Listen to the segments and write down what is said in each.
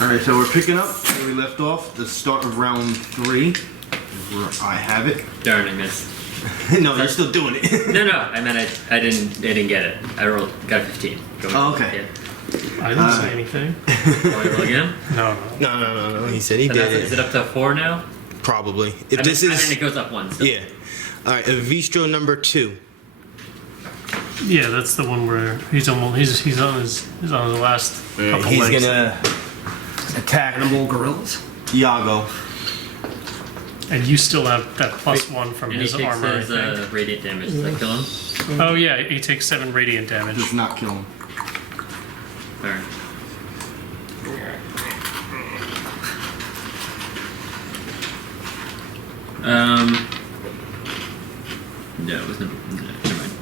Alright, so we're picking up where we left off. The start of round 3 is where I have it. Darn, I missed. No, you're still doing it. No, I meant I didn't get it. I got a 15. Oh, okay. I didn't say anything. Want me to roll again? No. He said he So did is it up to 4 now? Probably. If I this mean, is... it goes up 1 still. Yeah. Alright, Vistro number 2. Yeah, that's the one where he's on his last couple He's legs. gonna attack Animal gorillas. Yago. And you still have that +1 from And his he takes armor, his I think. radiant damage. Does that kill him? Oh yeah, he takes 7 radiant damage. Does not kill him. Alright. No, it was never mind.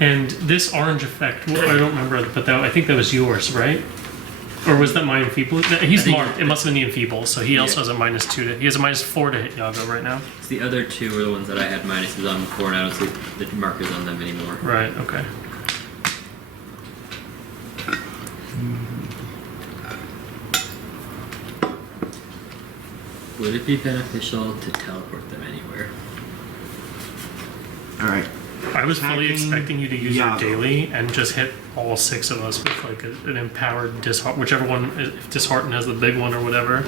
And this orange effect, well, I don't remember, but I think that was yours, right? Or was that my enfeeble? He's marked. It must have been the enfeeble, so he also has a -2 he has a -4 to hit Yago right now. It's the other 2 were the ones that I had minuses on before, and I don't see the markers on them anymore. Right, okay. Would it be beneficial to teleport them anywhere? Alright. I was fully Attacking expecting you to use your Yago. daily and just hit all 6 of us with like an empowered dishearten, whichever one, if dishearten has the big one or whatever.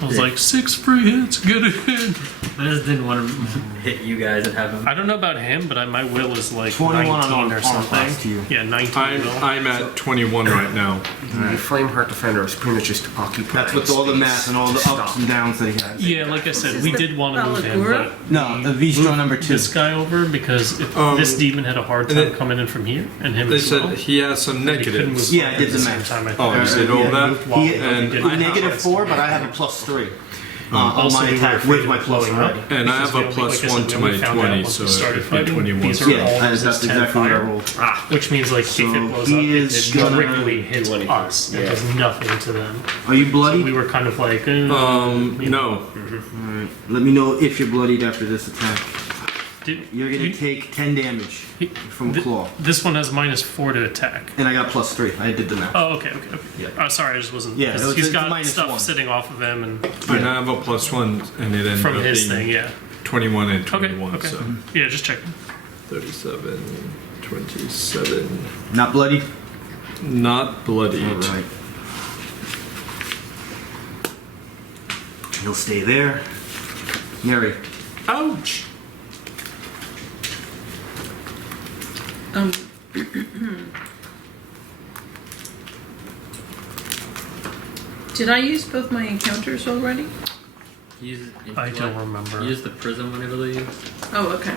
I was Yeah. like, 6 free hits, get it in. I just didn't want to hit you guys and have them. I don't know about him, but my will is like 21 on 19 armor or class to something. you. Yeah, 19 will. I'm at 21 right now. The Flameheart Defender is pretty much just occupying. That's with all the math and all the ups and downs that he has. Yeah, like I said, we the did want to move him, Balagura? but No, the Vistro number 2. this guy over because if this demon had a hard time they- coming in from here, and him They as said well. he has some He couldn't negatives. move Yeah, I both did at the same math. time, I Oh, think. you did all that? While He, And did I have -4, but I have a +3 on Also, my we were attack afraid with of my blowing +1. up. And I have a Because we only- +1 like I said, to we only my found out 20, once so we it started would be fighting, 21. These are Yeah, all that's resist 10 exactly what I fire. rolled. Which means like So if it blows he up, is it gonna directly hits do anything. us. It Yeah. does nothing to them. Are you bloody? We were kind of like, No. Alright. Let me know if you're bloodied after this attack. Did, You're gonna you- take 10 damage from th- claw. This one has -4 to attack. And I got +3. I did the math. Oh, okay. Yeah. Sorry, I just wasn't. Yeah, 'cause it was- he's it's got -1. stuff sitting off of him and And I have a +1, and it ended from up his being thing. Yeah. 21 and Okay. 21. Okay. So Yeah, just checking. 37, 27. Not bloodied? Not bloodied. Alright. He'll stay there. Neri. Ouch! Did I use both my encounters already? Use I don't remember. Use the prism one, I believe. Oh, okay.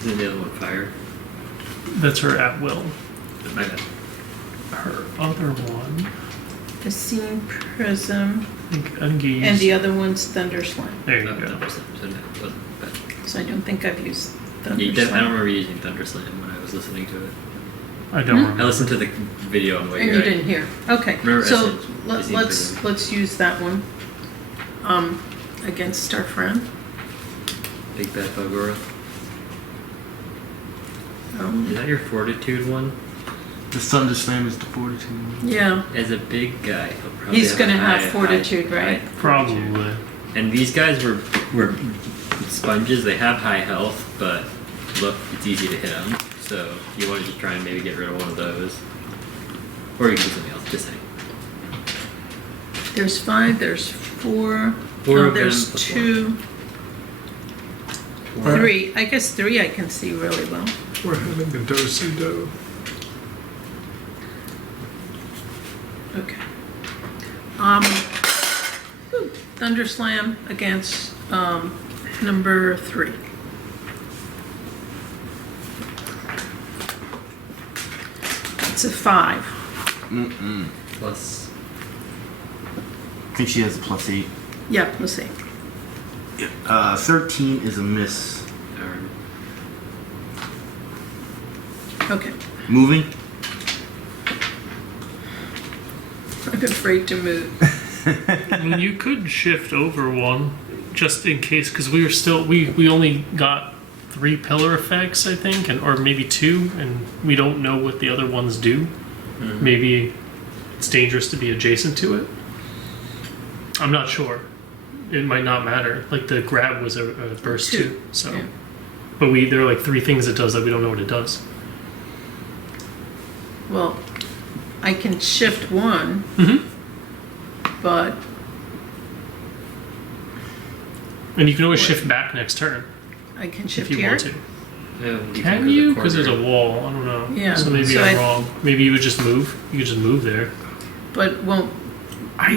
Isn't the other one fire? That's her at will. My bad. Her other one, The Scene Prism, I think Ungees. and the other one's Thunderslam. There you Oh, go. Thunderslam. So no, it wasn't bad. So I don't think I've used Yeah, you did, I don't Thunderslam. remember using Thunderslam when I was listening to it. I don't remember. I listened to the video on the way And here. you didn't hear. Okay. Remember I So said the Scene Prism. let's use that one. Against our friend. Big Bad Bagora. Is that your fortitude one? The Thunderslam is the 42. Yeah. As a big guy, he'll probably He's gonna have high- fortitude, high- right? high Probably. fortitude. And these guys were sponges. They have high health, but look, it's easy to hit them. So you want to just try and maybe get rid of one of those, or you can do something else. Just saying. There's 5, there's 4. Four of there's them plus 2. 3. I guess 3 I can see really well. We're having a do-si-do. Okay. Thunderslam against number 3. It's a 5. Plus, I think she has a +8. Yeah, let's see. 13 is a miss. Okay. Moving? I'm afraid to move. I mean, you could shift over one just in case, because we were still we only got 3 pillar effects, I think, or maybe 2, and we don't know what the other ones do. Maybe it's dangerous to be adjacent to it. I'm not sure. It might not matter. Like the grab was a burst 2, so. Yeah. But there are like 3 things it does that we don't know what it does. Well, I can shift 1, but And you can always shift back next turn I can if shift you here. want to. Yeah, Can you? Because there's a wall. I don't know. Yeah, So maybe so I'm wrong. Maybe you would just move. You could just move there. But won't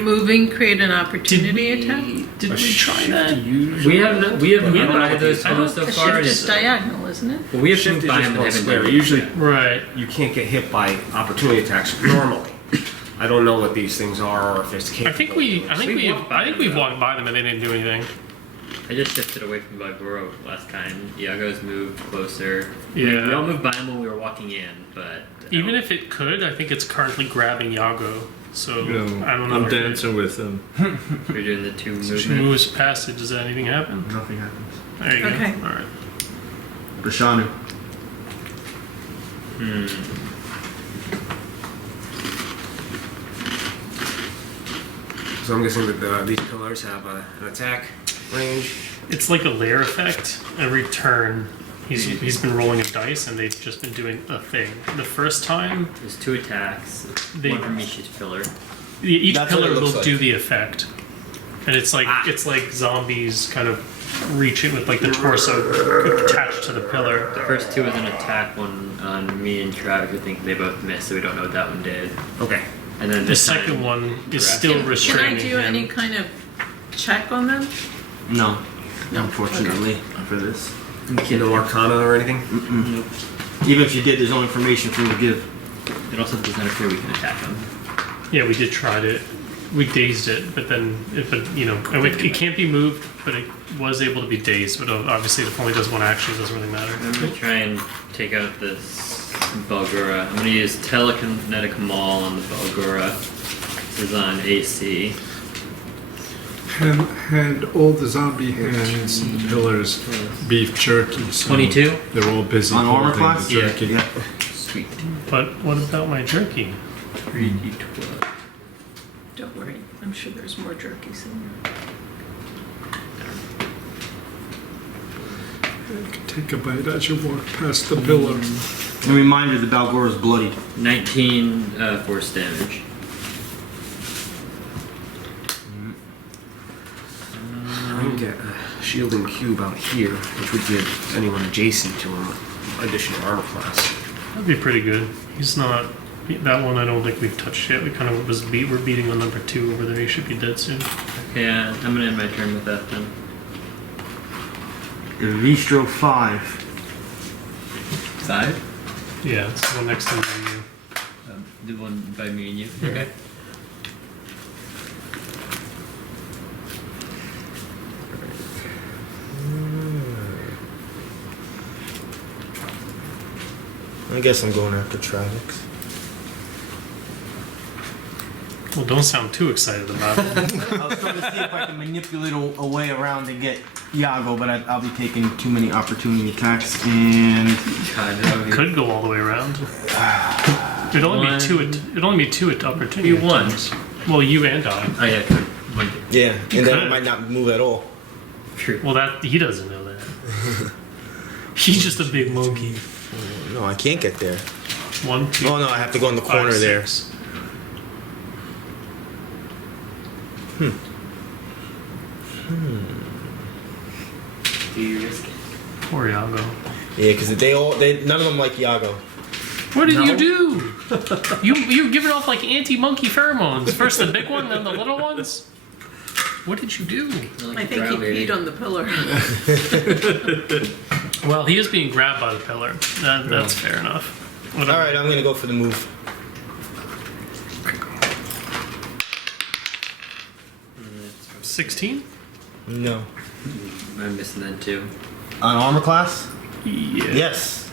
moving create an opportunity attack? Did we try that? We haven't moved by those I tunnels so The far. shift is diagonal, isn't it? Well, we have Shift moved is by just them and one haven't square. done Usually, Right. you can't get hit by opportunity attacks normally. I don't know what these things are or if it's capable. I think we've them, walked by them and they didn't do anything. I just shifted away from Bagoro last time. Yago's moved closer. Yeah. We all moved by him when we were walking in, but Even if it could, I think it's currently grabbing Yago. So I don't know. I'm if dancing with him. we're doing the 2 So she movement. moves past it. Does anything happen? Nothing happens. There you Okay. go. All right. Bashanu. So I'm guessing that these pillars have an attack range. It's like a layer effect. Every turn, he's been rolling a dice, and they've just been doing a thing. The first time, There's 2 attacks. They- One from each pillar. each That's what pillar it looks will like. do the effect, and it's like zombies kind of reaching with like the torso attached to the pillar. The first 2 is an attack one on me and Travex. I think they both missed, so we don't know what that one did. Okay. And then The this second time, one is Correct. still Can I restraining do him. any kind of check on them? No. No, Unfortunately for this. No Arcana or anything? Even if you did, there's no information for you to give. it also does not appear we can attack them. Yeah, we did try it. We dazed it, but then, it can't be moved, but it was able to be dazed. But obviously, if it only does one action, it doesn't really matter. I'm gonna try and take out this Balgora. I'm gonna use Telekinetic Maul on the Balgora. This is on AC. Hand all the zombie hands and the pillars beef jerky. So 22? They're all busy On armor holding class? the jerky. Yeah. Sweet. But what about my jerky? 3d12. Don't worry, I'm sure there's more jerkies in there. You can take a bite as you walk past the pillar. A reminder, the Balgora is bloodied. 19 force damage. I can get a shielding cube out here, which would give anyone adjacent to him additional armor class. That'd be pretty good. He's not. That one I don't think we've touched yet. We kind of we're beating on number 2 over there. He should be dead soon. Okay, I'm gonna end my turn with that then. Vistro 5. 5? Yeah, it's the one next to you. The one by me and you. Okay. I guess I'm going after Travex. Well, don't sound too excited about it. I was trying to see if I can manipulate a way around to get Yago, but I'll be taking too many opportunity attacks, and God, that would be Could go all the way around. It'd only One. be 2. It'd only be 2 at opportunity. You won. attacks. Well, you and I. Oh yeah, could. One. yeah, You and then could. it might not move at all. True. Well, that he doesn't know that. He's just a big monkey. No, I can't get there. 1, 2. Oh no, I have to go in the corner 5, there. 6. Do you risk it? Poor Yago. Yeah, because none of them like Yago. What did you do? You're giving off like anti-monkey pheromones. First the big one, then the little ones. What did you do? I think he peed on the pillar. Well, he is being grabbed by the pillar. That's fair enough. All right, I'm gonna go for the move. Mm, 16? No. I'm missing that too. On armor class? Yeah. Yes.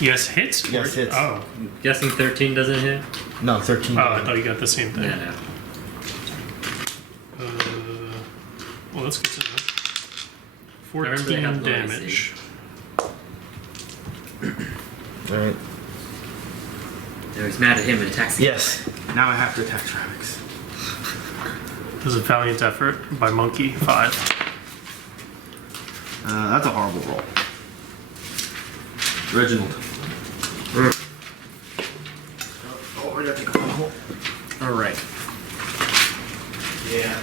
Yes, hits? Yes, hits. Oh. I'm guessing 13 doesn't hit? No, 13. Oh, I thought you got the same thing. Yeah, no. Well, that's good to know. remember they 14 have low damage. Alright. Now he's mad at him and attacks the Yes. Now I have to attack Travex. There's a valiant effort by Monkey 5. That's a horrible roll. Reginald. Oh, I gotta take a hole. All right. Yeah.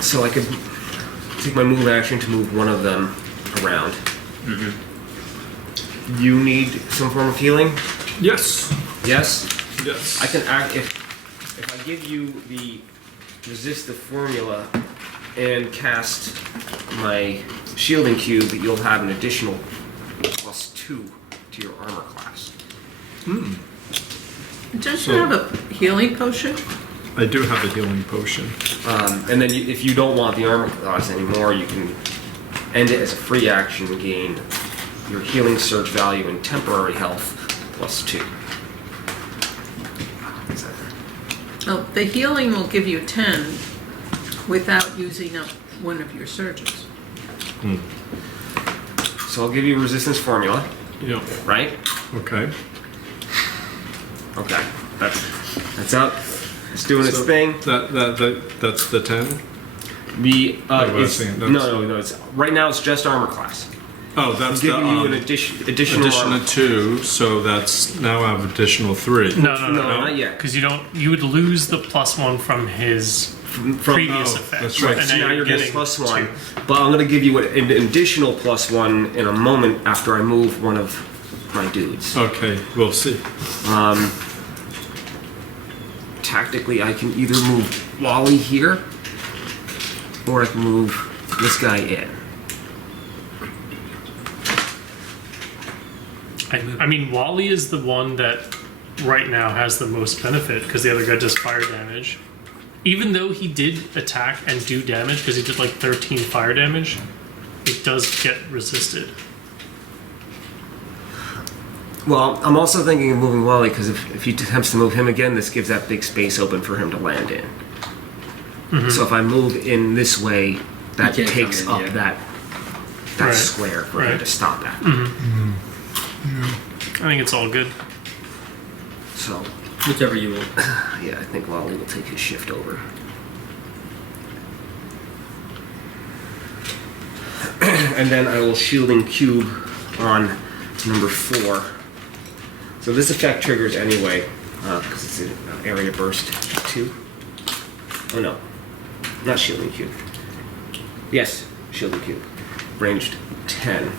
So I could take my move action to move one of them around. Mm-hmm. You need some form of healing? Yes. Yes? Yes. I can act if I give you the resist the formula and cast my shielding cube, you'll have an additional +2 to your armor class. Don't you have a healing potion? I do have a healing potion. And then if you don't want the armor class anymore, you can end it as a free action and gain your healing surge value and temporary health +2. Oh, the healing will give you 10 without using up one of your surges. So I'll give you a resistance formula, Yeah. right? Okay. Okay, that's up. It's doing its So thing. That's the 10. The I was it's, saying, no. It's right now. It's just armor class. Oh, that's I'm the giving you an additional armor. additional 2. So that's now I have additional 3. No, No, not yet. Because you would lose the +1 from his previous oh, effect. that's right. And So now you're getting getting +1, 2. but I'm going to give you an additional +1 in a moment after I move one of my dudes. Okay, we'll see. Tactically, I can either move Wally here, or I can move this guy in. I mean, Wally is the one that right now has the most benefit because the other guy does fire damage. Even though he did attack and do damage because he did like 13 fire damage, it does get resisted. Well, I'm also thinking of moving Wally because if he attempts to move him again, this gives that big space open for him to land in. So if I move in this way, that He can't takes come in, up yeah. that Right. square for him Right. to stop at. I think it's all good. So, Whichever you will. yeah, I think Wally will take his shift over. And then I will shielding cube on number 4. So this effect triggers anyway, because it's an area burst 2. Oh no, not shielding cube. Yes, shielding cube. Ranged 10.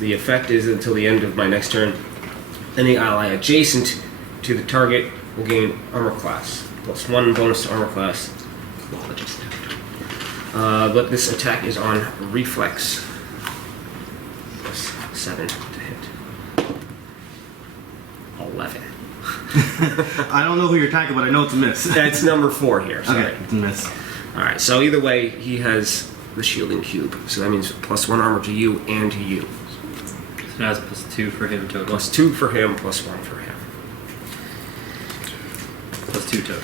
The effect is until the end of my next turn. Any ally adjacent to the target will gain armor class. +1 bonus to armor class. While adjacent. But this attack is on reflex. +7 to hit. 11. I don't know who you're attacking, but I know it's a miss. That's number 4 here. Sorry. Okay, it's a miss. Alright, so either way, he has the shielding cube. So that means +1 armor to you and to you. So now it's +2 for him total. +2 for him, +1 for him. +2 total.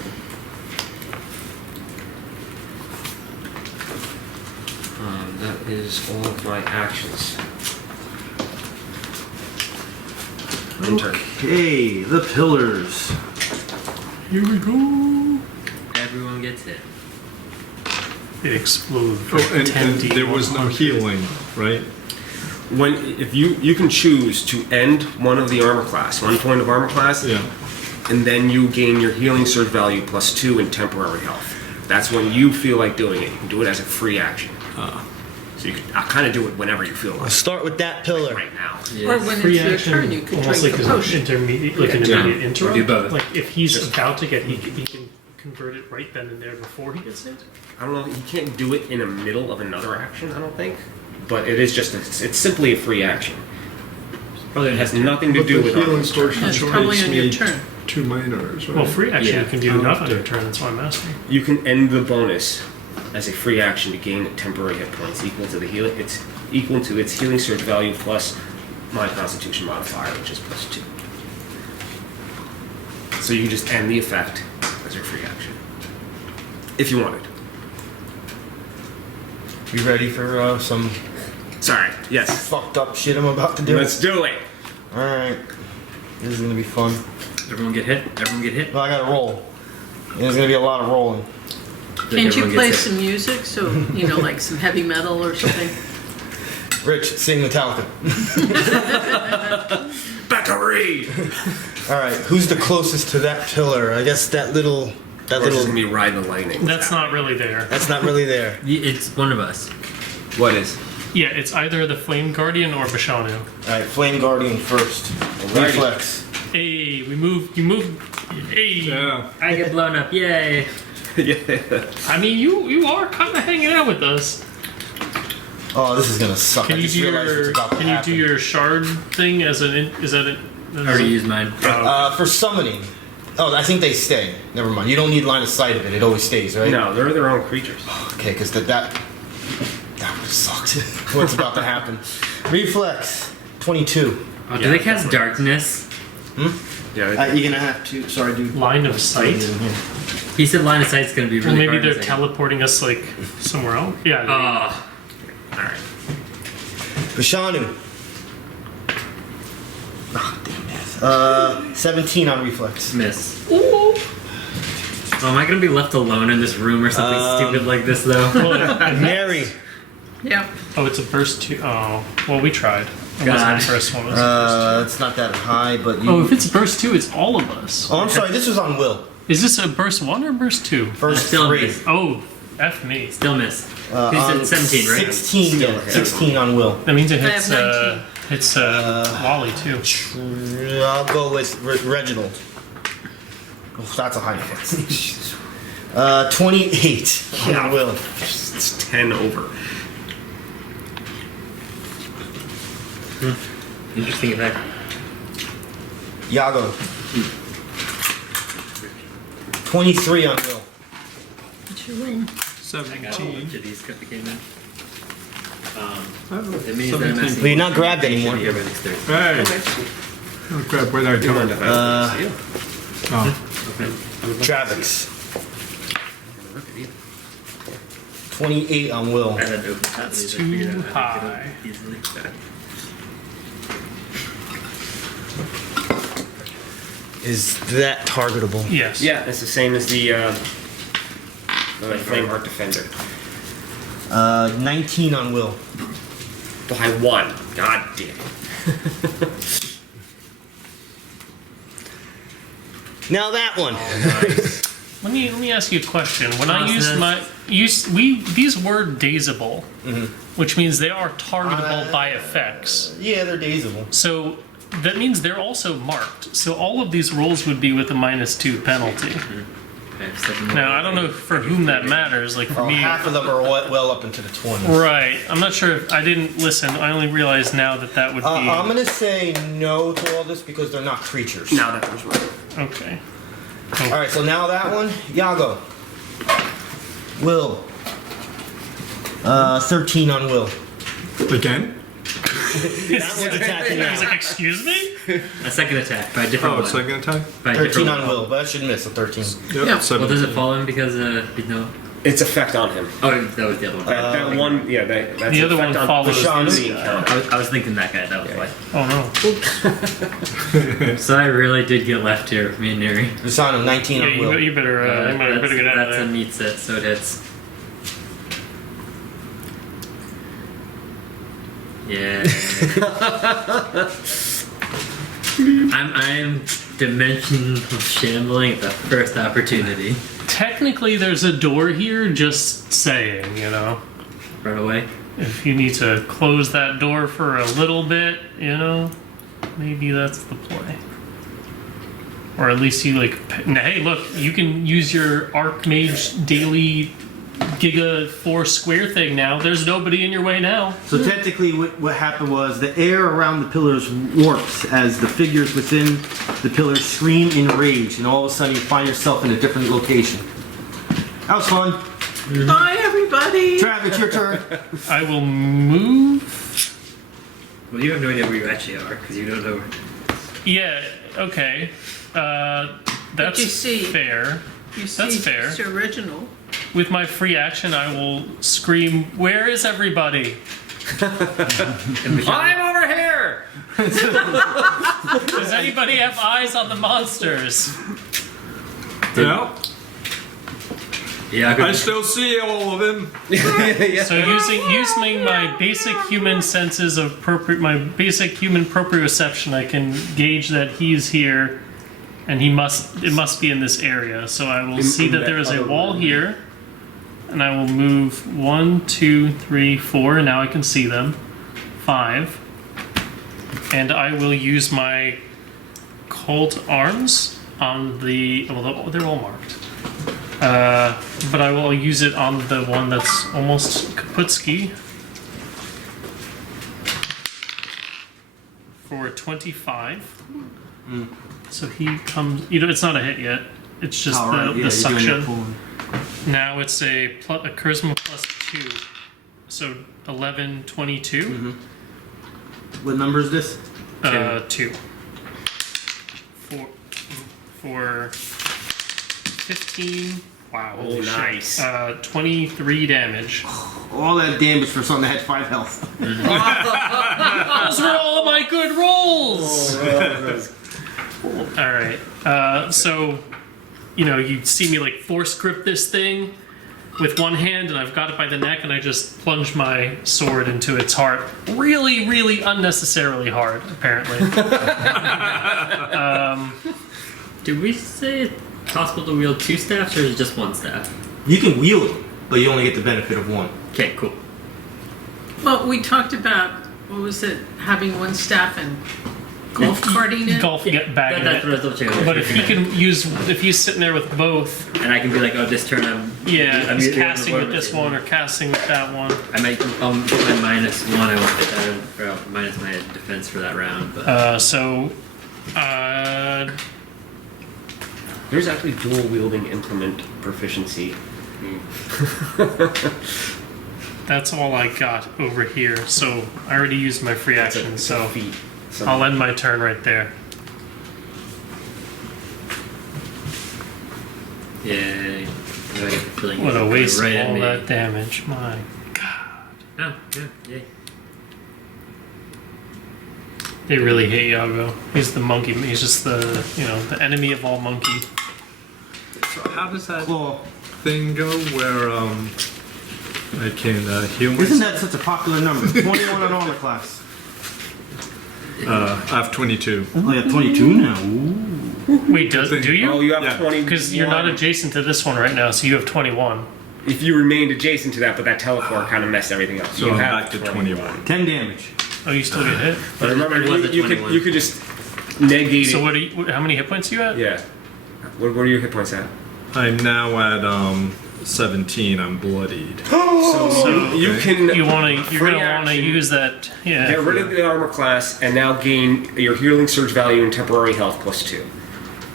That is all of my actions. End turn. Okay, the pillars. Here we go. Everyone gets hit. It exploded. For Oh, and 10 there was no healing, right? If you can choose to end one of the armor class, 1 point of armor class, Yeah. and then you gain your healing surge value +2 in temporary health. That's when you feel like doing it. You can do it as a free action. So you can kind of do it whenever you feel like Start with that pillar. right now. Or when Free it's your action, turn, you can almost drink like the an potion. intermediate, like an Yeah. immediate intro. Or do both. Like if he's about to get, he can convert it right then and there before he gets hit. I don't know. You can't do it in the middle of another action. I don't think. But it is just it's simply a free action. Probably It has nothing to But do the with healing armor. source Yeah, it's probably makes on your me turn. 2 minors, right? Well, free action Yeah. you can do Oh, enough on okay. your turn. That's why I'm asking. You can end the bonus as a free action to gain temporary hit points equal to the healing. It's equal to its healing surge value plus my Constitution modifier, which is +2. So you just end the effect as your free action. if you wanted. You ready for some Sorry. Yes. fucked up shit I'm about to do? Let's do it. Alright. This is gonna be fun. Everyone get hit. Everyone get hit. Well, I gotta roll. There's gonna be a lot of rolling. Can't you Everyone play gets hit. some music? So, you know, like some heavy metal or something? Rich, sing Metallica. Battery. Alright, who's the closest to that pillar? I guess that little. That Or just little. gonna be riding the lightning. That's not really there. That's not really there. It's one of us. What is? Yeah, it's either the Flame Guardian or Bashanu. Alright, Flame Guardian first. Alrighty. Reflex. Hey, we move. You move. Hey. Yeah. I get blown up. Yay! Yeah. I mean, you are kind of hanging out with us. Oh, this is gonna suck. Can I you just do realized what's your about to Can you happen. do your shard thing as an? Is that it? I already used mine. For summoning. Oh, I think they stay. Never mind. You don't need line of sight of it. It always stays, right? No, they're their own creatures. Okay, because that would have sucked. What's about to happen? Reflex. 22. Oh, do Yeah, they cast definitely. darkness? Yeah. You're gonna have to. Sorry, dude. Line of sight. He said line of sight's gonna be really Well, maybe hard they're to say. teleporting us like somewhere else. Yeah. Oh, Alright. Bashanu. Ah, damn it. 17 on reflex. miss. Oh, am I gonna be left alone in this room or something stupid like this though? Neri. Yeah. Oh, it's a burst two. Oh, well, we tried. It God. wasn't the first one. Was it? It's not that high, but you. Oh, if it's burst two, it's all of us. Oh, I'm sorry. This was on Will. Is this a burst one or burst two? First Still 3. miss. Oh, F me. Still miss. He On said 17, right? 16. Still Yeah, ahead. 16 on Will. That means it I hits. have 19. Hits Wally too. I'll go with Reginald. Oh, that's a high hit. 28 on Will. It's 10 over. Interesting effect. Yago. 23 on Will. What's your room? I got a 17. bunch of these came in. Oh, It means that I'm 17. asking. Well, you're not grabbed Should be anymore. here by next Thursday. Hey. I'll grab what I don't. Oh. Travex. 28 on Will. I had open top of That's these, I figured too out how to get high. them easily. Is that targetable? Yes. Yeah, it's the same as the Flame Heart Defender. 19 on Will. By 1. God damn it. Now that one. Let me ask you a question. When I Process. used these were dazable, which means they are targetable by effects. Yeah, they're dazable. So that means they're also marked. So all of these rolls would be with a -2 penalty. Okay, second one. Now I don't know for whom that matters. Like for Oh, me, half of them are well up into the 20s. right? I'm not sure if I didn't listen. I only realized now that would be I'm gonna say no to all this because they're not creatures. Now that was right. okay. All right, so now that one, Yago. Will. 13 on Will. Again? That one's attacking I was like, now. excuse me? A second attack by a different Oh, one. second attack? By a 13 different on one. Will, but that should miss a 13. Yep, Yeah. 17. Well, does it fall in because no? Its effect on him. Oh, that was the other one. That one, yeah, that's The other effect one on follows Bashanu. the encounter. I was thinking that guy. That was why. Oh no. So I really did get left here, me and Neri. It's on him, 19 Yeah, on Will. you better better get out of That's a there. meat set, so it hits. Yeah. I'm dimensional shambling at the first opportunity. Technically, there's a door here. Just saying, you know. Run away. If you need to close that door for a little bit, you know, maybe that's the play. Or at least you like, hey, look, you can use your Archmage daily Giga 4 square thing now. There's nobody in your way now. So technically what happened was the air around the pillars warps as the figures within the pillars scream in rage, and all of a sudden you find yourself in a different location. That was fun. Bye, everybody. Travis, your turn. I will move. Well, you have no idea where you actually are because you don't know. Yeah, okay. That's you see? fair. You see That's fair. Sir Reginald. with my free action, I will scream, "Where is everybody?" I'm over here! Does anybody have eyes on the monsters? Yeah, Yeah, I still see all of them. So using my basic human senses of my basic human proprioception, I can gauge that he's here, and it must be in this area. So I will see that there is a wall here, and I will move 1, 2, 3, 4. And now I can see them. 5, and I will use my cult arms on the. Well, they're all marked. But I will use it on the one that's almost Kaputski for 25. So he comes. It's not a hit yet. It's just the suction. Now it's a charisma plus 2, so 11, 22. Mm-hmm. What number is this? 2. For 15. Wow. Oh, nice. 23 damage. All that damage for something that had 5 health. Those were all my good rolls! Alright. So, you see me like force grip this thing with one hand, and I've got it by the neck, and I just plunge my sword into its heart. Really, really unnecessarily hard, apparently. Did we say it's possible to wield 2 staffs, or is it just 1 staff? You can wield them, but you only get the benefit of 1. Okay, cool. Well, we talked about, what was it, having 1 staff and golf carting it? Golf get back in That's it. what I was checking. But if he's sitting there with both, and I can be like, oh, this turn I'm he's using casting the with this one or casting with that one. I might put my -1. I won't get that, or minus my defense for that round. But There's actually dual wielding implement proficiency. That's all I got over here. So I already used my free action, so feat. I'll end my turn right there. yeah, I get the feeling What he's a coming waste right of at all me. that damage. My Oh, yeah, yeah. They really hate Yago. He's the monkey. He's just the enemy of all monkey. So how does that Claw. thing go where I can heal Isn't myself? that such a popular number? 21 on armor class. I have 22. Oh, yeah, 22 now. Ooh. Wait, do you? Oh, you have Yeah. 20. Because you're not adjacent to this one right now, so you have 21. If you remained adjacent to that, but that teleport kind of messed everything up. So you I'm have back to 21. 10 damage. Oh, you still get hit. But remember, It was a you 21. could just negate So it. how many hit points are you at? Yeah. What are your hit points at? I'm now at 17. I'm bloodied. So you can You're gonna free want to action, use that. Yeah. get rid of the armor class and now gain your healing surge value and temporary health +2.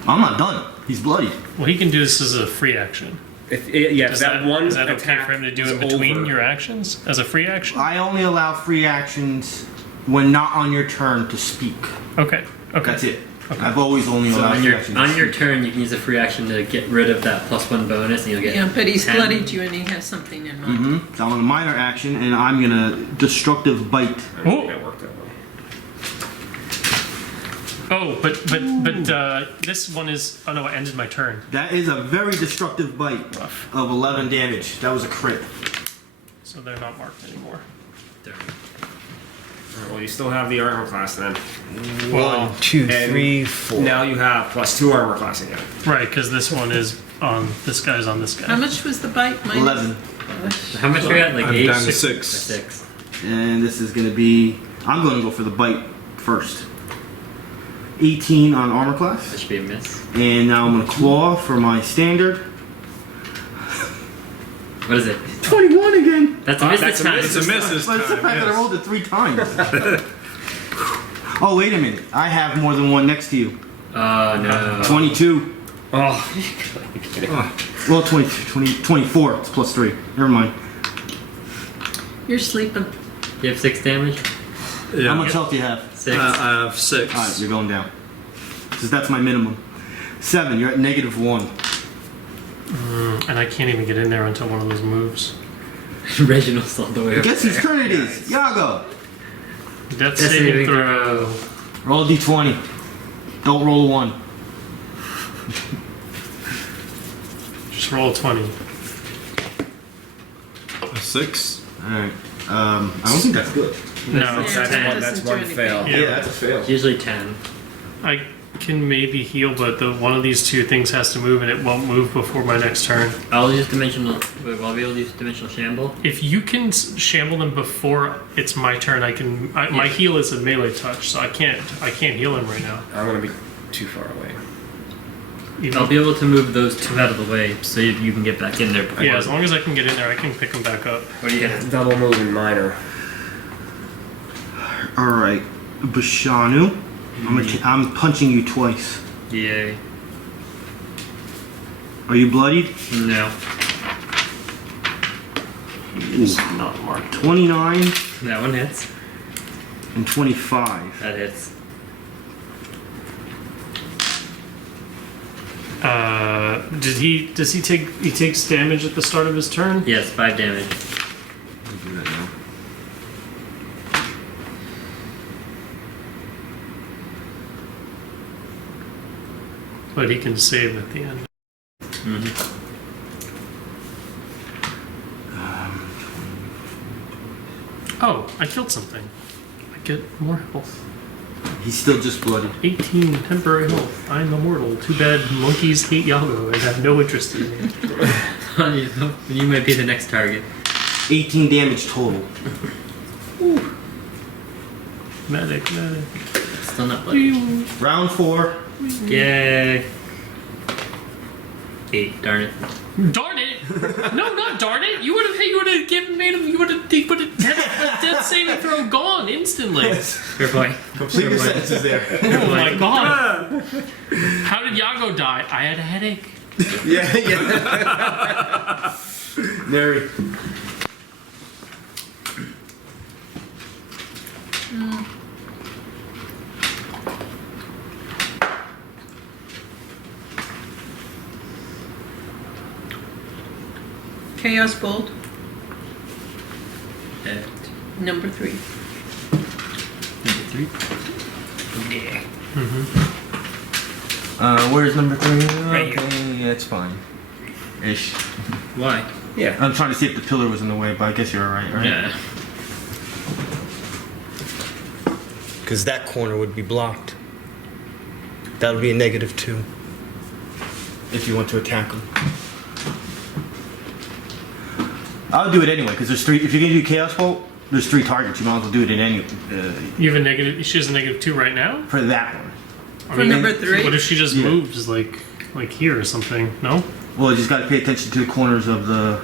I'm not done. He's bloody. Well, he can do this as a free action. If Is that one is that okay attack for him to do is in between over. your actions as a free action? I only allow free actions when not on your turn to speak. Okay. Okay. That's it. Okay. I've always only So allowed on free your actions to on your speak. turn, you can use a free action to get rid of that +1 bonus, and you'll get. Yeah, but he's 10. bloodied you and he has something in mind. So I'm on a minor action, and I'm gonna destructive bite. I don't think that worked that way. Oh, but this one is. Oh no, I ended my turn. That is a very destructive bite Rough. of 11 damage. That was a crit. So they're not marked anymore. Darn. Alright, well, you still have the armor class then. Well, 2, And 3, 4. Now you have +2 armor class again. right, because this one is on this guy's on this How guy. much was the bite? Minus? 11. How much are you at? Like I'm 8? down to 6. 6. 6. And this is gonna be. I'm gonna go for the bite first. 18 on armor That class. should be a miss. And now I'm gonna claw for my standard. What is it? 21 again! That's a miss that's this a time. It's a miss this But it's the time. fact that I Yes. rolled it 3 times. Oh, wait a minute. I have more than one next to you. No. 22. Oh, Well, 24. It's +3. Never mind. You're sleeping. You have 6 damage? Yeah. How much health do you have? 6. I have 6. Alright, you're going down. Because that's my minimum. 7. You're at -1. And I can't even get in there until one of those moves. Reginald's all the way over Guess whose there. turn it is? Yago. Death saving throw. Roll a d20. Don't roll a 1. Just roll a 20. A 6. Alright. I don't think that's good. No, Yeah, that That's doesn't do one anything. fail. Yeah. that's a fail. It's usually 10. I can maybe heal, but one of these two things has to move, and it won't move before my next turn. I'll use dimensional. Wait, I'll be able to use dimensional shamble. If you can shamble them before it's my turn, I can. My heal is a melee touch, so I can't heal him right now. I'm gonna be too far away. Even- I'll be able to move those 2 out of the way so you can get back in there. Before. yeah, as long as I can get in there, I can pick them back up. What do you get? Double move in minor. Alright. Bashanu. I'm punching you twice. Yay. Are you bloodied? No. He's not marked. 29 That one hits. and 25. That hits. Does he takes damage at the start of his turn? Yes, 5 damage. I'll do that now. But he can save at the end. Mm-hmm. Oh, I killed something. I get more health. He's still just bloodied. 18 temporary health. I'm immortal. Too bad monkeys hate Yago and have no interest in me. You might be the next target. 18 damage total. Medic. Still not bloody. Round 4. Yay. 8. Darn it. Darn it! No, not darn it! You would have given made him. You would have death saving throw gone instantly. Fair point. Complete your sentences there. Oh my god! How did Yago die? I had a headache. yeah. Neri. Chaos Bolt, At number 3. number 3. Yeah. Where's number 3? Right here. Okay, yeah, it's fine. Ish. Why? Yeah. I'm trying to see if the pillar was in the way, but I guess you're alright, right? Yeah. Because that corner would be blocked. That would be a -2. If you want to attack him. I'll do it anyway, because there's 3. If you're going to do Chaos Bolt, there's 3 targets. You might as well do it in any. You have a negative. She has a -2 right now. For that one. I For number 3? What if she just Yeah. moves like here or something? No. Well, you just got to pay attention to the corners of the.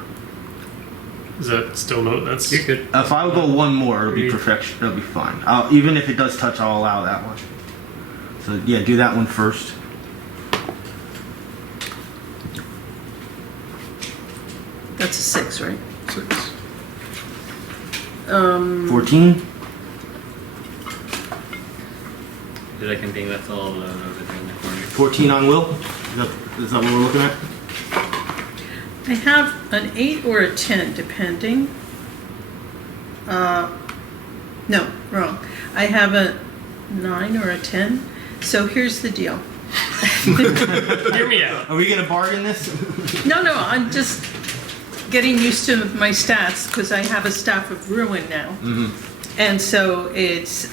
Is that still no? That's You're good. If I would go one more, it'll be perfection. It'll be fine. Even if it does touch, I'll allow that one. So yeah, do that one first. That's a 6, right? 6. 14. Did I can think that's all over there in the corner. 14 on Will. Is that what we're looking at? I have an 8 or a 10, depending. No, wrong. I have a 9 or a 10. So here's the deal. Hear me out. Are we gonna bargain this? No, I'm just getting used to my stats because I have a Staff of Ruin now. Mm-hmm. And so it's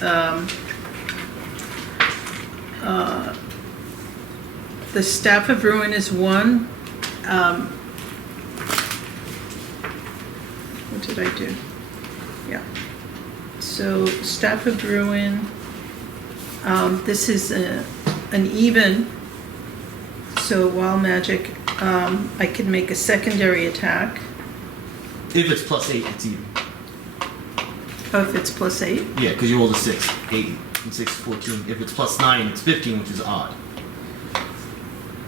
the Staff of Ruin is 1. What did I do? Yeah. So Staff of Ruin. This is an even. So while magic, I can make a secondary attack. If it's +8, it's even. Oh, if it's +8. Yeah, because you rolled a 6. 8 and 6 is 14. If it's +9, it's 15, which is odd.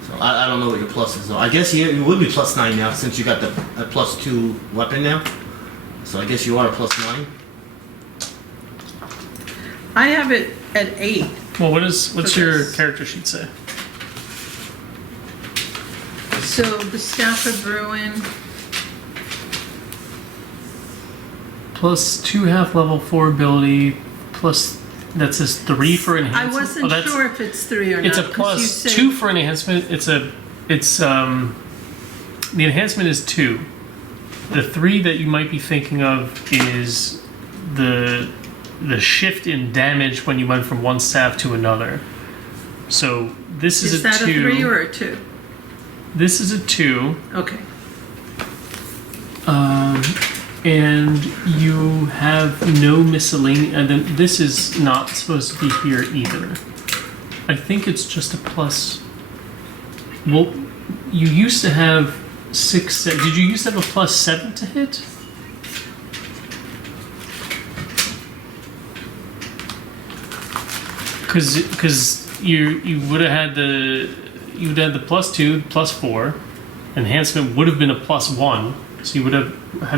So I don't know what your plus is. Though. I guess you would be +9 now since you got the +2 weapon now. So I guess you are a +9. I have it at 8. Well, what's For your this. character sheet say? So the Staff of Ruin, Plus 2 half level 4 ability, plus that says 3 for I enhancement. wasn't that's- sure if it's 3 or It's a not. 'cause you plus said- 2 for an enhancement. The enhancement is 2. The 3 that you might be thinking of is the shift in damage when you went from one staff to another. So this is, Is a that 2. a 3 or a 2? This is a 2. Okay. And you have no miscellaneous. And then this is not supposed to be here either. I think it's just a plus. Well, you used to have 6. Did you used to have a plus 7 to hit? Because you would have had the plus 2, plus 4. Enhancement would have been a plus 1. So you would have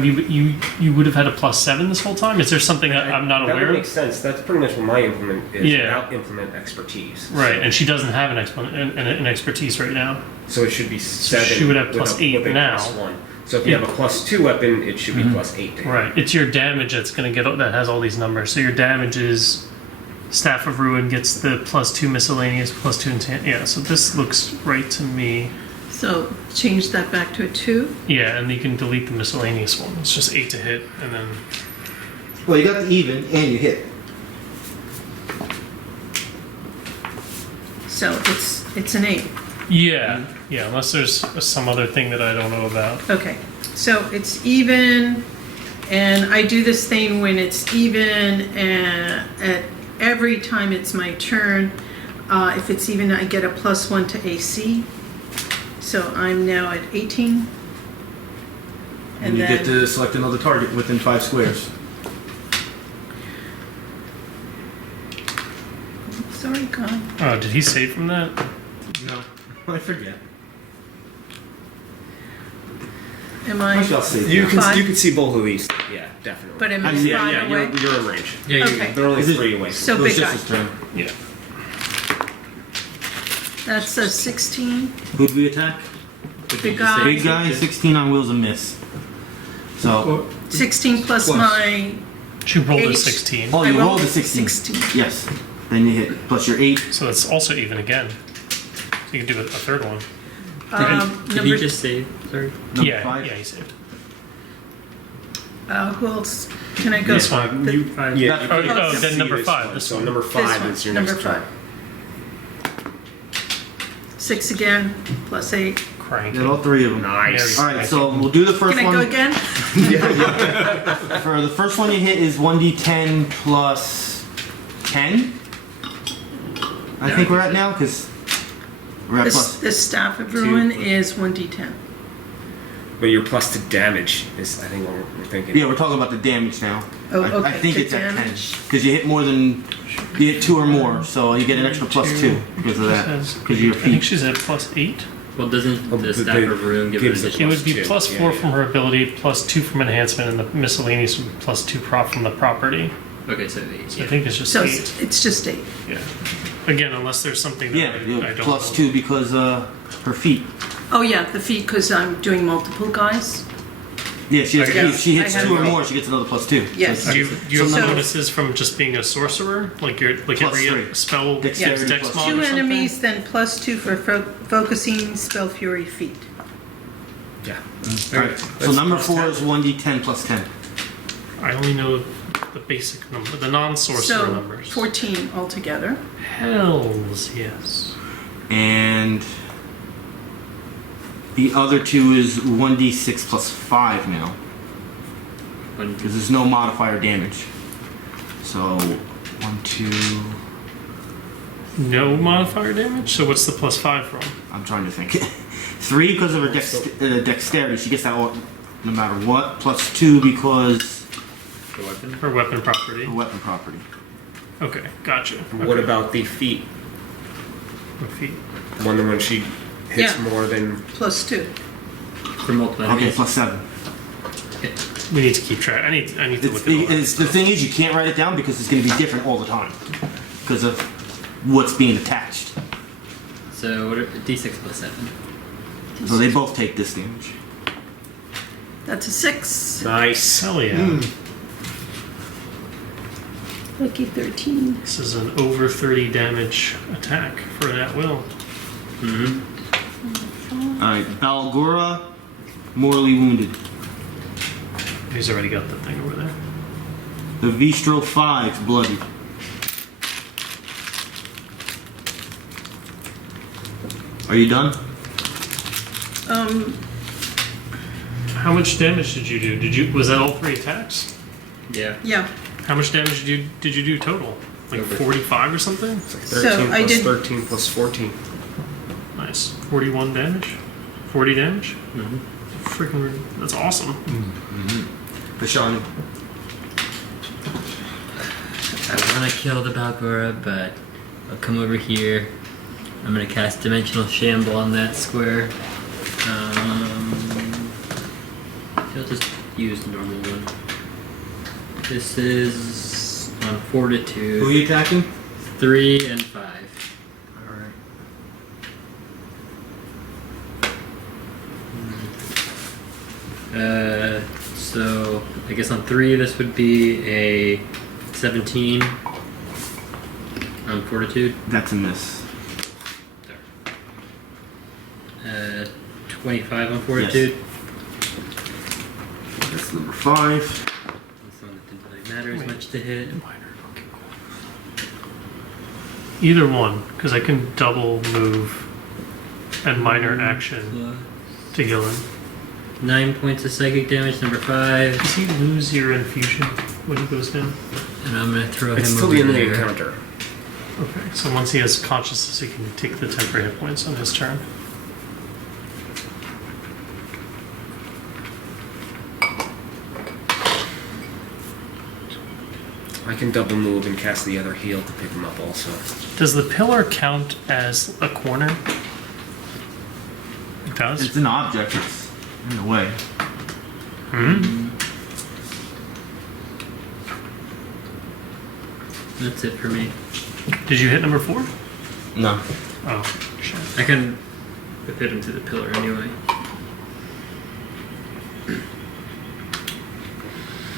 you would have had a plus 7 this whole time. Is there something I'm not That aware would of? make sense. That's pretty much what my implement is. Yeah. Without implement expertise. Right, and she doesn't have an expertise right now. So it should be 7. she would have with plus a- 8 with a now. plus 1. So if you have a plus 2 weapon, it should be plus 8. Right, it's your damage that's going to get that has all these numbers. So your damage is Staff of Ruin gets the plus 2 miscellaneous, plus 2 intent. Yeah, so this looks right to me. So change that back to a 2. Yeah, and you can delete the miscellaneous one. It's just 8 to hit, and then Well, you got the even and you hit. So it's an 8. yeah, unless there's some other thing that I don't know about. Okay. So it's even, and I do this thing when it's even at every time it's my turn. If it's even, I get a plus 1 to AC. So I'm now at 18. And you then, get to select another target within 5 squares. Sorry, God. Oh, did he save from that? No, I forget. Am I? Actually, I'll save You that. can Five? you can see both of these. Yeah, definitely. But am I Actually, far yeah, away? you're in range. Yeah, Okay. They're only Is it- 3 away. So It was big just guy. his turn. Yeah. That's a 16. Who'd we attack? Big guy. Big guy, 16 on wheels, a miss. So, 16 plus Plus. my. She rolled a H. 16, oh, I you rolled rolled a 16. 16. Yes. Then you hit plus your 8. so it's also even again. So you can do a third one. Did he just save? Sorry. Number Yeah, 5. yeah, he saved. Who else? Can I go? This one. The- Yeah, Oh, you oh, can't then see number this 5, one. this So one. number 5 one, is your number next 5. turn. 6 again, plus 8. Crank. Did all 3 of them. Nice. All right, so we'll do the first Can I one. go again? For the first one you hit is 1d10 plus 10. I think we're at now because we're at plus. The Staff of Ruin is 1d10. But your plus to damage is, I think, what we're thinking. Yeah, we're talking about the damage now. Oh, I okay, think the it's at 10 damage. because you hit more than you hit 2 or more, so you get an extra plus 2 because of that. Because of your I think feet. she's at plus 8. Well, doesn't Oh, the but Staff they- of Ruin give an gives the additional? It would be two. plus Yeah, 4 yeah. from her ability, plus 2 from enhancement, and the miscellaneous would be plus 2 prop from the property. Okay, so 8. So I think it's just So 8. it's just 8. Yeah. Again, unless there's something that Yeah, I you don't have plus know. 2 because her feet. Oh, yeah, the feet, because I'm doing multiple guys. Yeah, she has Okay. if she hits I have 2 or it. more, she gets another plus 2. Yes. Do you have So- bonuses from just being a sorcerer? Like Plus every 3. spell Dexterity dex plus mod 2 or something? enemies, then plus 2 for focusing spell fury feet. Yeah. Alright, so number 4 is 1d10 plus 10. I only know the basic number, the non-sorcerer So numbers. 14 altogether. Hells, yes. And the other 2 is 1d6 plus 5 now. Because there's no modifier damage. So, 1, 2. No modifier damage? So what's the plus 5 from? I'm trying to think. 3 because of her dexterity. She gets that all, no matter what. Plus 2 because The weapon. Her weapon property. of weapon property. Okay, gotcha. What about the feet? What feet? When she hits Yeah. more than... Plus 2. For multiple Okay, enemies. plus 7. We need to keep track. I need to It's, look at all that it's, the stuff. thing is, you can't write it down because it's going to be different all the time. Because of what's being attached. So what are D6 plus 7? So they both take this damage. That's a 6. Nice. Hell yeah. Lucky 13. This is an over 30 damage attack for an at-will. Alright, Balgora, mortally wounded. He's already got the thing over there. The Vistro 5's bloody. Are you done? How much damage did you do? Was that all 3 attacks? Yeah. Yeah. How much damage did you do total? Like 45 or something? It's like So 13 I plus did- 13 plus 14. Nice. 41 damage? 40 damage? Freaking, that's awesome. Bashanu. I want to kill the Balgora, but I'll come over here. I'm going to cast Dimensional Shamble on that square. I'll just use normal one. This is on Who are Fortitude. you attacking? 3 and 5. Alright. So I guess on 3 this would be a 17 on Fortitude. That's a miss. 25 on Fortitude. That's number 5. This one that didn't really matter as much to hit. Either one, because I can double move and minor action to heal him. 9 points of psychic damage, number 5. Does he lose your infusion when he goes down? And I'm going to throw It's him still over the end of the there. encounter. Okay, so once he has consciousness, he can take the temporary hit points on his turn. I can double move and cast the other heal to pick him up also. Does the pillar count as a corner? It does? It's an object. It's in a way. That's it for me. Did you hit number 4? No. Oh, shit. I can fit him to the pillar anyway.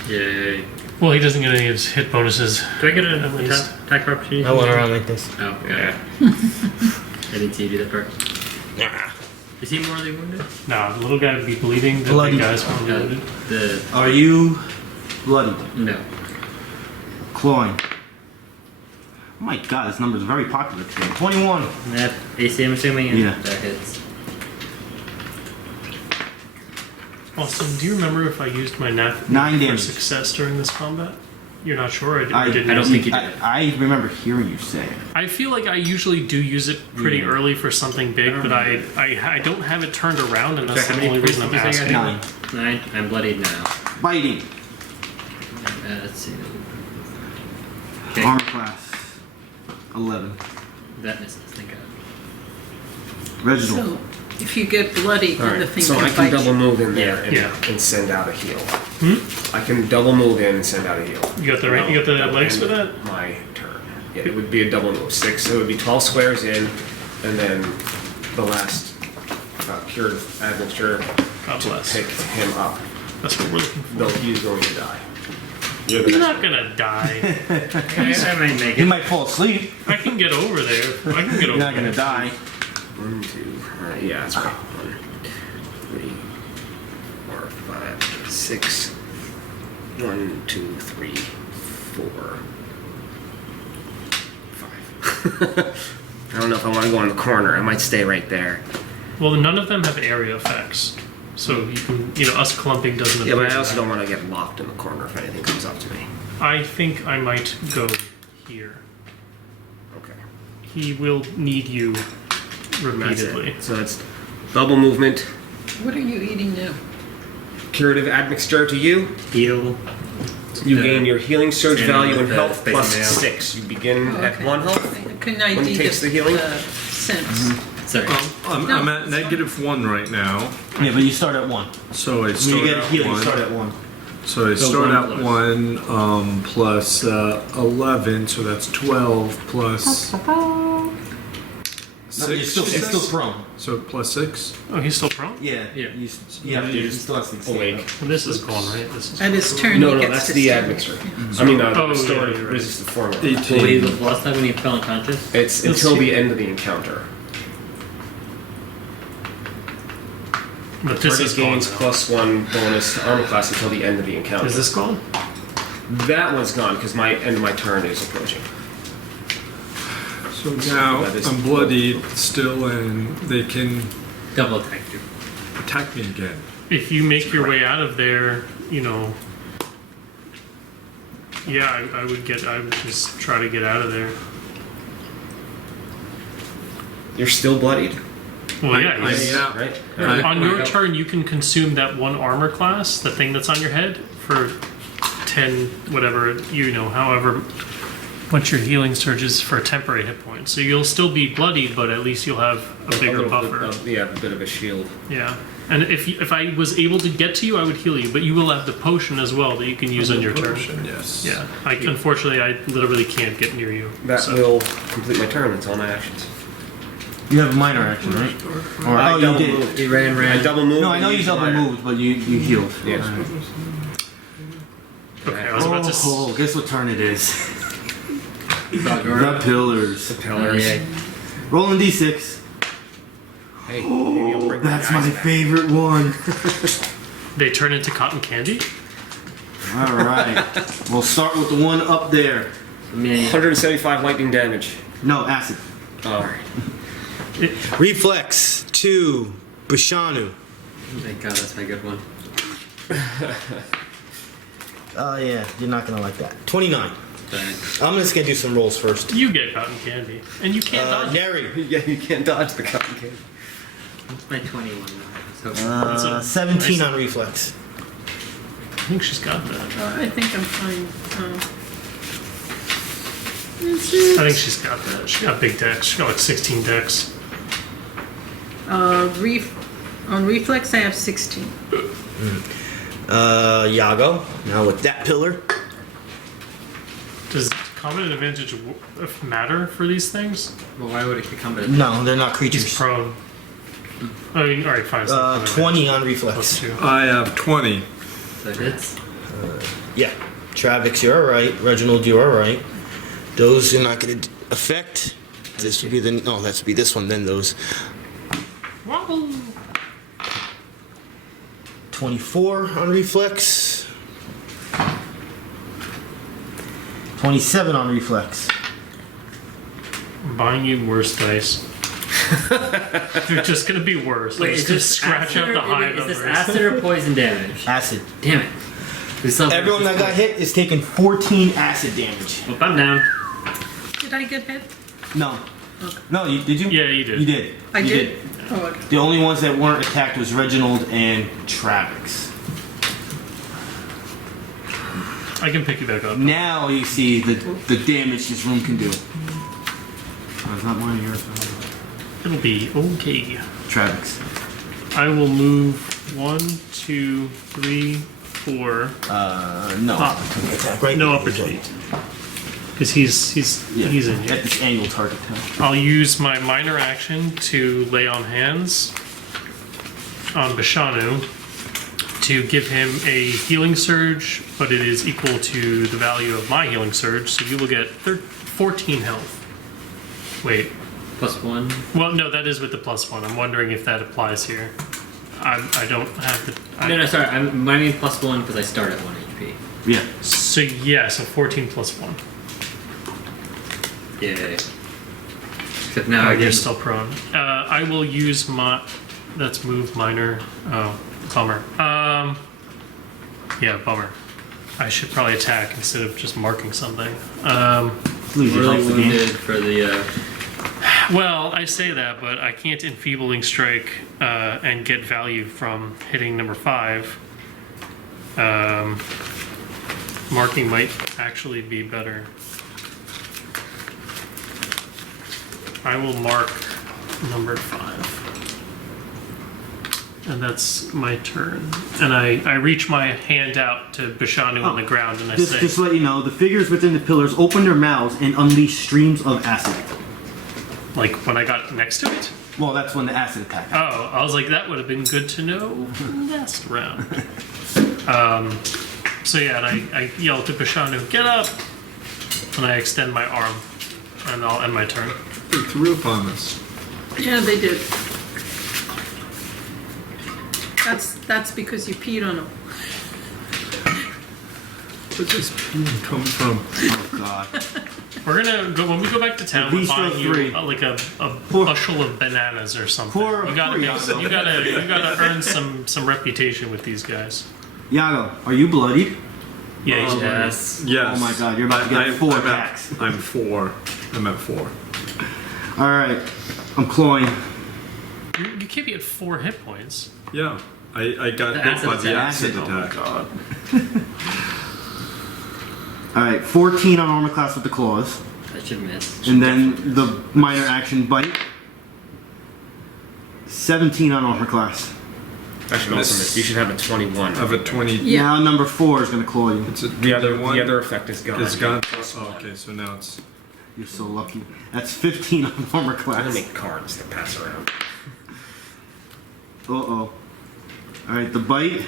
Yay. Well, he doesn't get any of his hit bonuses. Do I get an At least. attack opportunity? I went around like this. Oh, yeah. I didn't see you do that part. Is he mortally wounded? Nah, the little guy would be bleeding. The Bloody. big guy's probably No. wounded. The Are you bloody? no. Clawing. Oh my god, this number is very popular today. 21. That AC, I'm assuming. And Yeah. That hits. Austin, do you remember if I used my nat 9 for damage. success during this combat? You're not sure? I didn't. I don't think you did. I remember hearing you say it. I feel like I usually do use it pretty early for something big, but I don't have it turned around, and that's Sorry, how the many only reason I'm points did you say I asking. got? 9. I'm bloodied now. Biting. Let's see. Okay. Armor class. 11. That misses. Thank God. Reginald. So if you get bloody, then the Alright, thing so I can can bite double you. move in there Yeah. and send out a heal. Hmm? I can double move in and send out a heal. You got the right- you got the That'll legs end for that? My turn. Yeah, it would be a double move. 6. So it would be 12 squares in, and then the last curative admixture God to bless. pick him up. That's what we're looking for. Though he's going to die. You're the He's next not gonna die. I might make You it. might fall asleep. I can get over there. I can get You're over not gonna there. die. 1, 2. Yeah, that's right. 1, 3, 4, 5, 6. 1, 2, 3, 4, 5. I don't know if I want to go in the corner. I might stay right there. Well, none of them have area effects, so you can, us clumping doesn't. Yeah, but appear I also that. don't want to get locked in the corner if anything comes up to me. I think I might go here. Okay. He will need you That's repeatedly. it. So that's double movement. What are you eating now? Curative admixture to you. Heal. You gain your healing surge And value with and the health facing plus down. 6. You begin at Okay. 1 health. Can I When he do takes the healing? sense? Sorry. I'm at -1 right now, Yeah, but you start at 1. so I When you start get at healed, you 1. start at 1. So I So start 1 at plus. 1 plus 11, so that's 12 plus No, you're still, it's still prone. So +6. Oh, he's still prone? Yeah. Yeah. You have to. You still have to Awake. Well, this is gone, right? This is. At his turn, No, he no, gets that's to the stand. admixture. I mean, the Oh, restored yeah, you're right. resistant formula. Well, he 18. lost that when he fell unconscious. It's Let's until see. the end of the encounter. But this Target is gone. gains now. +1 bonus to armor class until the end of the encounter. Is this gone? That one's gone because my end of my turn is approaching. So now That is- I'm bloodied still, and they can Double attack you. attack me again. If you make your way out of there, you know. Yeah, I would just try to get out of there. You're still bloodied, Well, yeah. I- he's- yeah. right? Right. On your turn, you can consume that one armor class, the thing that's on your head, for 10, whatever, you know, however much your healing surge is for a temporary hit point. So you'll still be bloodied, but at least you'll have a bigger little buffer. bit of- yeah, a bit of a shield. Yeah. And if I was able to get to you, I would heal you, but you will have the potion as well that you can use on your turn. Yes. Yeah. Unfortunately, I literally can't get near you. That so. will complete my turn. That's all my actions. You have a minor action, right? Or, I oh, you double did. moved. He ran. I double moved. No, I know and you used double minor. moved, but you healed. Yes. Alright. Okay, I was about to. Oh, guess what turn it is? About The your pillars. Pillars. Yeah. Rolling d6. Hey, maybe I'll bring That's my my guys back. favorite one. They turn into cotton candy? All right. We'll start with the one up there. I mean, 175 lightning damage. No, acid. Oh. Reflex 2. Bashanu. thank God, that's my good one. Oh, yeah. You're not going to like that. 29. Thanks. I'm just going to do some rolls first. You get cotton candy. And you can't dodge it. Neri. Yeah, you can't dodge the cotton candy. What's my 21 now? So, 17 on reflex. I think she's got that. I think I'm fine. I think she's got that. She got big decks. She got like 16 decks. On reflex, I have 16. Yago. Now with that pillar. Does combat advantage matter for these things? well, why would it come to? No, they're not He's creatures. prone. I mean, alright, fine. it's not combat 20 on advantage. reflex. +2. I have 20. So hits. Yeah. Travex, you're alright. Reginald, you're alright. Those are not going to affect. This would be the. No, that would be this one, then those. Wobble. 24 on reflex. 27 on reflex. I'm buying you worse dice. They're just gonna be worse. Wait, Let's is just this scratch acid out or- the high Is numbers. this acid or poison damage? Acid. Damn it. We still have Everyone that got hit is taking 14 acid damage. Well, I'm down. Did I get hit? No. No, did you? Yeah, you did. You did. I You did? Oh, okay. The only ones that weren't attacked was Reginald and Travex. I can pick you back up. Now you see the damage this room can do. Oh, it's not mine, yours. It'll be okay. Travex. I will move 1, 2, 3, 4. No. Ah. Attack, right? No opportunity. Because he's in At here. this angle target time. I'll use my minor action to lay on hands on Bashanu to give him a healing surge, but it is equal to the value of my healing surge, so you will get 14 health. Wait. +1. Well, no, that is with the +1. I'm wondering if that applies here. I don't have the. No, sorry. Mine means +1 because I start at 1 HP. Yeah. So yeah, so 14 + 1. Yay. Except now Oh, I you're get still prone. I will use my. That's move minor. Oh, bummer. Yeah, bummer. I should probably attack instead of just marking something. Lose your really health again. wounded for the. Well, I say that, but I can't enfeebling strike and get value from hitting number 5. Marking might actually be better. I will mark number 5. And that's my turn. And I reach my hand out to Bashanu on the ground and I Just say, to let you know, the figures within the pillars open their mouths and unleash streams of acid. Like when I got next to it? Well, that's when the acid attack happened. Oh, I was like, that would have been good to know last round. So yeah, and I yell to Bashanu, get up! And I extend my arm, and I'll end my turn. They threw upon us. Yeah, they did. That's because you peed on them. Where's this pee come from? Oh, God. We're gonna go when we go back to town. We're Bistro buying you 3. like a Poor- bushel of bananas or something. Poor- you gotta poor make, Yago. you gotta earn some reputation with these guys. Yago, are you bloodied? Yeah, he's Yes. Yes. Oh my God, you're about to get 4 I'm attacks. I'm 4. I'm at 4. Alright, I'm clawing. You can't be at 4 hit points. Yeah. I got The hit acid by the attack. acid Oh my attack. God. Alright, 14 on armor class with the claws. That should miss. And then the minor action bite. 17 on armor class. Actually, also missed. You should have a 21. I have a 20. Yeah. Now number 4 is going to claw you. It's a The other 21. effect is gone. It's gone. Oh, okay, so now it's. You're so lucky. That's 15 on armor I'm gonna class. make cards to pass around. Uh-oh. Alright, the bite.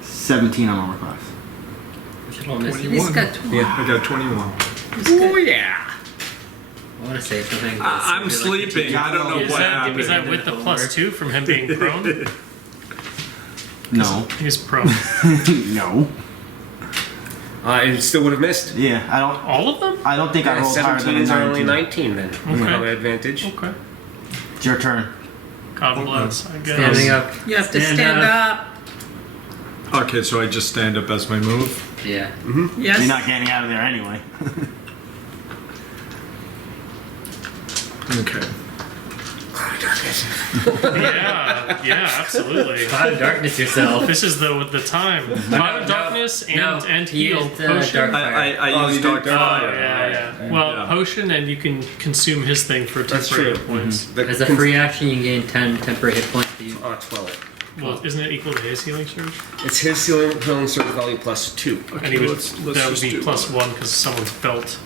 17 on armor class. We should all miss. 21. He's got 20. Yeah. I got 21. Oh yeah! I want to say something. but I'm it's really like sleeping. I don't know Is what that, is happened. that with the +2 from him being prone? No. He's prone. No. It still would have missed. Yeah, All of them? I don't think I Yeah, rolled higher than 17 a is only 19 19. then. Okay. You have an advantage. Okay. It's your turn. God bless, I guess. Standing up. You have to stand up. Okay, so I just stand up as my move. Yeah. Yes. You're not getting out of there anyway. Okay. Yeah, absolutely. Cloud of darkness yourself. This is the time. Cloud of darkness and he heal used, potion. dark I Oh, used you dark did? Oh, fire. yeah. Well, Yeah. potion, and you can consume his thing for That's temporary true. hit points. As a free action, you gain 10 temporary hit points. 12. Well, isn't it equal to his healing surge? It's his healing surge value plus 2. And he would, let's that would just be do +1 because someone's belt.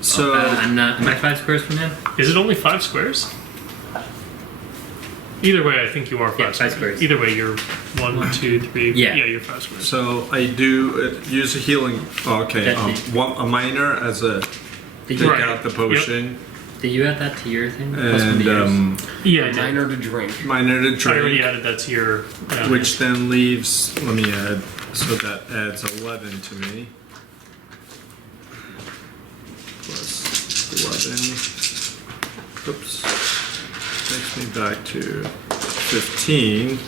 So I'm not. Am I 5 squares from him? Is it only 5 squares? Either way, I think you are 5 Yeah, 5 squares. squares. Either way, you're 1, 2, 3. Yeah. you're 5 squares. So I do use a healing. Oh, okay, That's it. a minor as a Did take you, Right. out the potion, did you add that to your thing? Plus one to and yours? Yeah, I did. Minor to drink. minor to I already drink, added that to your. which then leaves. Let me add. So that adds 11 to me. Plus 11. Oops. Takes me back to 15.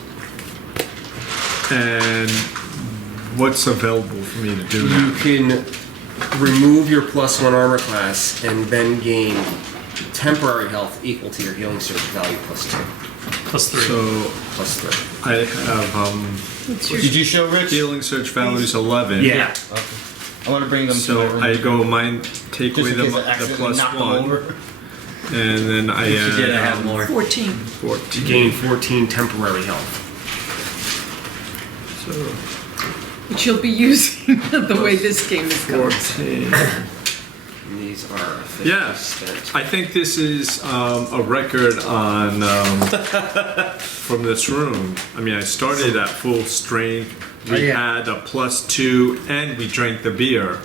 And what's available for me to do You now? can remove your +1 armor class and then gain temporary health equal to your healing surge value plus 2. +3. So Plus 3. I have Did you show Rich? healing search values 11. Yeah. Okay. I want to bring them to So my room. I go mine, take Just away in the, case I the accidentally knock them +1, over. and then I If you did, I add have more. 14. You 14. gain 14 temporary health. So Which you'll be using the way this game is going. 14. And these are officially Yeah, spent. I think this is a record on from this room. I mean, I started at full strength. We Oh, yeah. had a +2, and we drank the beer.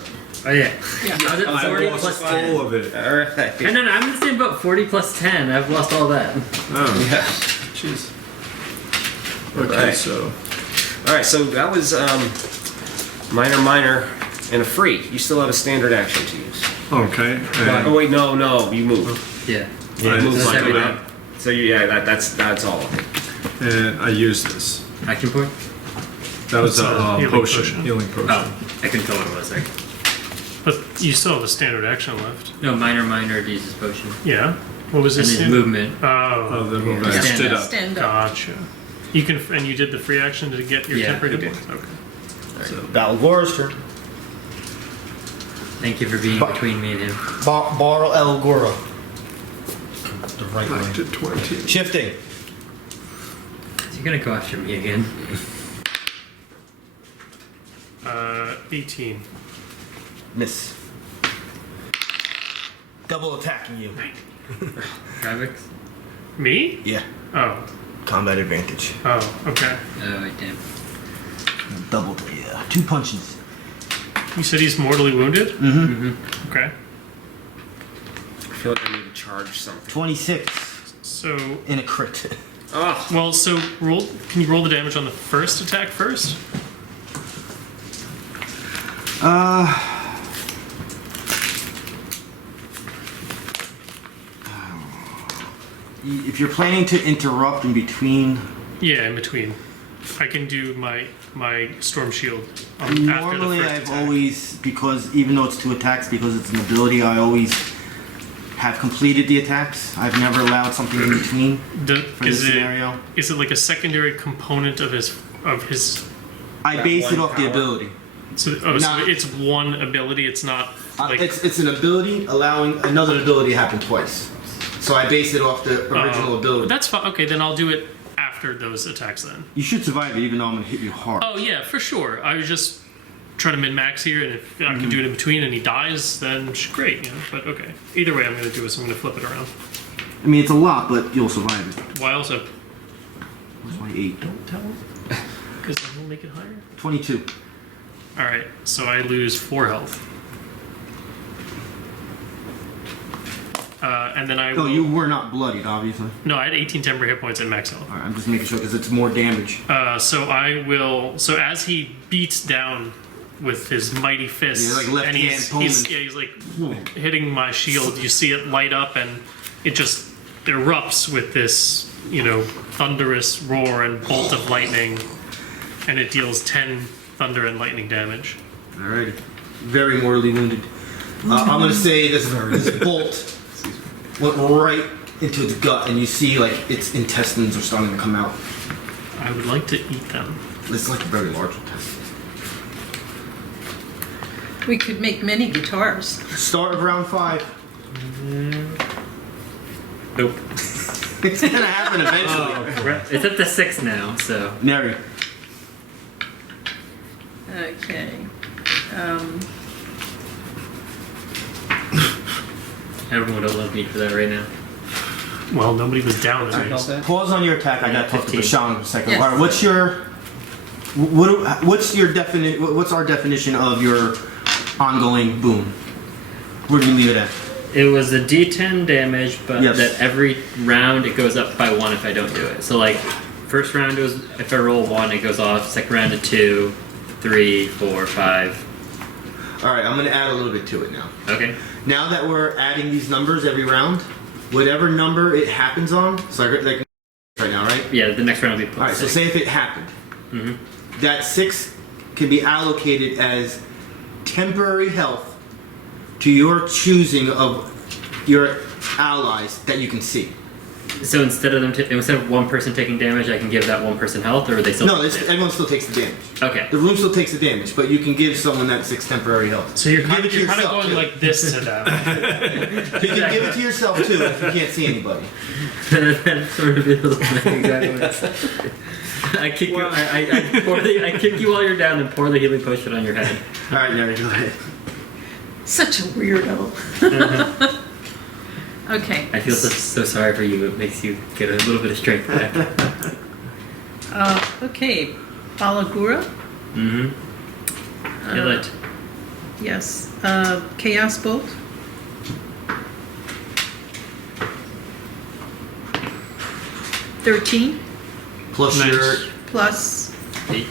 Oh yeah. Yeah. I was at I 40 lost plus all 10. of it. Alright. No, I'm in the same boat. 40 plus 10. I've lost all that. Oh, Yeah. jeez. Okay, Alright. so Alright, so that was minor, and a free. You still have a standard action to use. okay. Oh wait, no, you move. Yeah. You I move just like do that. that. So that's all of it. And I use this. Action point? That was It's a a healing potion, potion. healing potion. Oh, I couldn't tell what it was. Like, But you still have a standard action left. no, minor uses potion. Yeah. What was And this? his in? movement. Oh, Oh. the movement. I Yeah. stood up. Stand up. Gotcha. You can, and you did the free action to get your Yeah, temporary I hit did. points? Okay. Balgor's turn. Thank you for being between me and him. Barl El Goro. The right Back way. to 20. Shifting. Is he gonna go after me again? 18. Miss. Double attacking you. Travex? Me? Yeah. Oh. Combat advantage. Oh, okay. Oh, wait, damn. Double, yeah. 2 punches. You said he's mortally wounded? Mm-hmm. Okay. I feel like I need to charge something. 26. So, in a crit. Oh, well, so roll. Can you roll the damage on the first attack first? If you're planning to interrupt in between, Yeah, in between. I can do my storm shield after the normally first I've attack. always, because even though it's 2 attacks, because it's an ability, I always have completed the attacks. I've never allowed something in between for this scenario. Is it like a secondary component of his I That base it one off the power? ability. so it's one ability, it's not like It's an ability allowing another ability to happen twice. So I base it off the original ability. That's fine. Okay, then I'll do it after those attacks then. You should survive it, even though I'm gonna hit you hard. Oh yeah, for sure. I was just trying to min-max here, and if I can do it in between and he dies, then great, you know. But okay. Either way, I'm going to do is I'm going to flip it around. I mean, it's a lot, but you'll survive it. Why also? What's my 8? Don't tell him. Because then we'll make it higher. 22. All right, so I lose 4 health. And then I will... Oh, you were not bloodied, obviously. No, I had 18 temporary hit points and max health. Alright, I'm just making sure because it's more damage. So I will... So as he beats down with his mighty fists, Yeah, like left and hand he's like hitting my shield, you see it light up and it just erupts with this, you know, thunderous roar and bolt of lightning, and it deals 10 thunder and lightning damage. Alrighty. Very mortally wounded. I'm gonna say this bolt went right into its gut, and you see like its intestines are starting to come out. I would like to eat them. It's like a very large intestine. We could make many guitars. Start of round 5. Nope. It's gonna happen eventually. It's up to 6 now, so. Neri. Okay. Everyone would love me for that right now. Well, nobody was down as Alright, me. all set? Pause on your attack. I got to talk to 15. Bashanu in a second. Yes. Alright, what's our definition of your ongoing boom? Where do you leave it at? It was a D10 damage, but Yes. that every round it goes up by 1 if I don't do it. So like, first round it was if I roll 1 it goes off. Second round to 2, 3, 4, 5. Alright, I'm gonna add a little bit to it now. Okay. Now that we're adding these numbers every round, whatever number it happens on, so like right now, right? Yeah, the next round will be Alright, so +6. say if it happened, that 6 can be allocated as temporary health to your choosing of your allies that you can see. So instead of one person taking damage, I can give that one person health, or are they still? No, take it's, damage? everyone still takes the damage. Okay. The room still takes the damage, but you can give someone that 6 temporary health. So you're give kind it of, to you're kind of yourself, going too. like this to them. You can give it to yourself too if you can't see anybody. That sort of is exactly. I kick you. I kick you while you're down and pour the healing potion on your head. All right, Neri, go ahead. Such a weirdo. Okay. I feel so sorry for you. It makes you get a little bit of strength back. Okay. Balagura? Kill it. Yes. Chaos Bolt? $13 Plus Nice. your... plus 8.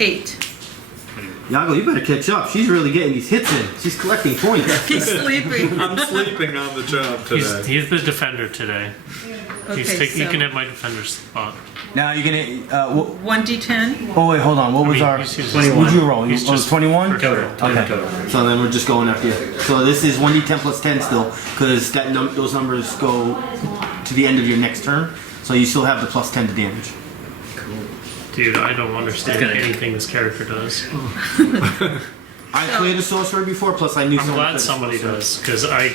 8. Yago, you better catch up. She's really getting these hits in. She's collecting points. He's sleeping. I'm sleeping on the job today. He's the defender today. Okay, You can have my defender spot. Now you're gonna... 1d10. oh, wait, hold on. What was our... he's just- What'd you roll? He's You, just 21? Total. Okay. Total. So then we're just going after you. So this is 1d10 plus 10 still, because those numbers go to the end of your next turn. So you still have the plus 10 to damage. Dude, I don't understand It's gonna- anything this character does. I played a sorcerer before, plus I knew I'm someone glad played a somebody sorcerer. does, because I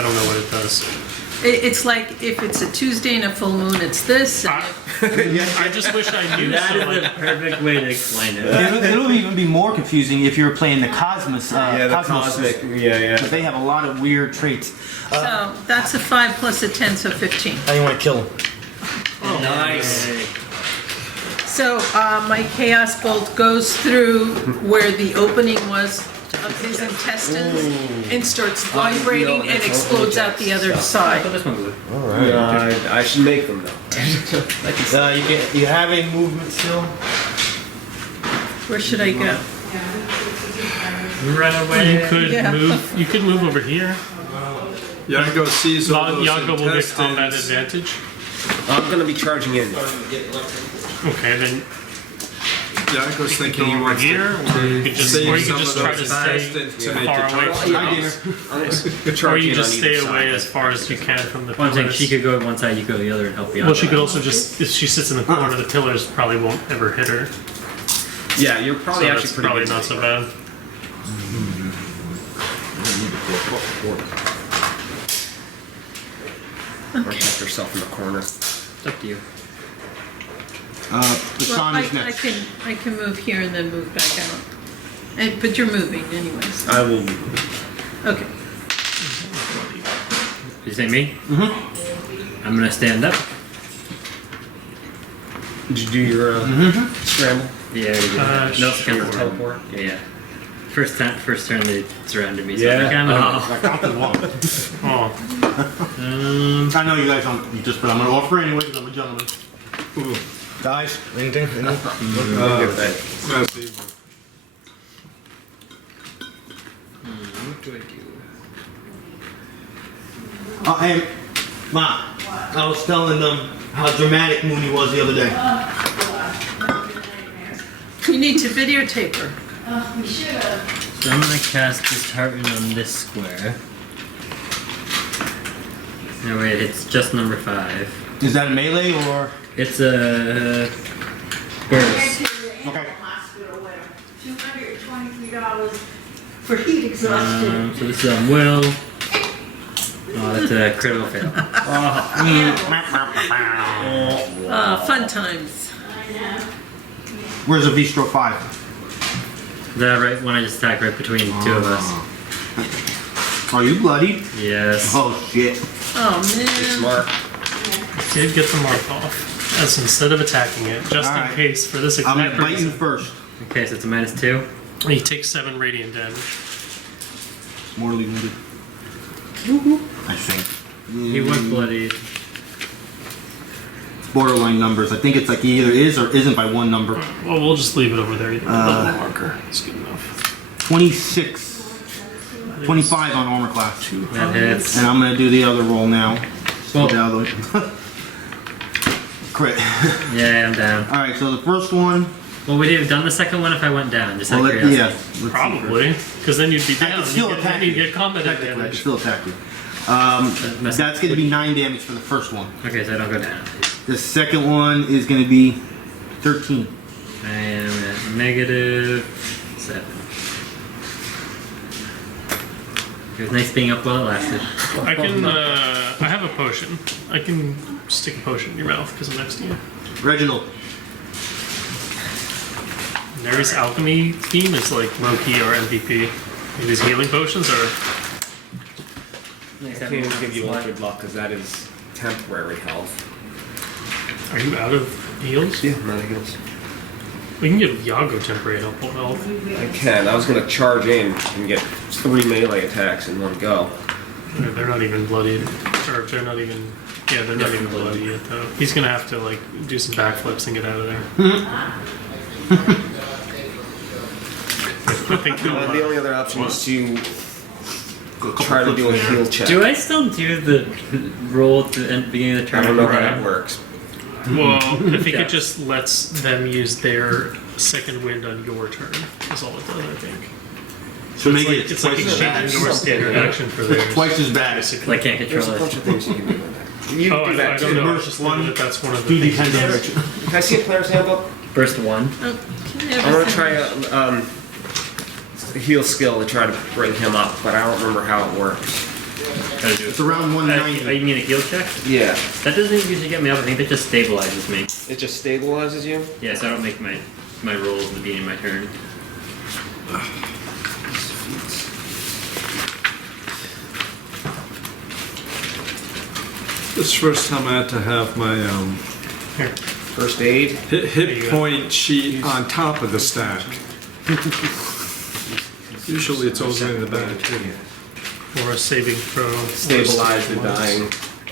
don't know what it does. It's like if it's a Tuesday and a full moon, it's this. And I just wish I knew. That So, is the like, perfect way to explain it. It'll even be more confusing if you're playing the Cosmos. Yeah, the Cosmos cosmic. Yeah. But they have a lot of weird traits. so that's a 5 plus a 10, so 15. How you want to kill him? Nice. So my Chaos Bolt goes through where the opening was of his intestines and starts vibrating and explodes out the other I side. thought this one was I should make them though. You have a movement still? Where should I go? run away. you could Yeah. move. You could move over here. Yago sees all those Yago will get combat intestines. advantage. I'm gonna be charging in. Okay, then Yago's you thinking can he go over wants here, to or you could just, save or you some could of just try to those stay intestines to make far it away. tough. From the I'm house. just Or charging you in just on stay either away side. as far as you can from the Well, I'm saying pillars. she could go one side, you go the other, and help you out. Well, she could also just, if she sits in the corner, the pillars probably won't ever hit her. Yeah, you're So probably that's actually pretty probably good. not so bad. Protect herself in the corner. It's up to you. Well, Bashanu's next. I can move here and then move back out. But you're moving anyways. I will. Okay. Did you say me? Mm-hmm. I'm gonna stand up. Did you do your scramble? Yeah, I already did that. No, sure. it's teleport. Yeah. First turn they surrounded me, so Yeah? I'm like, I'm off. I counted one. Oh, I know you guys don't, you just, but I'm going to offer anyway because I'm a gentleman. Guys, anything? That's evil. What do I do? Oh, hey, Ma, I was telling them how dramatic Mooney was the other day. You need to videotape her. So I'm gonna cast Dishearten on this square. No wait, it's just number 5. Is that a melee or? It's a burst. Okay. Hospital with $223 for heat exhaustion. So this is on will. Oh, that's a critical fail. Fun times. I know. Where's a V-stroke 5? Is that right? When I just attack right between two of us. Are you bloody? Yes. Oh shit. Oh man. Smart. did get the mark off, as instead of attacking it, just in Alright. case, for this I'm exact gonna bite you reason. first. Okay, so it's a -2. He takes 7 radiant damage. Mortally wounded. I think. He was bloodied. It's borderline numbers. I think it's like he either is or isn't by one number. Well, we'll just leave it over there. Either level marker. It's good enough. 26. 25 on armor class. That hits. And I'm gonna do the other roll now. Well- Get out of the way. Crit. Yeah, I'm down. Alright, so the first one. Well, would he have done the second one if I went down? Just out Well, of curiosity. yeah. let's see Probably, because then you'd be first. I down. can still You'd attack get, you. you'd get combat Technically, I can advantage. still attack you. Mess- That's gonna be 9 damage for the first one. Okay, so I don't go down. The second one is gonna be 13. I am at -7. It was nice being up while it lasted. I can. I have a potion. I can stick a potion in your mouth because I'm next to you. Reginald. Neri's alchemy theme is like low-key or MVP. These healing potions are. I can't even give you good luck because that is temporary health. Are you out of heals? Yeah, I'm out of heals. We can give Yago temporary health. I can. I was gonna charge in and get 3 melee attacks in one go. They're not even bloodied, or they're not even. Yeah, they're not even bloody yet though. He's gonna have to like do some backflips and get out of there. I think The only other option is to try to do a heal check. Do I still do the roll at the beginning of the turn? I don't know how that works. Well, I think Yeah. it just lets them use their second wind on your turn. Is all it does, I think. So make Like, it it's like twice as bad. exchanging your standard action for theirs. Twice as bad. Like, can't There's control a bunch it. of things you can do with that. You Oh, do I that don't too. know. I was just thinking that that's one of the 2d10 things. damage. Can I see a player's handbook? Burst 1. Oh, can I I'm have gonna a try a heal skill to try to bring him up, but I don't remember how it works. Gotta do It's it. around 190. You mean a heal check? Yeah. That doesn't usually get me up. I think that just stabilizes me. It just stabilizes you? Yeah, so I don't make my rolls at the beginning of my turn. This first time I had to have my Here. First aid. hit point sheet on top of the stack. Usually it's always in the back. Or a saving throw. or Stabilize the saving once. dying.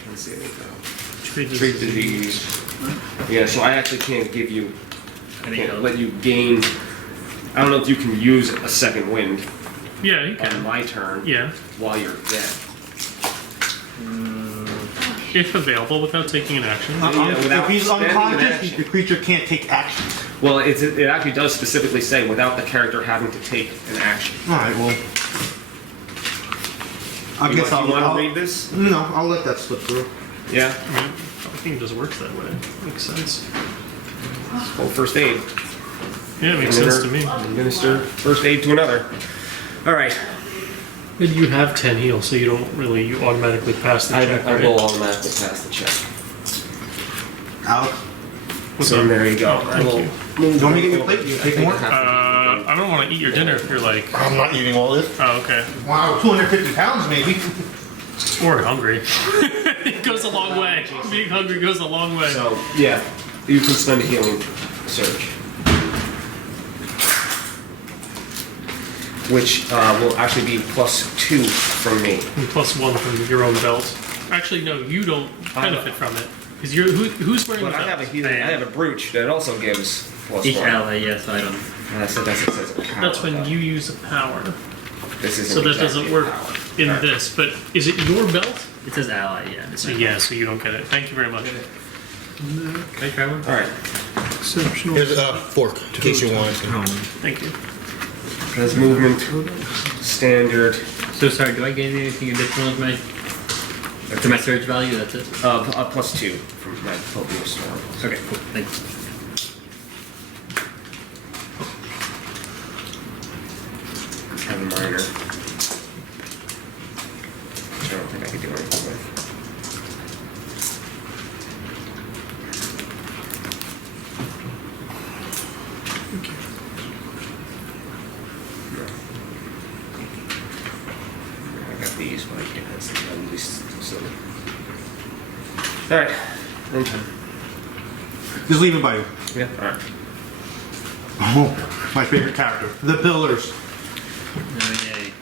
Let's see, there we go. Treat Treat disease. Yeah, so I actually can't give you, Any can't help? let you gain. I don't know if you can use a second wind Yeah, you on can. my turn Yeah. while you're dead. If available without taking an action. without If he's spending an unconscious, action. the creature can't take actions. Well, it actually does specifically say without the character having to take an action. All right, well, I You guess want I'll to read this? No, I'll let that slip through. Yeah. I mean, I think it just works that way. Makes sense. Well, first aid. Yeah, it makes sense to me. Administer first aid to another. All right. And you have 10 heal, so you don't really, you automatically pass the check, I right? will automatically pass the check. Out. So there you go. I will move. You want me to give you a over. plate? You I take think more? I have to- I don't want to eat your dinner if you're like, I'm not eating all this. oh, okay. Wow, 250 pounds maybe. Or hungry. It goes a long way. Being hungry goes a long way. So yeah, you can spend a healing surge, which will actually be +2 from me. And +1 from your own belt. Actually, no, you don't benefit from it. Because you're, who's wearing But the I belt? have a healing. I have a brooch that also gives Each +1. ally, yes, item. That's it says power, That's when though. you use a power. This isn't So that exactly doesn't a work power. in Alright. this. But is it your belt? It says ally, yeah. So yeah, so you don't get it. Thank you very much. Can I try one? All right. Exceptional. Here's a fork, in case you want to. Thank you. That's movement, standard. So sorry, do I gain anything additional with my to my surge value? That's it. +2 from my Pokemon Storm. Okay, cool. Thanks. Have a minor. Which I don't think I could do anything with. I got these, but I can't. That's at least silly. All right. Then time. Just leave it by you. Yeah. All right. Oh, my favorite character. The Pillars. Oh yay.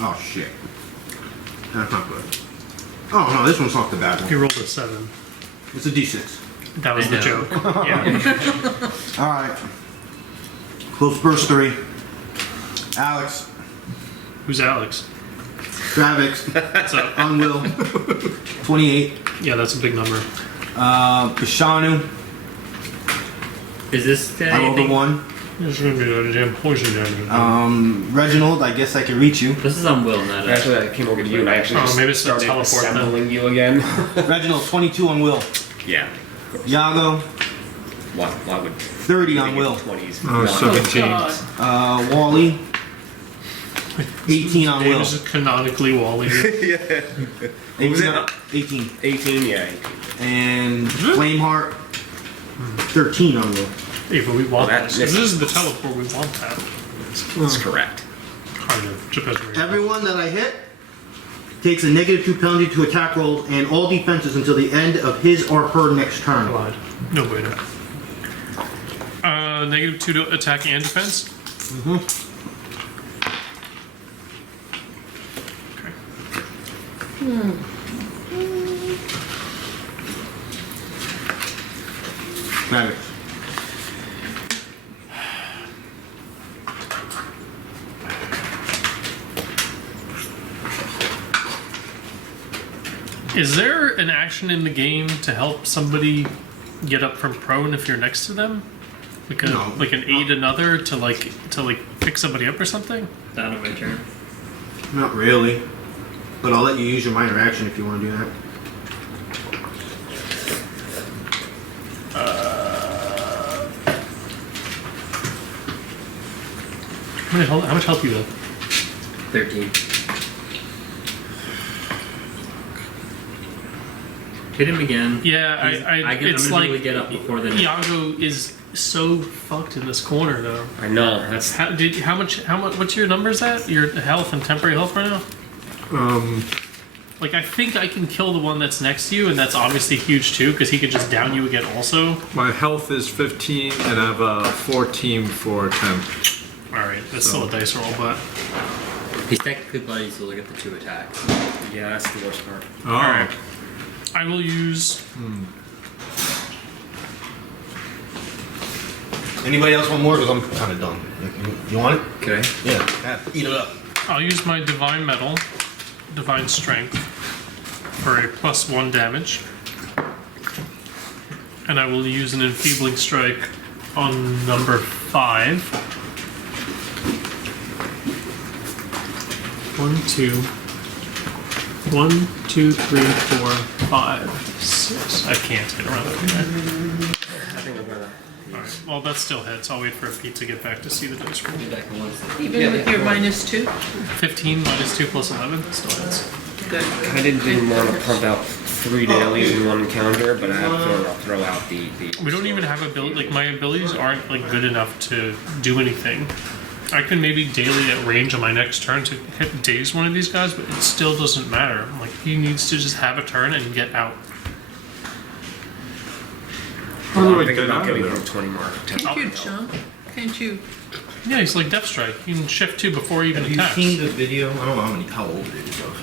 Oh, shit. That's not good. Oh, no, this one's not the bad one. You rolled a 7. It's a D6. That was I the know. joke. Yeah. All right. Close burst 3. Alex. Who's Alex? Travex. What's up? Unwill. 28. Yeah, that's a big number. Bashanu. Is this I rolled a anything? 1. There's gonna be a damn poison down here. Reginald, I guess I can reach you. This is on will, not Actually, I came over to you and I actually Oh, just maybe it's the started teleport then. assembling you again. Reginald, 22 on Will. Yeah. Yago, Why would 30 on Will. 20s? Oh, 17. God. Wally, 18 on Name Will. is canonically Wally. yeah. 18. 18. 18, yeah. 18. And Flameheart, 13 on Will. Hey, but we want That this. 'Cause misses. this is the teleport. We want that. That's correct. Kind of. Depends where you're at. Everyone that I hit takes a -2 penalty to attack rolls and all defenses until the end of his or her next turn. Lied. No bueno. -2 to attack and defense. Travex. Is there an action in the game to help somebody get up from prone if you're next to them? Like a, No. like an aid another to like pick somebody up or something? Down on my turn. Not really. But I'll let you use your minor action if you want to do that. How much help you have? 13. Hit him again. Yeah, it's I'm like gonna get up before the next. Yago is so fucked in this corner though. I know. That's How much? What's your numbers at? Your health and temporary health right now? Like I think I can kill the one that's next to you, and that's obviously huge too, because he could just down you again also. My health is 15, and I have a 14 for 10. All right, that's still a dice roll, but He's technically bloody, so look at the 2 attacks. yeah, that's the worst part. Oh. all right. I will use. Anybody else want more? Because I'm kind of done. You want it? Okay. Yeah. Eat it up. I'll use my divine metal, divine strength, for a +1 damage, and I will use an enfeebling strike on number 5. 1, 2, 3, 4, 5, 6. I can't hit around that. I think I'm gonna. Alright, well that still hits. I'll wait for Pete to get back to see the dice roll. Even with your -2? 15 minus 2 plus 11 still hits. Good. I didn't want to pump out 3 dailies in one encounter, but I have to throw out the. We don't even have ability. Like my abilities aren't like good enough to do anything. I can maybe daily at range on my next turn to hit daze one of these guys, but it still doesn't matter. Like he needs to just have a turn and get out. How do I I'm thinking get about out getting of rid there? of 20 more. Can't you jump? Can't you? Yeah, he's like Death Strike. You can shift 2 before he even Have you attacks. seen the video? I don't know how old it is of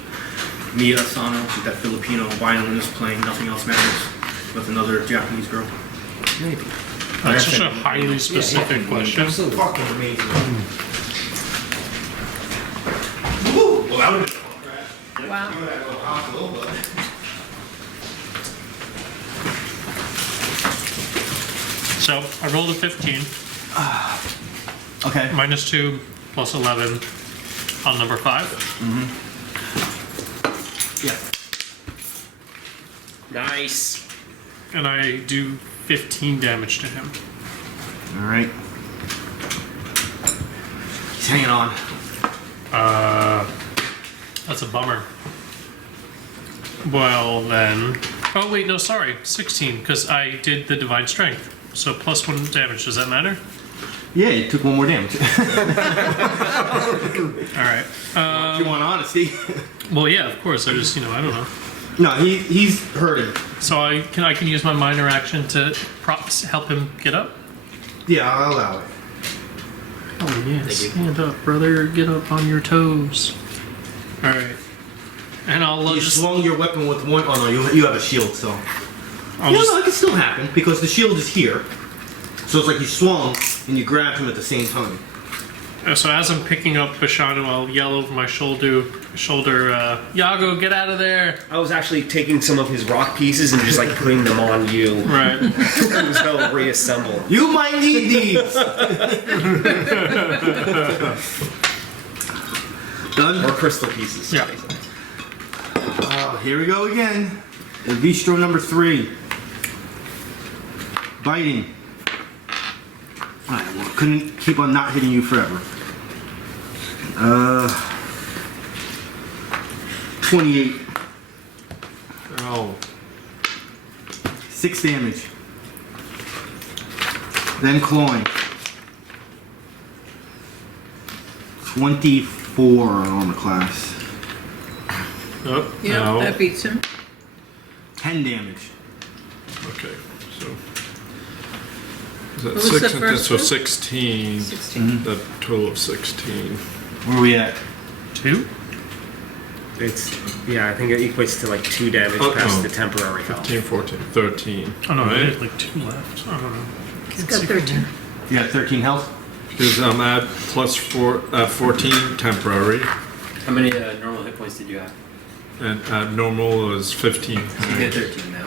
Mia Asano, that Filipino violinist playing Nothing Else Matters with another Japanese girl. Maybe. That's such a highly specific question. So fucking amazing. Woo! Well, that would have been Wow. So I rolled a 15, Okay. -2 plus 11 on number 5. Yeah. Nice. And I do 15 damage to him. All right. He's hanging on. That's a bummer. Well then, oh wait, no, sorry, 16 because I did the divine strength. So +1 damage. Does that matter? Yeah, it took 1 more damage. All right. If you want honesty. Well, yeah, of course. I just, I don't know. No, he's hurting. So I can use my minor action to help him get up. Yeah, I'll allow it. Oh yes, stand up, brother. Get up on your toes. All right. And I'll You just. swung your weapon with one. Oh no, you have a shield, so. I'll No, just no, it can still happen because the shield is here. So it's like you swung and you grabbed him at the same time. so as I'm picking up Bashanu, I'll yell over my shoulder, Yago, get out of there! I was actually taking some of his rock pieces and just like putting them on you. Right. So he'll reassemble. You might need these. Done. Or crystal pieces. Yeah. Oh, here we go again. Vistro number 3. Biting. Alright, well, couldn't keep on not hitting you forever. 28. Oh. 6 damage. Then clawing. 24 on armor class. Oh, Yeah, no. that beats him. 10 damage. Okay. So. Is that What was the 6? first So one? 16. 16. The total of 16. Where are we at? 2? It's I think it equates to like 2 damage Oh, past oh. the temporary health. 15, 14, 13. Oh no, I right? had like 2 left. I don't know. He's got 13. You got 13 health? Because I'm at +14 temporary, How many normal hit points did you have? and at normal is 15. You hit 13 now.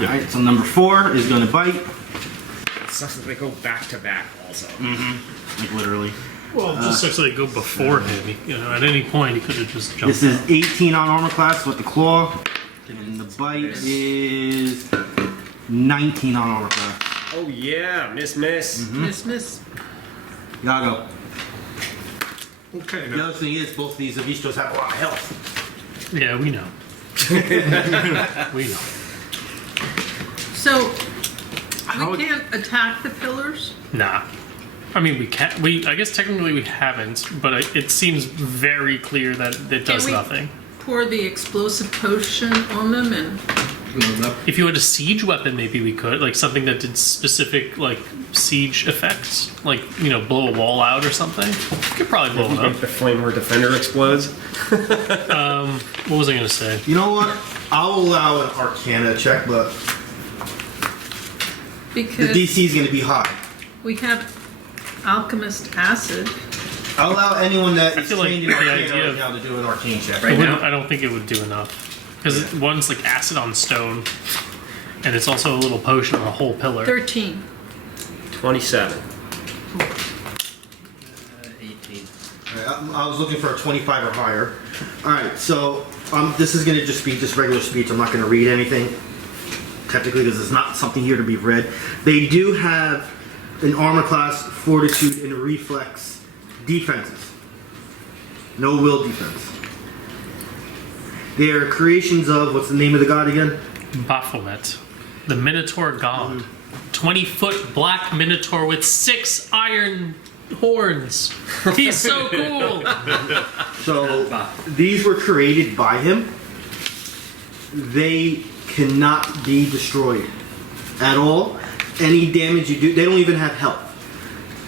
Yeah. Alright, so number 4 is going to bite. It sucks that they go back to back also. Like literally. Well, just sucks they go before him. At any point he could have just jumped. This is 18 on armor class with the claw. And the bite is 19 on armor class. Oh yeah, miss. Miss. Yago. Okay, The now. other thing is, both of these Avistros have a lot of health. Yeah, we know. We know. So, How- we can't attack the pillars? Nah. I mean, we can't. I guess technically we haven't, but it seems very clear that it does we- nothing. Pour the explosive potion on them and Blow 'em up. If you had a siege weapon, maybe we could, like something that did specific like siege effects, like blow a wall out or something. We could probably blow it up. If the Flamer Defender explodes. What was I gonna say? You know what? I'll allow an Arcana check, but the because DC is going to be high. we have alchemist acid. I'll allow anyone that I is feel like trained in the Arcana idea right of- now to do an Arcane check. Right now? I don't think it would do enough because one's like acid on stone, and it's also a little potion on a whole pillar. 13. 27. 18. I was looking for a 25 or higher. Alright, so this is going to just be just regular speech. I'm not going to read anything, technically, because it's not something here to be read. They do have an armor class, fortitude, and reflex defenses. No will defense. They are creations of, what's the name of the god again? Baphomet, the Minotaur god, 20-foot black Minotaur with 6 iron horns. He's so cool. So these were created by him. They cannot be destroyed at all. Any damage you do, they don't even have health.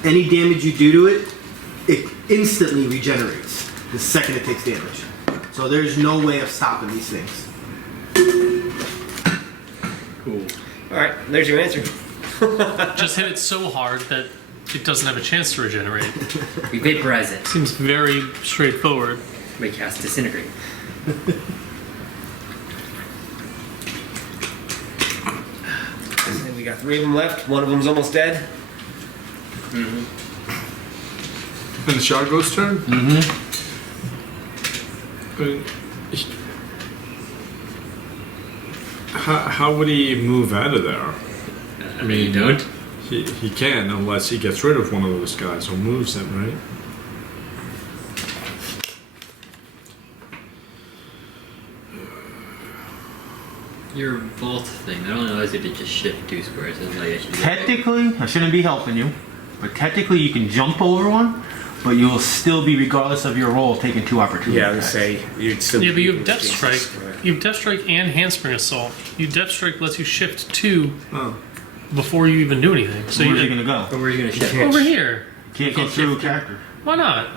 Any damage you do to it, it instantly regenerates the second it takes damage. So there's no way of stopping these things. Cool. Alright, there's your answer. Just hit it so hard that it doesn't have a chance to regenerate. We vaporize it. Seems very straightforward. We cast Disintegrate. And we got 3 of them left. One of them's almost dead. And it's Yago's turn? How would he move out of there? I mean, you don't. He can, unless he gets rid of one of those guys or moves them, right? Your vault thing, that only allows you to just shift 2 squares. It doesn't allow you to do that. Technically, I shouldn't be helping you, but technically you can jump over one, but you will still be, regardless of your roll, taking 2 opportunity Yeah, I would attacks. say you'd still Yeah, but you be have Death against Strike. this square. You have Death Strike and Handspring Assault. Death Strike lets you shift 2 Oh. before you even do anything. So Where's he you gonna go? But where are you going to shift? can't- over here. Can't go through a character. Why not?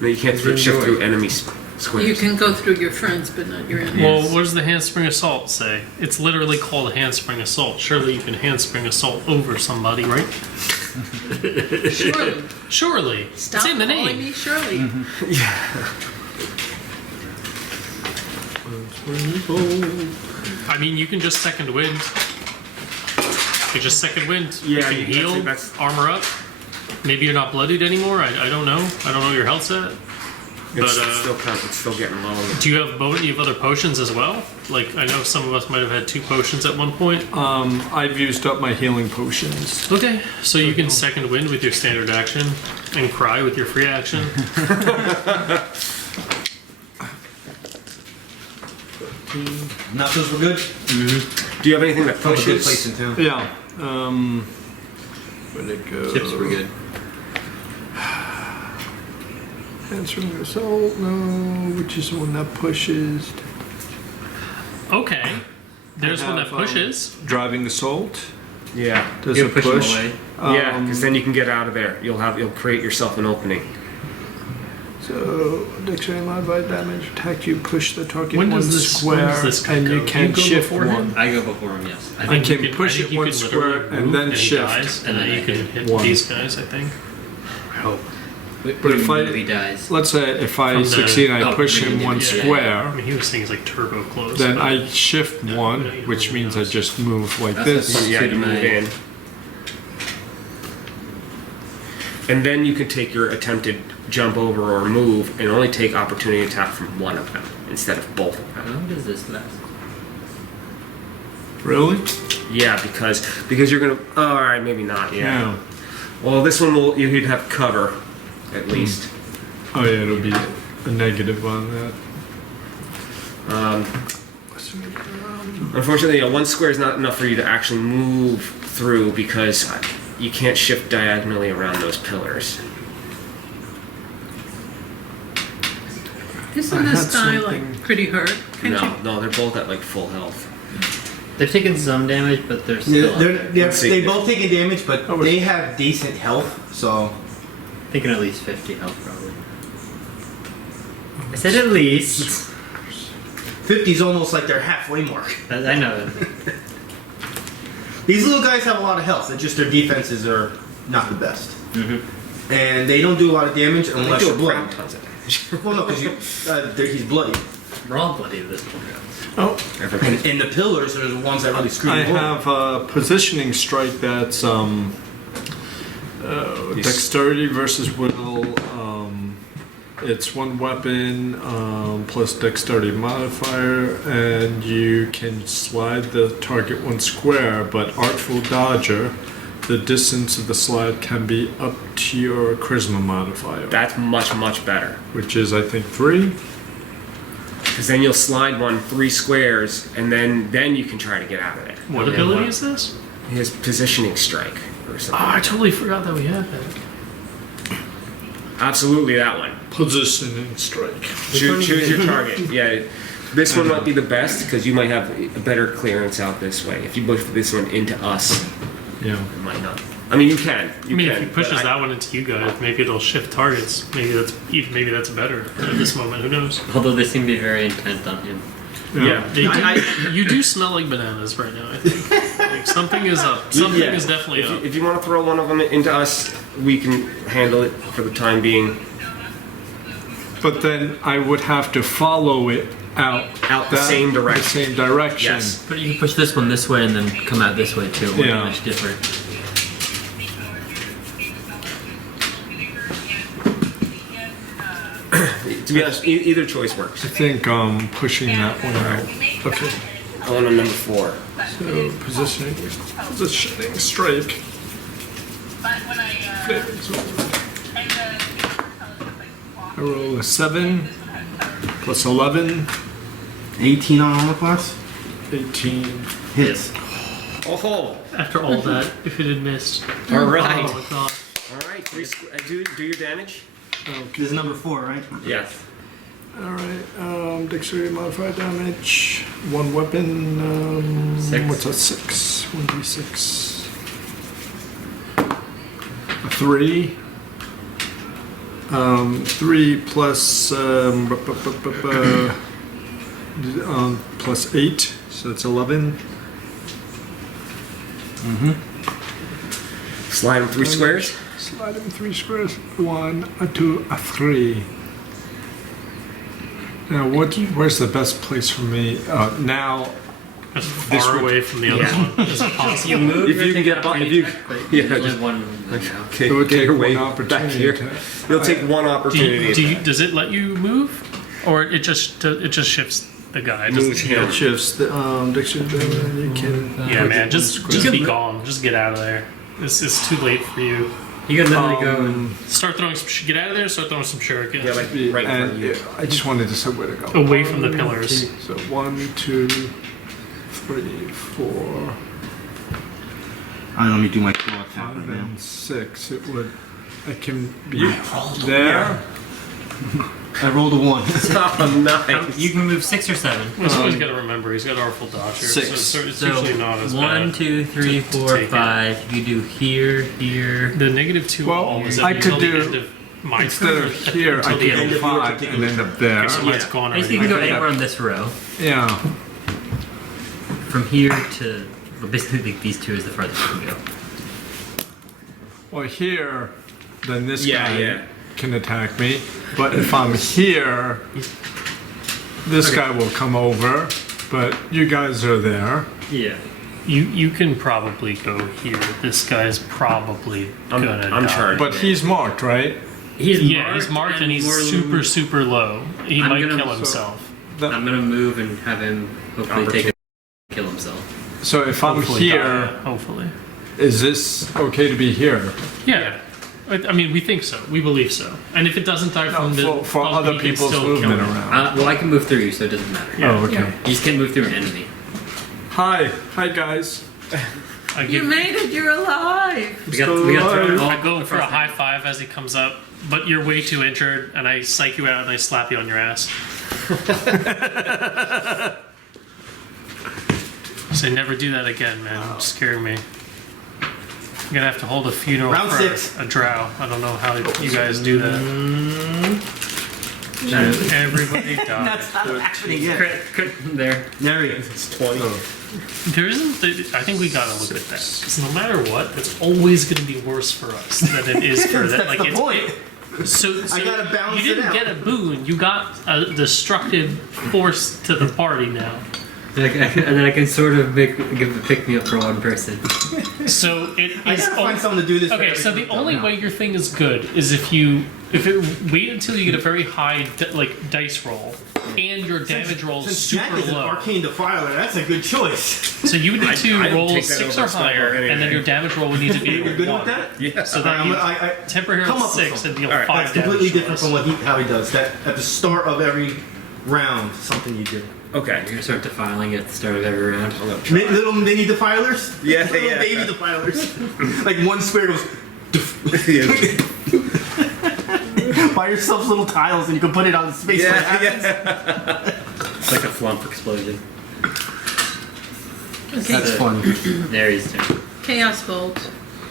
No, you can't shift through enemy squares. You can go through your friends, but not your enemies. Well, what does the Handspring Assault say? It's literally called Handspring Assault. Surely you can Handspring Assault over somebody, right? Surely. Surely. Stop it's in the calling name. me Shirley. I mean, you can just second wind. You just second wind. Yeah, you can heal, that's- armor up. Maybe you're not bloodied anymore. I don't know. I don't know what your health's at. It's But, it's still getting low. Do you have you have other potions as well? Like I know some of us might have had 2 potions at one point. I've used up my healing potions. Okay, so you can second wind with your standard action and cry with your free action. Knuckles were good. Do you have anything that From a good place pushes? in town. Yeah. Where'd it go? Chips were good. Answering assault, no. Which is the one that pushes? Okay, there's I one that have, pushes. Driving assault. Yeah. Does You'll it push push? them away. Yeah, because then you can get out of there. You'll create yourself an opening. So, dexterity modified damage, attack you, push the target When one does this square, when does this guy and go? you Do can go shift before one. him? I go before him, yes. I I think can you push I think it you one can square literally and move then he shift. dies, and then you can hit One. these guys. I think. But if I- he dies. Let's say if I From the- succeed, I oh, push really? him one Yeah. I square, mean, he was saying it's like turbo close. then but- I shift one, which means I just move like That's this. Yeah, you move in. And then you can take your attempted jump over or move and only take opportunity attack from one of them instead of both of How them. long does this last? Really? Yeah, because you're gonna. Oh, all right, maybe not. Yeah. Yeah. Well, this one you'd have cover, at least. Oh yeah, it'll be a negative on that. Unfortunately, 1 square is not enough for you to actually move through because you can't shift diagonally around those pillars. Isn't this guy like pretty hurt? No, they're both at like full health. They've taken some damage, but they're still. They both taking damage, but they have decent health, so. Taking at least 50 health, probably. I said at least. 50's almost like their halfway mark. I know. These little guys have a lot of health, it's just their defenses are not the best. Mm-hmm. And they don't do a lot of damage unless They you're do bloody. tons of damage. Well, no, because he's bloody. We're all bloody at this point. Oh, And the pillars are the ones that really screw I you. have a positioning strike that's dexterity versus will. It's 1 weapon plus dexterity modifier, and you can slide the target 1 square. But Artful Dodger, the distance of the slide can be up to your charisma modifier, That's much, much better. which is I think 3. Because then you'll slide 3 squares, and then you can try to get out of there. what ability is this? His positioning strike or Oh, something. I totally forgot that we had that. Absolutely that one. Positioning strike. Choose your target. Yeah. This one might be the best because you might have a better clearance out this way. If you push this one into us, Yeah. it might not. I mean, you can. I mean, if he but pushes that one into you guys, maybe it'll shift targets. Maybe that's better at this moment. Who knows? Although they seem to be very intent on him. Yeah. They do, you do smell like bananas right now. I think like something is up. Something Yeah. is definitely up. If you want to throw one of them into us, we can handle it for the time being. But then I would have to follow it out The same direction. The same direction. Yes. But you can push this one this way and then come out this way too. It won't be Yeah. much different. To be honest, either choice works. I think pushing that one out. Okay. On number 4. So positioning strike. I roll a 7 plus 11, 18 on armor class? 18. Hits. Oh, After all that, if it had missed. all right. Oh my god. All right. Do your damage. This is number 4, right? Yes. Alright, dexterity modified damage. 1 weapon. 6. What's that? 6. 1d6. A 3. 3 plus plus 8, so it's 11. Slide him 3 squares. Slide him 3 squares. 1, a 2, a 3. Now, where's the best place for me? Now, As This far would- away from the other one as possible. You move. If you can get by, if you, yeah, There's just, only one. okay, it would get take your way one back opportunity. here. To, You'll take one opportunity. Does it let you move, or it just shifts the guy? It Moves just- him. it shifts the dexterity. You can. Yeah, man, just You be can- gone. Just get out of there. This is too late for you. You can literally go and Start throwing some. Get out of there. Start throwing some shurikens. Yeah, like right in front of And you. I just wanted to say where to go. Away from the pillars. So 1, 2, 3, 4, Let me do my claw attack 5, right now. and 6. I can be there. I rolled a 1. Oh, nice. you can move 6 or 7. Well, someone's got to remember he's got Artful Dodger. 6. So it's So usually not as 1, bad. 2, 3, to 4, take it. 5. You do here, here. The -2 Well, always I until could the do- end of my Instead turn, of or here, I until the could end go of 5 and end up there. so it's gone Basically, you already. can go I think anywhere on this row. Yeah. From here to. Well, basically, these 2 is the farthest you can go. Well, here, then this Yeah, guy yeah. can attack me. But if I'm here, this guy will come over. But you guys are there. Yeah. You can probably go here. This guy's probably I'm gonna die. charged. But he's marked, right? He's He's marked and he's more- super low. He I'm might gonna- kill so- himself. I'm gonna move and have him hopefully take a kill himself. So if I'm Hopefully here, die, hopefully. is this okay to be here? Yeah. I mean, we think so. We believe so. And if it doesn't die from the for bump, other you can people's still movement kill him. around. Well, I can move through you, so it doesn't matter. Yeah. Oh, okay. You just can't move through an enemy. Hi guys. I You give. made it, you're alive! We got thrown all I go for a high five as he comes up, but you're way too injured, and I psych you out and I slap you on your ass. Say never do that again, man. You're scaring me. I'm gonna have to hold a funeral Round for 6. a drow. I don't know how you guys do that. Everybody dies. That's not happening yet. Crit there. Neri. It's 20. There isn't. I think we gotta look at that. 'Cause no matter what, it's always gonna be worse for us than it is for that. That's Like the it's. point. So I gotta balance You it didn't out. get a boon. You got a destructive force to the party now. And then I can sort of give a pick me up for one person. So it I is. gotta find something to do this. for Okay, so the everything. only way your thing is good is if wait until you get a very high dice roll, and your damage roll is Since super Jack is an low. arcane defiler, that's a good choice. So you would need to I'd roll take that 6 over or higher, Spellbound and then anyway. your damage roll would need to be You're good 1. with that? Yeah. So that you I temper here come at up with 6 and something. deal Alright, 5 That's completely damage different to from us. how he does. That at the start of every round, something you do. Okay. You're gonna start defiling at the start of every round. I'm gonna try. Little mini defilers. Yeah, little yeah. baby defilers. Like one square goes. Buy yourself little tiles and you can put it on the space. where it happens. It's like a flump explosion. Okay, That's fun. Neri's turn. Chaos Bolt,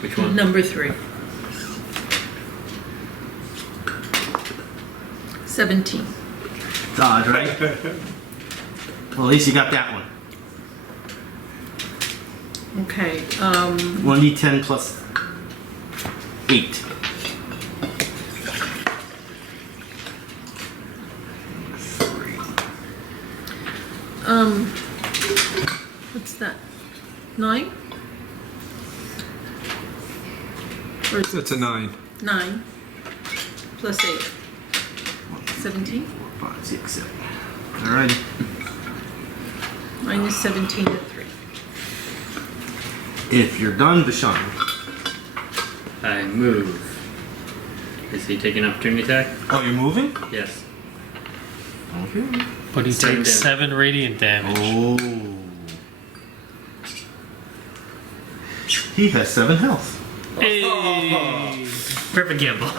Which one? number 3. 17. Dodge, right? Well, at least you got that one. Okay, 1d10 plus 8. what's that? 9? Or is it That's a 9. 9 plus 8? 17? 4, 5, 6, 7. Alrighty. Minus 17 and 3. If you're done, Bashanu. I move. Is he taking an opportunity attack? Oh, you're moving? Yes. Okay. But he Same takes damage. 7 radiant damage. Oh. He has 7 health. Hey! Perfect gamble.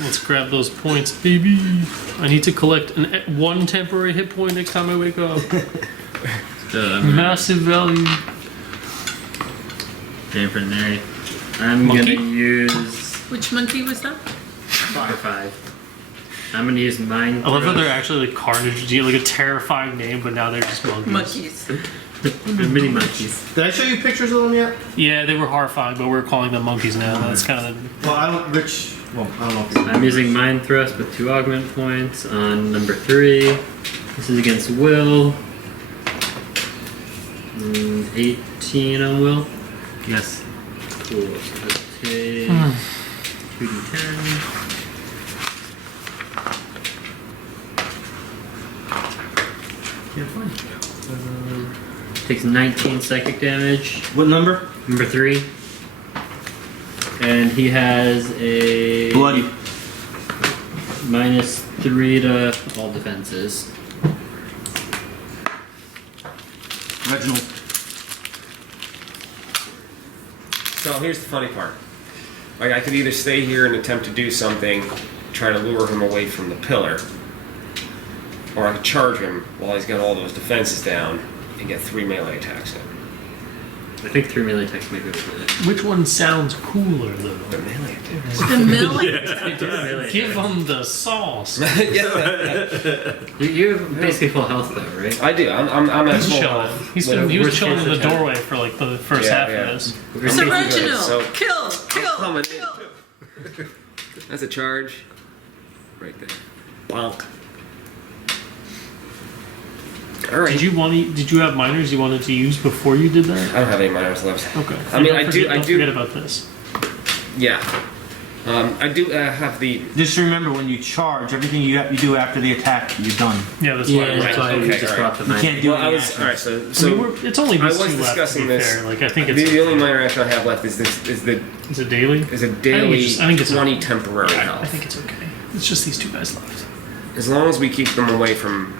Let's grab those points, baby. I need to collect one temporary hit point next time I wake up. Massive value. Game for Neri. I'm Monkey? gonna use Which monkey was that? for 5. I'm gonna use mine. I love how they're actually like Carnage, like a terrifying name, but now they're just monkeys. Monkeys. They're mini monkeys. Did I show you pictures of them yet? Yeah, they were horrifying, but we're calling them monkeys now. That's kind of Well, I don't. Which? Well, I don't know. I'm using Mind Thrust with 2 augment points on number 3. This is against Will. 18 on Will. Yes. Cool. So let's take 2d10. Yeah, fine. Takes 19 psychic damage. What number? Number 3. And he has a Bloody. minus 3 to all defenses. Reginald. So here's the funny part. Like I could either stay here and attempt to do something, try to lure him away from the pillar, or I could charge him while he's got all those defenses down and get 3 melee attacks in. I think 3 melee attacks may be with it. which one sounds cooler though? The melee attacks. The milk? Give them the sauce. You have basically full health though, right? I do. I'm at He's full chilling. health. He Whatever. was Worst chilling in case the attack. doorway for like the first Yeah, half yeah. of this. We're So taking- Reginald, So- kill, coming kill, in. kill. That's a charge. Right there. Bonk. Alright. Did you have minors you wanted to use before you did that? I don't have any minors left. Okay. I mean, Don't I do. forget about this. Yeah. I do have the. Just remember, when you charge, everything you do after the attack, you're done. Yeah, that's Yeah, why. that's why we Okay, just alright. brought the You mind. can't do Well, I any was. actions. Alright, so. I mean, it's only I these was two left, to discussing be this. fair. Like I think it's The only minor action I have left is this. Is a daily. daily I think it's 20 temporary I health. think it's okay. It's just these two guys left. As long as we keep them away from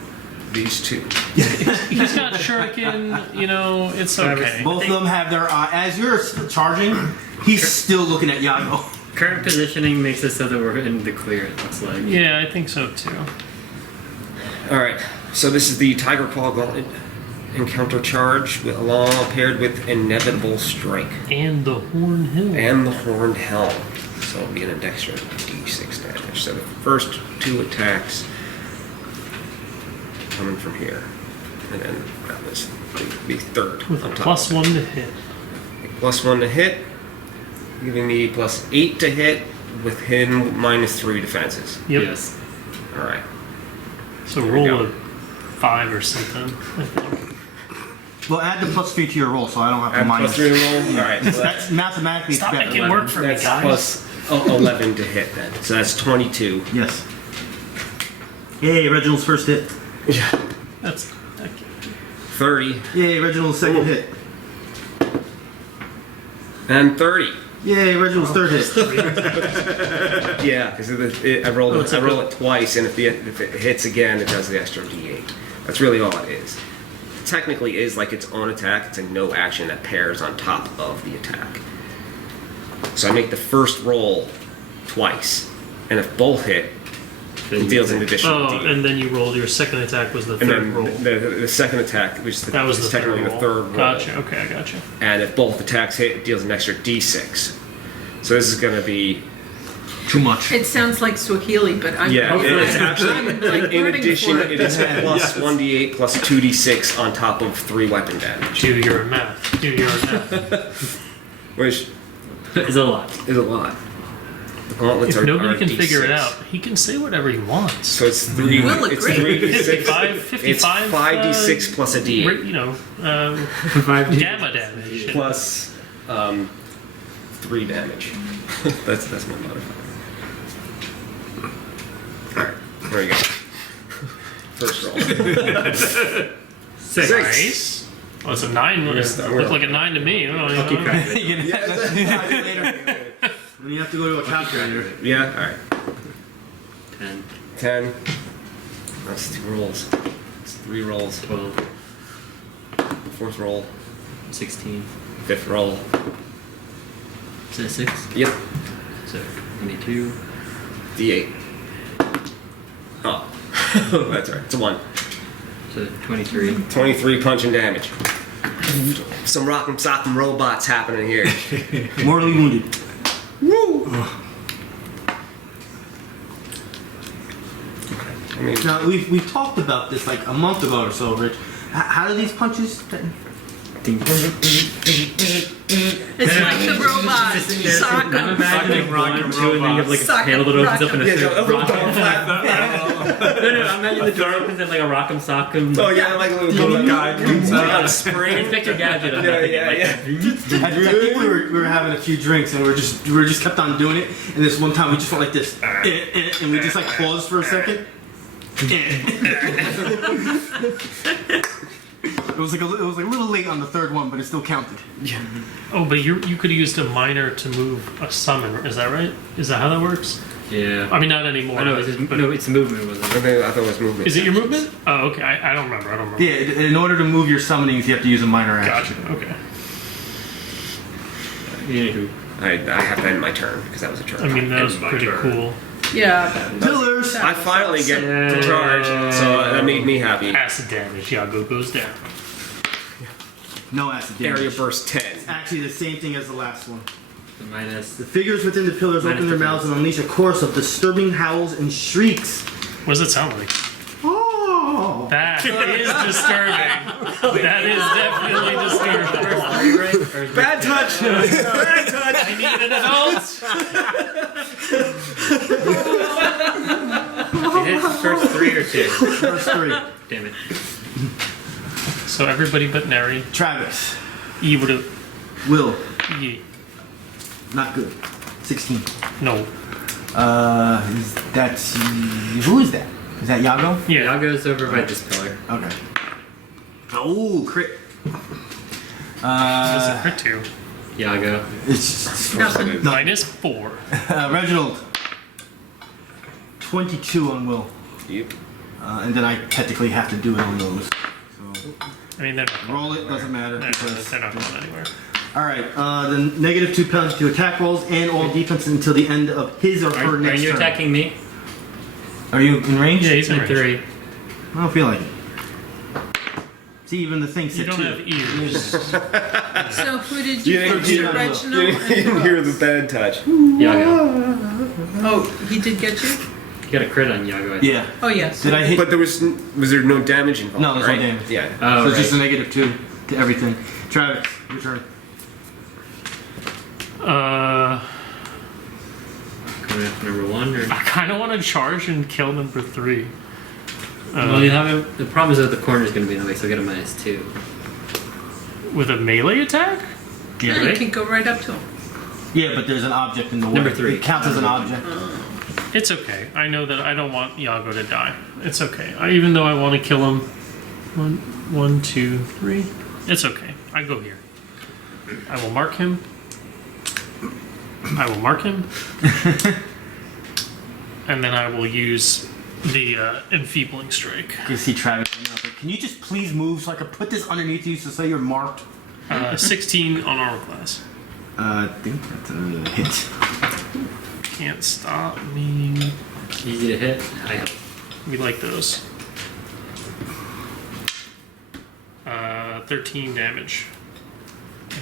these two. He's got shuriken. You know, it's okay. Both of them have their as you're charging, he's still looking at Yago. Current positioning makes it so that we're in the clear, it looks like. Yeah, I think so too. Alright, so this is the Tiger Paw Gauntlet encounter charge along paired with Inevitable Strike. And the Horn Hill. And the Horned Helm. So it'll be an extra d6 damage. So the first two attacks coming from here. And then that was the third. With a on top. +1 to hit. +1 to hit, giving me +8 to hit with him -3 defenses. Yep. Yes. Alright. So we roll go. a 5 or something, I think. Well, add the +3 to your roll, so I don't have to Add minus. +3 roll? Alright. So That's mathematically Stop better. making work for me, that's guys. +11 to hit then. So that's 22. Yes. Yay, Reginald's first hit. That's. 30. Yay, Reginald's second hit. And 30. Yay, Reginald's third hit. Yeah, because I roll it twice, and if it hits again, it does the extra d8. That's really all it is. It technically is like its own attack. It's a no action that pairs on top of the attack. So I make the first roll twice, and if both hit, it deals an additional d8. And then you rolled your second attack was the And third then roll. the second attack, which is That was the third technically roll. the third roll. Gotcha. Okay, I gotcha. And if both attacks hit, it deals an extra d6. So this is going to be... Too much. It sounds like Swahili, but I'm Yeah, it's I'm, actually, like, in rooting addition, for it is plus 1d8 plus 2d6 on top of 3 weapon damage. Do your math. Do your math. Which It's a lot. is a lot. The gauntlets If are nobody are can D6. figure it out, he can say whatever he wants. So it's 3 We'll it's agree. 3d6. 55, It's 5d6 plus a d8. You know, 5 gamma damage. Plus 3 damage. that's my modifier. Alright, there we go. First roll. 6. Nice. Oh, it's a 9. Looked like a 9 to me. I don't I'll keep know. track of it. When you have to go to a calculator. Yeah, alright. 10, 10. That's 2 rolls. That's 3 rolls. 12, Fourth roll. 16. Fifth roll. Is that 6? Yep. So 22. D8. Oh. That's right. It's a 1. So 23. 23 punch and damage. Some rock'em sock'em robots happening here. Mortally wounded. Woo! I mean, Now, we've talked about this like a month ago or so, Rich. How do these punches... It's like the robot. Sock I'm 'em. imagining rock one, and two, and then you have like a Sock 'em, panel that opens rock up and a yeah, third a little rock. dog flap. No, I'm imagining the door opens and like a rock'em sock'em. Oh yeah, like a little guy comes out. on a spring. Inspector Gadget. I'm Yeah, thinking, yeah, like, yeah. I think we were having a few drinks and we just kept on doing it. And this one time we just went like this, and we just like paused for a second. It was like a little late on the third one, but it still counted. Oh, but you could have used a minor to move a summon. Is that right? Is that how that works? Yeah. I mean, not anymore. I know, it's just, no, it's movement, wasn't it? I thought it was movement. Is it your movement? Oh, okay. I don't remember. Yeah, in order to move your summonings, you have to use a minor action. Gotcha. Okay. Anywho. I have to end my turn because that was a turn. I mean, that was It's my pretty turn. cool. Yeah. Pillars! I finally get to charge, so that made me happy. Acid damage. Yago goes down. No acid damage. Area burst 10. Actually, the same thing as the last one. The minus. The figures within the pillars Minus open their the mouths and unleash a chorus of disturbing howls and shrieks. What does it sound like? Oh! That is disturbing. That is definitely disturbing. Bad touch! Bad touch! I need an adult. It hits the first 3 or 2. First 3. Damn it. So everybody but Neri. Travis. E would have. Will. E. Not good. 16. No. That's... Who is that? Is that Yago? Yeah. Yago's over by this pillar. Okay. Oh, crit. What's it crit to? Yago. It's Nothing. -4. Reginald. 22 on Will. Yep. And then I technically have to do it on those. So I mean, they're not going roll it, anywhere. doesn't matter. Because, They're not going anywhere. all right, the -2 penalty to attack rolls and all defense until the end of his or her Are next you turn. attacking me? Are you in range? Yeah, he's in range. 3. I don't feel like it. See, even the thing You said don't 2. have ears. So who did you Yeah, put yeah, to yeah. Reginald? You didn't hear the bad touch. Yago. Oh, he did get you? You got a crit on Yago. I think. Yeah. Oh, yes. Did I hit? But was there no damage involved? No, there's no right? damage. Yeah. Oh, so it's just a right. -2 to everything. Travis, your turn. Coming up number 1 or. I kind of want to charge and kill number 3. Well, you have the problem is that the corner is going to be in the way, so get a -2. With a melee attack? Yeah, you can go right up to him. Yeah, but there's an object in the way. Number 3. It counts as an object. It's okay. I know that I don't want Yago to die. It's okay. Even though I want to kill him. 1, 2, 3. It's okay. I go here. I will mark him. I will mark him. And then I will use the enfeebling strike. You see Travis. Can you just please move so I can put this underneath you so you're marked? 16 on armor class. I think that's a hit. Can't stop me. Easy to hit. I have. We like those. 13 damage.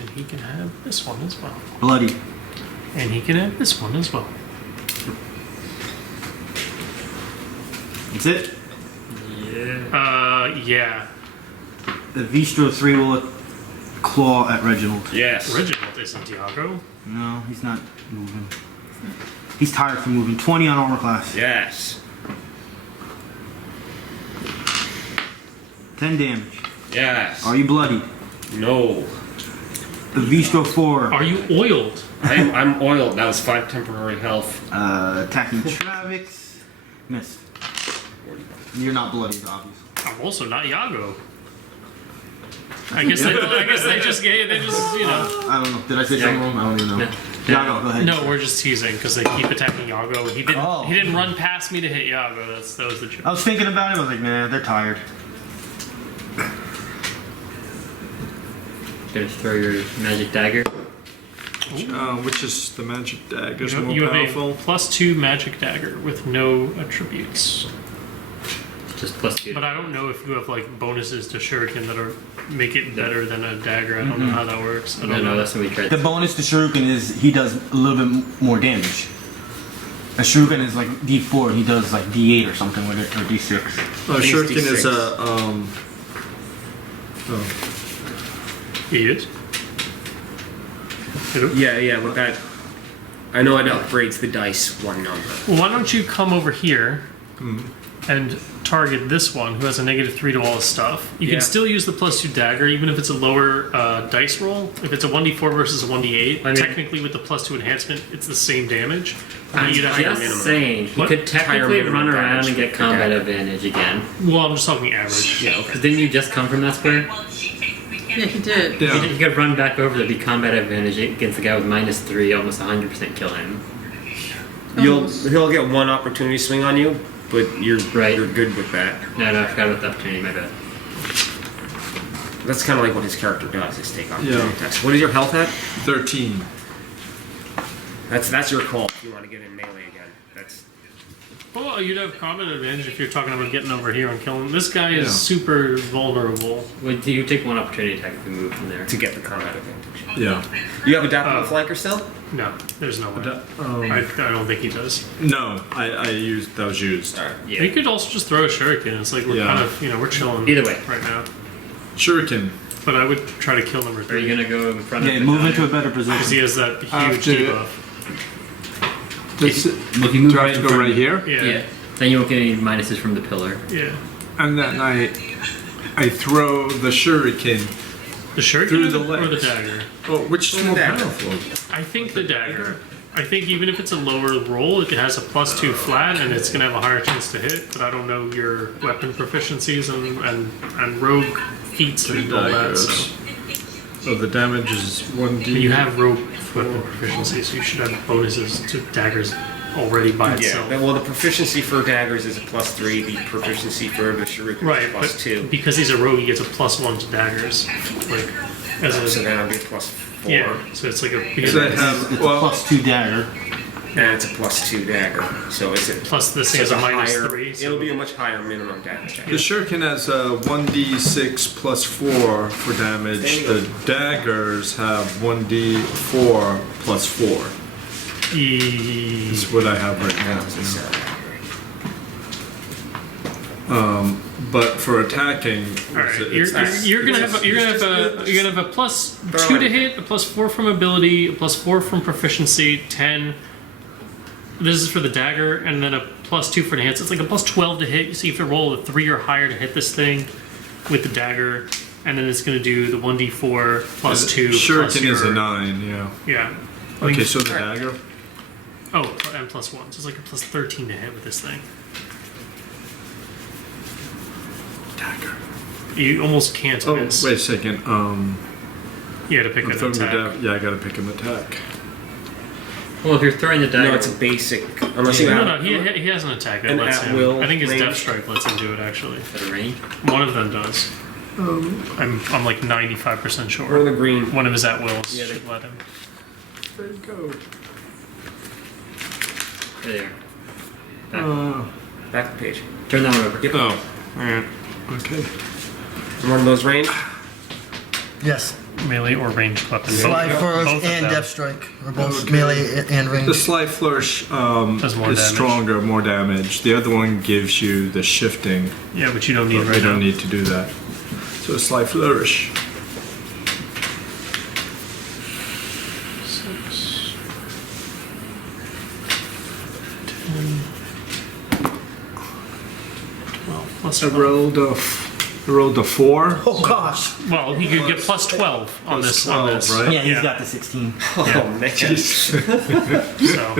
And he can have this one as well. Bloody. And he can have this one as well. That's it. Yeah. Yeah. The Vistro 3 will claw at Reginald. Yes. Reginald isn't Yago. No, he's not moving. He's tired from moving. 20 on armor class. Yes. 10 damage. Yes. Are you bloodied? No. The Vistro 4. Are you oiled? I'm oiled. That was 5 temporary health. Attacking Travex. Missed. You're not bloodied, obviously. I'm also not Yago. I guess they just you know. I don't know. Did I say something wrong? I don't even know. No. Yeah, no, go ahead. No, we're just teasing because they keep attacking Yago. He didn't. Oh. He didn't run past me to hit Yago. That was the joke. I was thinking about it. I was like, man, they're tired. Gonna throw your magic dagger. Which is the magic dagger is You more have powerful. a +2 magic dagger with no attributes. Just +2. But I don't know if you have like bonuses to shuriken that are make it better than a dagger. I don't know how that works. I don't know. No, that's when we tried. The bonus to Shuriken is he does a little bit more damage. A Shuriken is like D4, he does like D8 or something with it, or D6. Shuriken is D6. a He is. Hello? Yeah, with that. I know it upgrades the dice one number. Well, why don't you come over here and target this one who has a -3 to all his stuff? You Yeah. can still use the +2 dagger even if it's a lower dice roll. If it's a 1d4 versus a 1d8, I mean- technically with the +2 enhancement, it's the same damage. I'm You'd have to- just minimum. saying, he What? could Higher technically minimum run around damage and get per combat dagger. advantage again. well, I'm just talking average. Yeah, Because didn't you just come from that square? Yeah, he did. Yeah. He could run back over to be combat advantage against the guy with -3, almost 100% kill him. He'll get one opportunity swing on you, but you're Right. You're good with that. No, I forgot about the opportunity, my bad. That's kind of like what his character does. Is take opportunity Yeah. attacks. What is your health at? 13. That's your call. If you want to get in melee again, that's Well, you'd have combat advantage if you're talking about getting over here and killing him. This guy is Yeah. super vulnerable. Well, you take one opportunity attack if we move from there. to get the combat advantage. Yeah. You have adaptable flanker still? No, there's no way. Um, I don't think he does. no, I used. That was used. Yeah. You could also just throw a shuriken. It's like we're Yeah. kind of, we're chilling. Either way. right now. Shuriken. But I would try to kill number Are 3 you gonna go in front Yeah, of the move giant? into a better because he position. has that huge After- debuff. This, If you move do I right have in to go front right of- here? Yeah, Yeah. Then you won't get any minuses from the pillar. yeah. And then I throw the shuriken. The shuriken Through the or the legs. dagger? Oh, which is more dagger. powerful? I think the dagger. I think even if it's a lower roll, it has a +2 flat, and it's gonna have a higher chance to hit. But I don't know your weapon proficiencies and rogue feats and all that. So. So the damage is 1d. But you have rogue weapon proficiency, so you should have bonuses to daggers already by Yeah. itself. Well, the proficiency for daggers is a +3. The proficiency for the shuriken Right, is but +2. because he's a rogue, he gets a +1 to daggers. Like, as So a, then I'll be +4. yeah, so it's like a Because I have, It's well, a +2 dagger. And it's a +2 dagger. So it's a plus this thing so is a it's -3. So It'll be a much higher minimum damage. the shuriken has a 1d6 +4 for damage. The daggers have 1d4 +4. Is what I have right now. But for attacking, all right, it's- you're gonna have a +2 to hit, a +4 from ability, a +4 from proficiency, 10. This is for the dagger, and then a +2 for enhance. It's like a +12 to hit. So you have to roll a 3 or higher to hit this thing with the dagger, and then it's gonna do the 1d4 +2. plus shuriken is a your- 9. Yeah. Yeah. Okay, so the dagger. Oh, and +1. So it's like a +13 to hit with this thing. Dagger. You almost can't Oh, miss. wait a second. You had to pick I'm an throwing the attack. yeah, I gotta pick an attack. Well, if you're throwing the dagger, No, it's a basic. Unless you No, have. no, he has an attack that An lets him. at-will I think his range? Death Strike lets him do it, actually. at a range. One of them does. I'm like 95% sure. Or the green. One of his at wills Yeah, should let him. There you go. There they are. Back the page. Turn that one over. Yep. Oh, alright. Okay. One of those range. Yes. Melee or ranged weapon. Fly Both Flourish of and them. Death Strike are both Okay. melee and The range. Sly Flourish Does more is damage. stronger, more damage. The other one gives you the shifting. Yeah, but you don't need But right we don't now. need to do that. So Sly Flourish. 6, 10, 12 plus I 12. rolled a 4. Oh gosh. Well, he could get plus 12 on Plus this. On 12, this. right? Yeah, he's Yeah. got the 16. Oh Yeah. man. So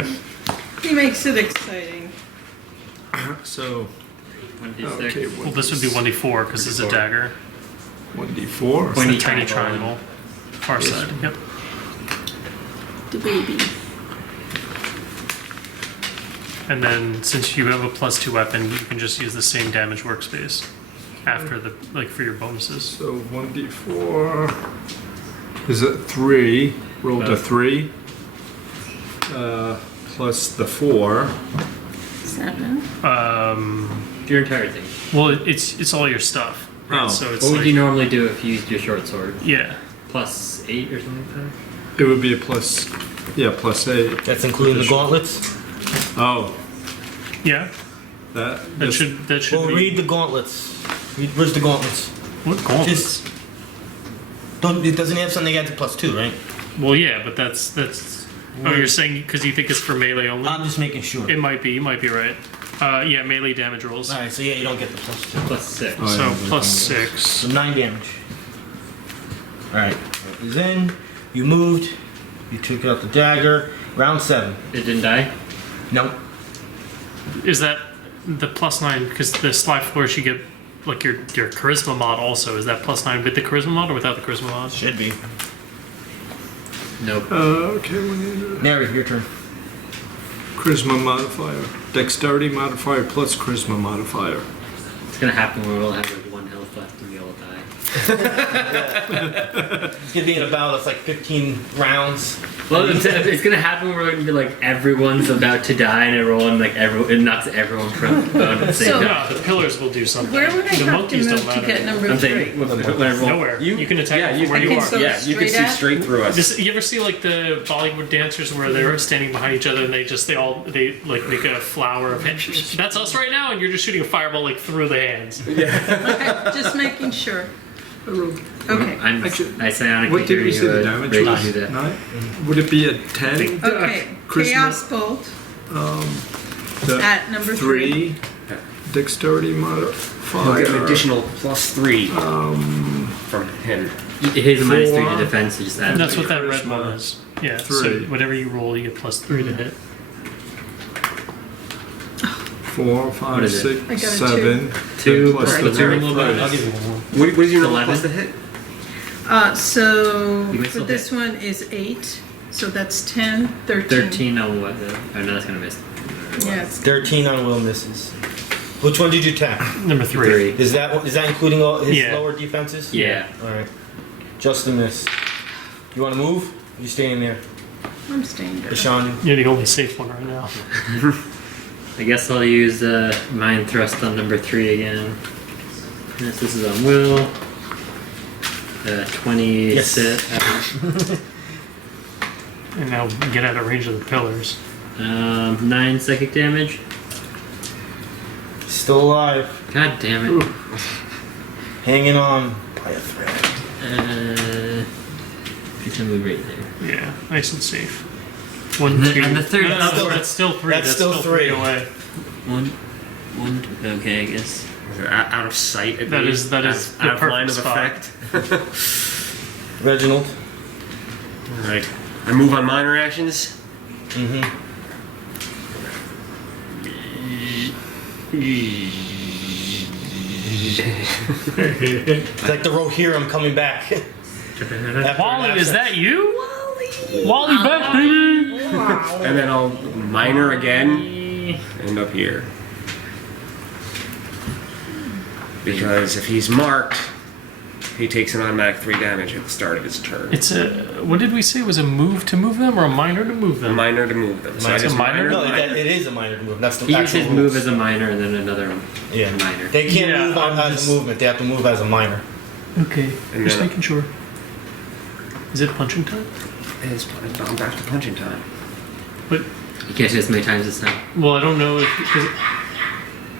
He makes it exciting. So, 1d6. okay, well, this would be 1d4 because it's a 1d4. dagger. 1d4. It's a Pointy tiny triangle. triangle. Far side. Yep. The baby. And then since you have a +2 weapon, you can just use the same damage workspace after the for your bonuses. So 1d4 is at 3. Rolled a 3. Plus the 4. 7. Your entire thing. Well, it's all your stuff. Right? Oh. So it's What would like you normally do if you used your short sword? yeah. +8 or something like It would be a plus. Yeah, plus 8. That's including the gauntlets. Oh, Yeah. that. That should Well, be. read the gauntlets. Where's the gauntlets? What gauntlets? Just don't. It doesn't have something that's a +2, right? Well, yeah, but that's. Oh, you're saying because you think it's for melee only? I'm just making sure. It might be. You might be right. Yeah, melee damage rolls. All right, so yeah, you don't get the +2. that? +6. Oh, So yeah, plus the 6. So 9 damage. All right, is in. You moved. You took out the dagger. Round 7. It didn't die? Nope. Is that the +9? Because the Sly Flourish you get like your charisma mod also. Is that +9 with the charisma mod or without the charisma mod? Should be. Nope. Okay, Neri, your turn. charisma modifier. Dexterity modifier plus charisma modifier. It's gonna happen when we'll have like 1 health left and we all die. It's gonna be in about it's like 15 rounds. Well, it's gonna happen when we're gonna be like everyone's about to die and it knocks everyone from the bone at the same So- time. No, the pillars will do something. Where would I the have to monkeys move don't to matter. get number I'm 3? saying when everyone, Nowhere. You can attack yeah, from you where can- you I are. can Yeah, you can Straight see at? straight through us. You ever see like the Bollywood dancers where they're standing behind each other and they like make a flower of hands? That's us right now, and you're just shooting a fireball like through the hands. Okay, just making sure. Okay. I psionically What did we hear say you, the damage Rachel was? do that. 9? Would it be a 10? Okay. Charisma- Chaos Bolt The at number 3. 3. Dexterity We'll modifier. get an additional +3 from him. His minus 3 to 4. defense, so just add That's three. what that red Charisma. one is. Yeah. So 3. whatever you roll, you get +3 to hit. 4, What 5, is it? I 6, got a 7. 2 plus plus the the very bonus. bonus. I'll give you one. What is your 11? plus the hit? So You may for still this one is 8. So that's 10, 13. 13 on what? Oh no, that's gonna miss. Yeah, it's 13 on will misses. Which one did you tap? Number 3. Is that including all his Yeah. lower defenses? Yeah. All right. Just a miss. You want to move? Or you staying there? I'm staying there. Bashanu? You're the only safe one right now. I guess I'll use Mind Thrust on number 3 again. Yes, this is on Will. 20 Yes. sit. And now get out of range of the pillars. 9 psychic damage. Still alive. God damn it. Hanging on by a thread. Get to move right there. Yeah, nice and safe. 1, And the- 2. and the third- No, that's still 3. That's still three. away. One. Okay, I guess. Is it out of sight? At That least? is- that is out the of line of perfect effect. Reginald. All right. I move on minor actions. Mm-hmm. It's like the Rohirrim coming back. After Wally, an is absence. that you? Wally back, baby! And then I'll minor again. End up here. Because if he's marked, he takes an automatic 3 damage at the start of his turn. It's a. What did we say? Was a move to move them or a minor to move them? Minor to move them. So I It's a just minor? No, it is a minor move. That's the He uses actual move rules. as a minor and then another Yeah. minor. They can't Yeah, move on I'm as just- a movement. They have to move as a minor. Okay, And just then- making sure. Is it punching time? I'm back to punching time. But You can't hit as many times as time. well, I don't know if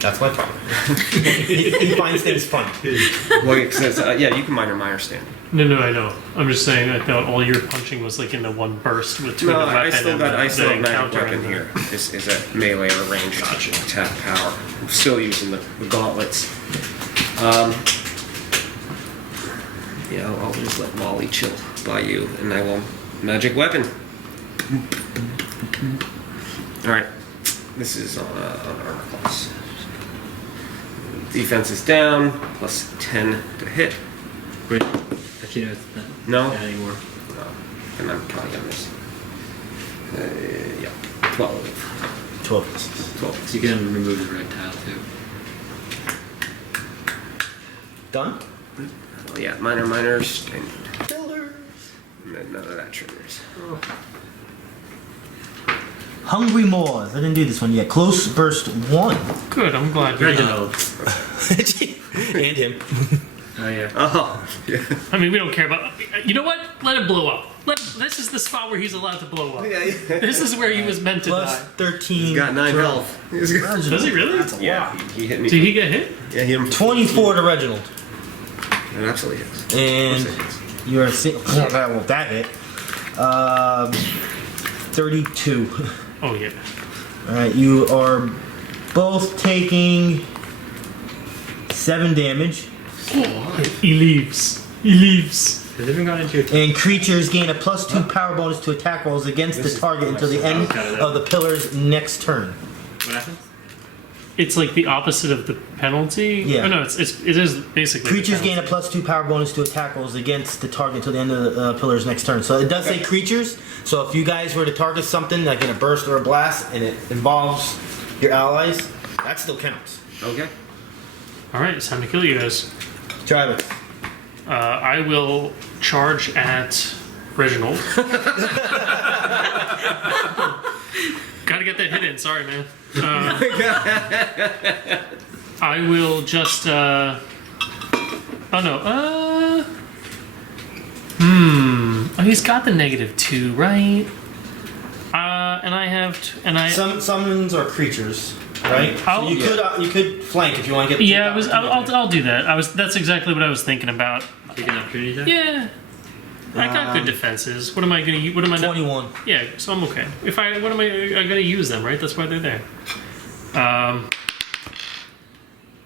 That's my problem. he finds things fun. Well, it says, yeah, you can minor stand. no, I know. I'm just saying. I thought all your punching was like in the one burst between No, the weapon I still and got the magic encounter weapon and the- here. This is a melee or ranged attack power. I'm still using the gauntlets. Yeah, I'll just let Molly chill by you, and I will magic weapon. All right, this is on armor class. Defense is down, plus 10 to hit. Wait, actually, no, it's not No? anymore. And I'm probably gonna miss. Yeah, 12. 12. 12. So you can remove the red tile too. Done? Oh, yeah, minor, stand. And then none of that triggers. Hungry Maws. I didn't do this one yet. Close burst 1. Good. I'm glad you. Reginald. And him. Oh yeah. Oh, yeah. I mean, we don't care about. You know what? Let him blow up. This is the spot where he's allowed to blow up. Yeah, This is where he was meant to Plus die. 13. He's got 9 health. He's got, Does he really? yeah, he hit me. Did he get hit? Yeah, he hit him. 24 to Reginald. That absolutely hits. And you're a well, that hit. 32. Oh yeah. Alright, you are both taking 7 damage. He leaves. He leaves. Has it even gone into your And creatures gain a +2 power bonus to attack rolls against the target until the end of the pillar's next turn. What happens? It's like the opposite of the penalty. Yeah. Oh, no, it is basically. the Creatures gain a penalty. +2 power bonus to attack rolls against the target until the end of the pillar's next turn. So it does say creatures. So if you guys were to target something like in a burst or a blast and it involves your allies, that still counts. Okay. All right, it's time to kill you guys. Travex. I will charge at Reginald. Gotta get that hit in. Sorry, man. I will just. Oh no. Oh, he's got the -2, right? And I have. Some summons are creatures, right? So I'll- you could flank if you want to get. Yeah, I'll do that. That's exactly what I was thinking about. Take an opportunity attack? Yeah. I got good defenses. What am I gonna? What am I? 21. Yeah, so I'm okay. I gotta use them, right? That's why they're there.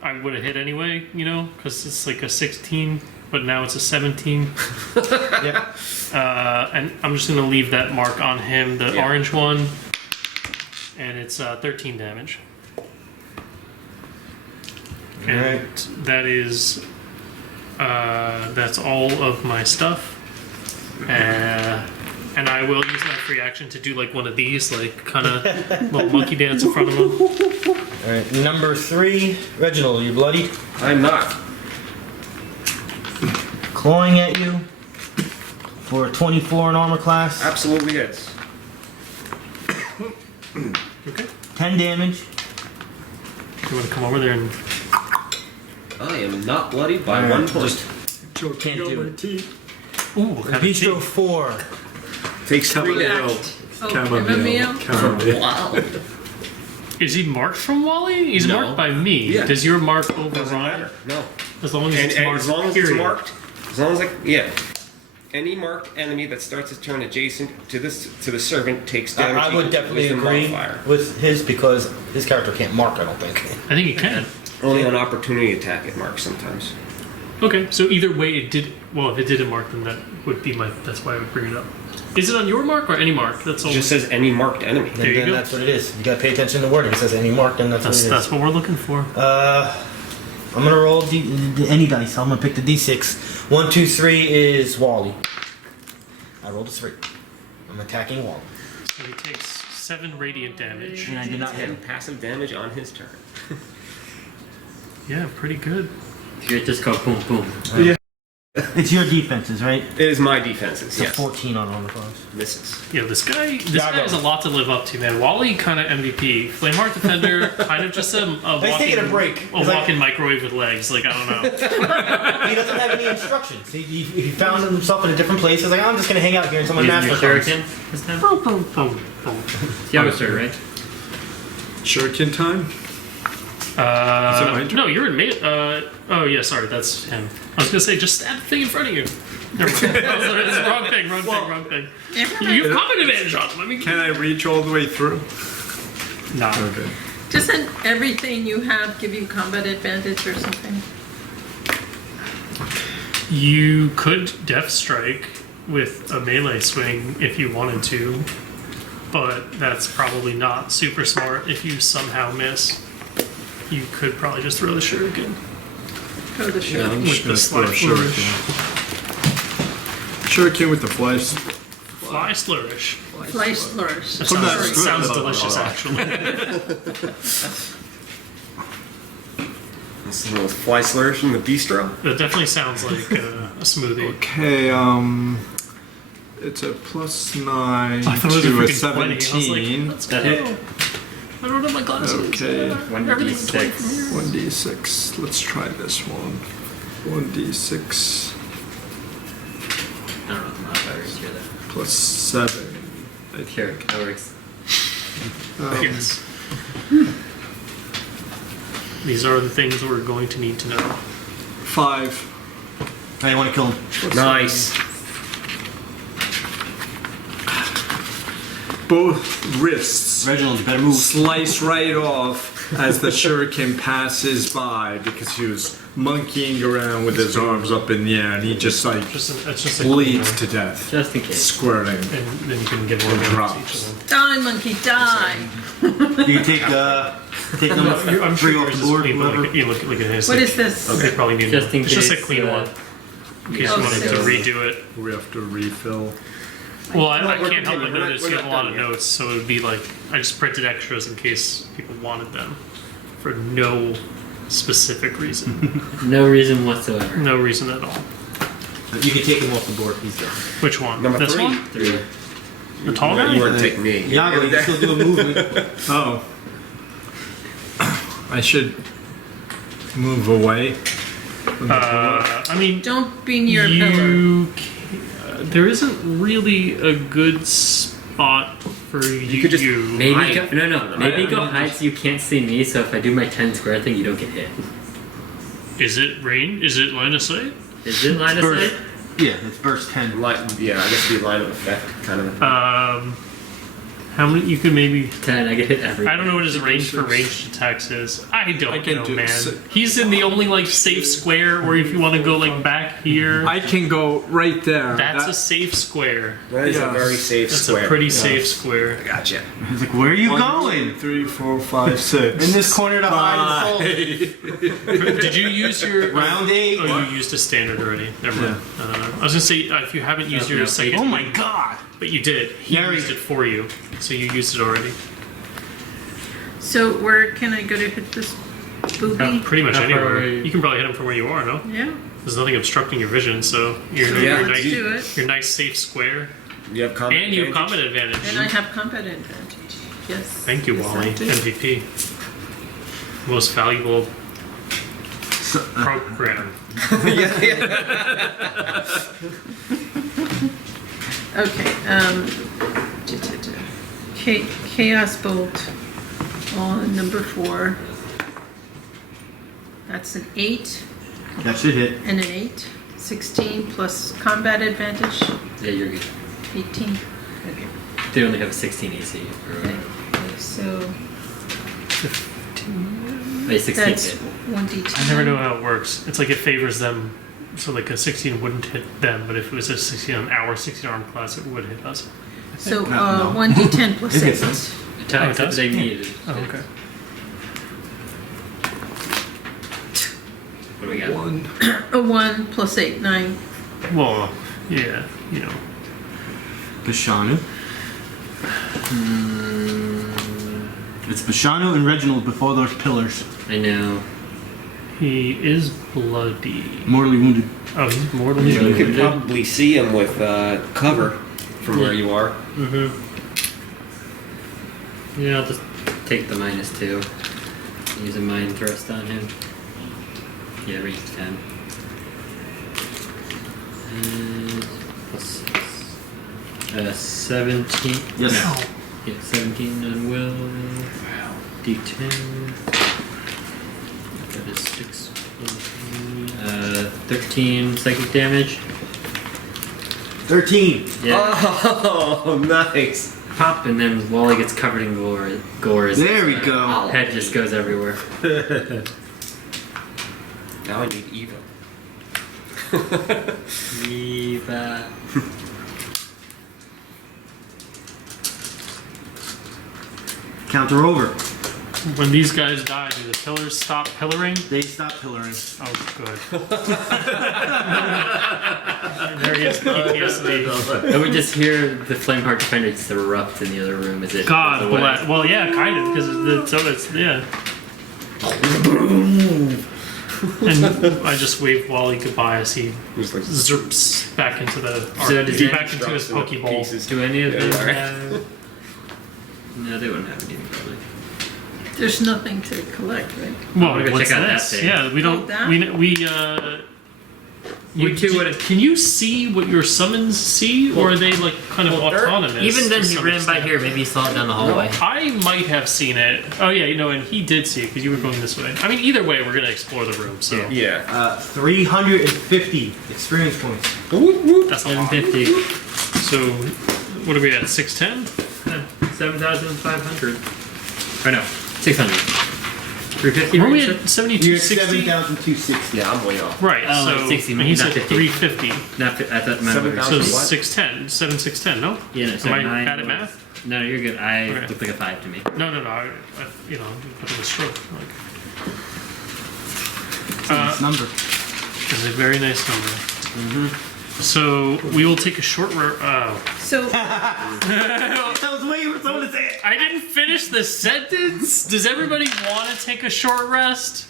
I would have hit anyway, because it's like a 16, but now it's a 17. Yeah. And I'm just gonna leave that mark on him, the Yeah. orange one, and it's 13 damage. And Alright. that is, that's all of my stuff. And I will use my free action to do like one of these, like kind of little monkey dance in front of him. All right, number 3, Reginald, are you bloodied? I'm not. Clawing at you for a 24 in armor class. Absolutely hits. Okay. 10 damage. You want to come over there and I am not bloodied by All right, 1 point. just can't do it. ooh, what kind of Bistro tea? 4. Takes 3 down. Oh, Chamomile. Chamomile. Wow. Is he marked from Wally? He's No. marked by me. Yeah. Does your mark Doesn't override? matter. No. As long as it's And marked. as long as period. it's marked, as long as any marked enemy that starts its turn adjacent to the servant takes damage. I would equal to definitely wisdom agree modifier. with his because his character can't mark, I don't think. I think you can. Only on opportunity attack it marks sometimes. Okay, so either way, it did. Well, if it didn't mark, then that would be my. That's why I would bring it up. Is it on your mark or any mark? That's all. It just says any marked enemy. There you then go. that's what it is. You gotta pay attention to the wording. It says any mark, then that's what it is. That's what we're looking for. I'm gonna roll any dice. I'm gonna pick the D6. 1, 2, 3 is Wally. I rolled a 3. I'm attacking Wally. So he takes 7 radiant damage. And I did not hit 10 him. passive damage on his turn. Yeah, pretty good. You just go boom, boom. It's your defenses, right? It is my defenses. It's a Yes. 14 on armor class. Misses. Yeah, this guy Yago. has a lot to live up to, man. Wally kind of MVP. Flameheart Defender, kind of just a He's taking a break. A He's like- walking microwave with legs. Like, I don't know. He doesn't have any instructions. He found himself in a different place. He's like, I'm just gonna hang out here until my Using master your comes. shuriken this time? Boom, boom, boom, boom. Yago's turn, right? Shuriken time? Is it my turn? No, you're in me. Oh, yeah, sorry, that's him. I was gonna say, just stab the thing in front of you. Never mind. It's the wrong thing, wrong thing. You have combat advantage on him. I mean, Can I reach all the way through? nah. Okay. Doesn't everything you have give you combat advantage or something? You could Death Strike with a melee swing if you wanted to, but that's probably not super smart if you somehow miss. You could probably just throw the shuriken Go the Yeah, shirt. I'm with just the gonna throw a slide flourish. Shuriken with the flash. Fly flourish. Fly flourish. That From that sounds, script, sounds blah, blah, delicious, blah. actually. This is a little fly slurge from the bistro. That definitely sounds like a smoothie. Okay, it's a +9 I thought it was a to a freaking 20. I was like, 17. let's That go. hit. I don't have my glasses. Okay. Everything's 20 from 1d6. here. 1d6. Let's try this one. 1d6 I don't know if the modifiers here though. +7. I Sure, think. that works. Yes. These are the things we're going to need to know. 5. Now you want to kill him. Nice. Both wrists Reginald, you better move. slice right off as the shuriken passes by because he was monkeying around with his arms up in the air and he just like It's just a bleeds clean to death, Just in case. squirting. one. And then you can get more And damage to drops. each of them. Die, monkey, die. You can take number I'm 3 sure off yours the is board. clean, but whoever. look at his. What like, is this? They probably need Just in it's just a case, clean one. In case Oh, you wanted to six. redo it. We have to refill. Well, I we're can't help but continuing. We're notice not you have a lot of done yet. notes, so it would be like I just printed extras in case people wanted them for no specific reason, No reason whatsoever. no reason at all. You can take him off the board. He's done. Which one? Number this 3. one? 3. The tall You guy? want to take me. Yago, you can still do a movement. Oh. I should move away. I mean, Don't be near a pillar. you. There isn't really a good spot for you. could just Maybe Hide. go, no. Maybe go I- hide so you can't see me. So if I do my 10 square thing, you don't get hit. Is it rain? Is it line of sight? Is it line of Burst. sight? Yeah, it's burst 10. Yeah, I guess it'd be line of effect, kind of. How many? You could maybe. 10. I get hit every. I don't know what his range for ranged attacks is. I don't I can know, do man. six. He's in the only like safe square, or if you want to go like back here, I can go right there. that's That- a safe square. That is a yeah. very safe That's square. a pretty safe square. Gotcha. He's like, where are you 1, going? 2, 3, 4, 5, 6. In this corner to hide and Did you use your Round 8. Oh, you used a standard already. Never mind. I was gonna say if you haven't used your no, second. Oh my god! but you did. He Neri. used it for you, so you used it already. So where can I go to hit this booby? Pretty much How far anywhere. away? You can probably hit him from where you are, no? Yeah. There's nothing obstructing your vision, so you're, Yeah. you're Let's nice. do it. You're nice, safe square, You have combat and you have advantage? combat advantage. And I have combat advantage. Yes. Thank you, Yes, I Wally. do. MVP. Most valuable So, program. Okay. Chaos Bolt on number 4. That's an 8 that should hit. and an 8. 16 plus combat advantage. Yeah, you're good. 18. Okay. They only have a 16 AC. Or Okay. So a 16 that's hit. 1d10. I never know how it works. It's like it favors them. So like a 16 wouldn't hit them, but if it was a 16 on our 16 arm class, it would hit us. So No. 1d10 plus It 8. hits us. Attacks Oh, it if does? they need it. Oh, okay. What do we got? 1. A 1 plus 8, 9. Well, yeah, you know. Bashanu. It's Bashanu and Reginald before those pillars. I know. He is bloody. Mortally wounded. Oh, he's mortally Yeah. You wounded. could probably see him with cover from where you are. Mm-hmm. Yeah, I'll just take the -2. Use a mind thrust on him. Yeah, range 10. And plus 17. Yes. No. Yeah, 17 on will. D10. That is 6. 13 psychic damage. 13. Yeah. Oh, nice. Pop, and then Wally gets covered in gore. There we go. Head just goes everywhere. Now I need Eva. Leave that. Counter over. When these guys die, do the pillars stop pillaring? They stop pillaring. Oh, good. There he is, PTSD. And we just hear the Flameheart Defender just erupt in the other room as it God goes away. bless. Well, yeah, kind of, because it's yeah. And I just wave Wally goodbye as he Who's like zerps back into the So does he- back into his Pokeball. pieces. Do any of Yeah, them you are. have... No, they wouldn't have anything probably. There's nothing to collect, right? Well, I'm gonna what's check out that this? thing. Yeah, we don't. that? You two would- Can you see what your summons see, or are they like kind of autonomous? Even then, to he some ran by extent? here. Maybe he saw it down the hallway. I might have seen it. Oh yeah, you know, and he did see it because you were going this way. I mean, either way, we're gonna explore the room. So Yeah. 350 experience points. that's a lot. 750. So what are we at? 610? 7,500. Or no, 600. 350. Were we right? at 7260? 7,260. Yeah, I'm way off. Right. Oh, so like 60, and he not said 50. 350. Not, I thought mine was... 7,000. So What? 610, 7610. No. Yeah, no, Am I 79 bad at was- math? No, you're good. I Okay. looked like a 5 to me. No. I you know, put in a stroke. Like, Nice number. it's a very nice number. So we will take a short. So That was waiting for someone to say it. I didn't finish the sentence. Does everybody want to take a short rest,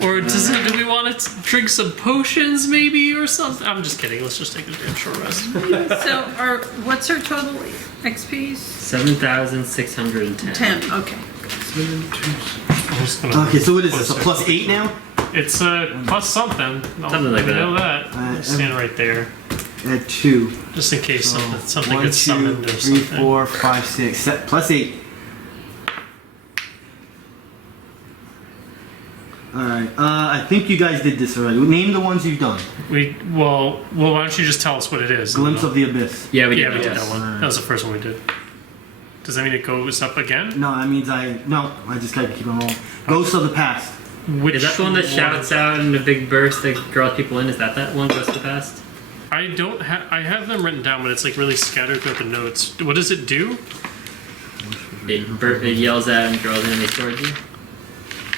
or do we want to drink some potions, maybe, or something? I'm just kidding. Let's just take a damn short rest. what's our total XP's? 7,610. 10. Okay. I'm just gonna Okay, so what is this? A closer. +8 now? It's plus something. Something like you know that. that. Stand right there, At 2. just in case So, something 1, gets 2, summoned or 3, something. 4, 5, 6. +8. Alright, I think you guys did this already. Name the ones you've done. Well, why don't you just tell us what it is? Glimpse of the Abyss. Yeah, we did. Yeah, we did yes. that one. That was the first one we did. Does that mean it goes up again? No, that means I just gotta keep on rolling. Ghosts of the Past. Which Is that the one that shouts out in a big burst that draws people in? Is that one, Ghost of the Past? I don't have. I have them written down, but it's like really scattered throughout the notes. What does it do? It yells out and draws enemies towards you.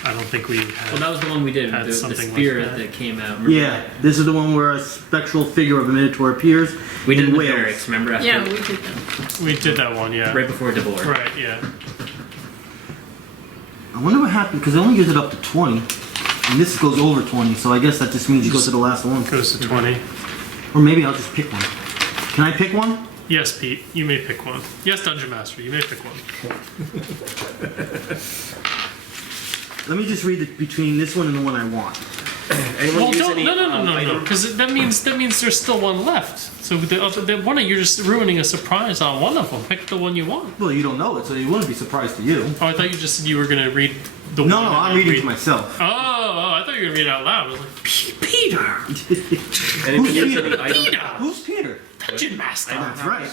I don't think we had. Well, that was the one we did. Had The something like spirit that. that came out. Remember Yeah, this is the one where a spectral figure of a minotaur appears. We did in the Wales. barracks. Remember after? Yeah, we did that. We did that one, yeah. Right before Devor. Right, yeah. I wonder what happened because it only gives it up to 20, and this goes over 20. So I guess that just means you go to the last one. Goes to 20. Or maybe I'll just pick one. Can I pick one? Yes, Pete, you may pick one. Yes, Dungeon Master, you may pick one. Let me just read between this one and the one I want. Anyone Well, use don't, any no, item? because that means there's still one left. So the one you're just ruining a surprise on one of them. Pick the one you want. Well, you don't know it, so it wouldn't be surprised to you. Oh, I thought you just said you were gonna read the No, one. no, and I'm then reading to myself. Oh, I thought you were gonna read it out loud. I was like, Peter, Anyone Who's use Peter? any item? Peter, Who's Peter? Dungeon Master. That's right.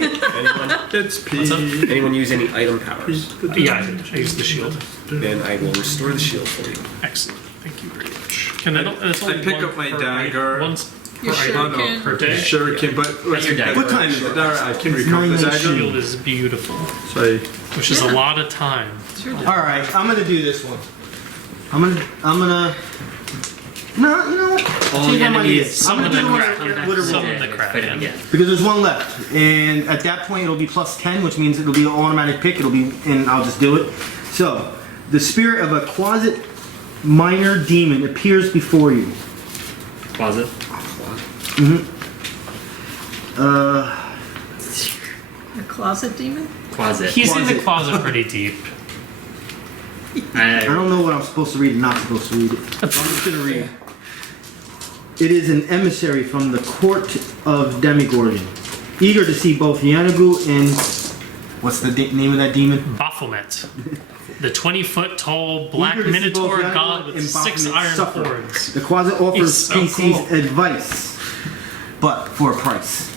Anyone? It's What's up? P. Anyone use any item powers? Yeah, I did. I used the shield. Then I will restore the shield for you. Excellent. Thank you very much. Can I? It's I only pick one up my per dagger. item. Once Your per Oh, item shuriken. no, per day. Shuriken, but let's your dagger. What time is it? I can It's recover the 9:19. dagger. Shield is beautiful, So which is a lot of time. Sure did. All right, I'm gonna do this one. I'm gonna. No, you know what? All Change the my mind. enemies. I'm gonna do the one Come back with a to roll. Summon the Fight it Kraken. again. Because there's one left, and at that point it'll be plus 10, which means it'll be an automatic pick. It'll be, and I'll just do it. So, the spirit of a closet minor demon appears before you. Closet. A closet demon? Closet. He's in the Closet. closet pretty deep. I don't know what I'm supposed to read and not supposed to read it. I'm just gonna read. It is an emissary from the court of Demigorgon, eager to see both Yago and what's the name of that demon? Baphomet, the 20-foot tall black Eager to see both minotaur Yago god with and 6 Baphomet iron suffer. cords. The closet offers He's so PC's cool. advice, but for a price.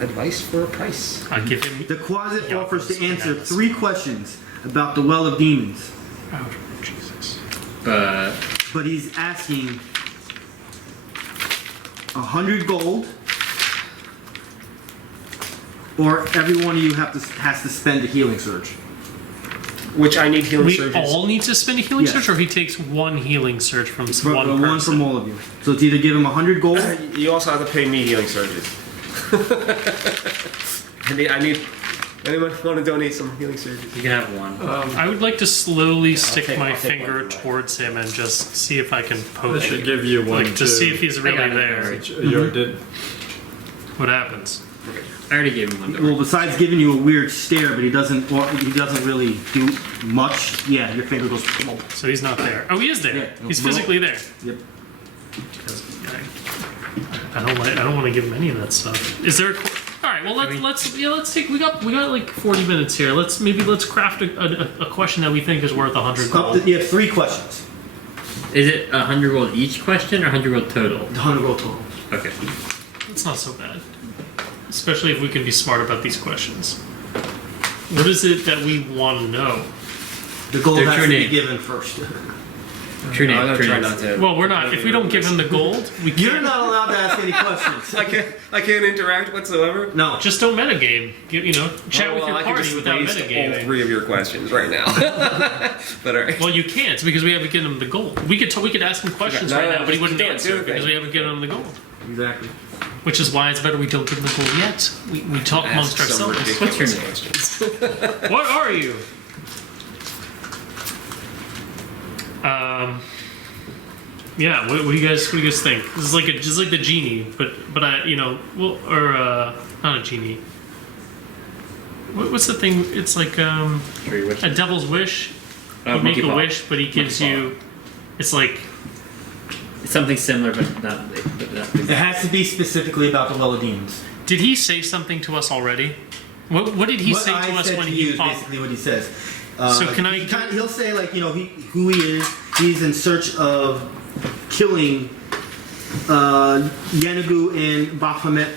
Advice for a price. I'll give him. The closet Yeah, offers to it's answer bananas. 3 questions about the Well of Demons, Oh, Jesus. But but he's asking 100 gold, or every one of you has to spend a healing surge. Which I need healing We surges. all need to spend a healing Yes. surge, or if he takes one healing surge from one One person? from all of you. So it's either give him 100 gold. You also have to pay me healing surges. I need. Anyone want to donate some healing surges? you can have one. I would like to slowly stick take- my I'll take finger one. towards him and just see if I can poke I should him. give you one Like, to see if too. he's I really got it. there. You did. What happens? I already gave him one. Well, besides giving you a weird stare, but he doesn't really do much. Yeah, your finger goes. So he's not there. Oh, he is there. Yeah. He's physically there. Yep. I don't want to give him any of that stuff. Is there? All right. Well, let's take. We got like 40 minutes here. Let's craft a question that we think is worth 100 gold. You have 3 questions. Is it 100 gold each question or 100 gold total? 100 gold total. Okay. It's not so bad, especially if we can be smart about these questions. What is it that we want to know? The gold Their has true to be name. given first. True name. I'm gonna True try name. not to. Well, we're not. If we don't give him the gold, we You're can't. not allowed to ask any questions. I can't interact whatsoever. No. Just don't metagame. Chat Oh, with well, your I can party just without waste all metagaming. 3 of your questions right now. But alright. Well, you can't because we haven't given him the gold. We could ask him questions No, right no, now, but he just wouldn't do the answer thing. because we haven't given him the gold. Exactly. Which is why it's better we don't give him the gold yet. We talk amongst Ask some ourselves. What's your ridiculous name? questions. What are you? Yeah. What do you guys think? This is like just like the genie, but not a genie. What's the thing? It's like Sure, you wish. a devil's wish. You make Monkey a paw. wish, but he gives Monkey paw. you. It's like It's something similar, but not. It has to be specifically about the Well of Demons. Did he say something to us already? What did he What say to I us said when to he you is popped? basically what he says. So can I- He'll say like who he is. He's in search of killing Yago and Baphomet.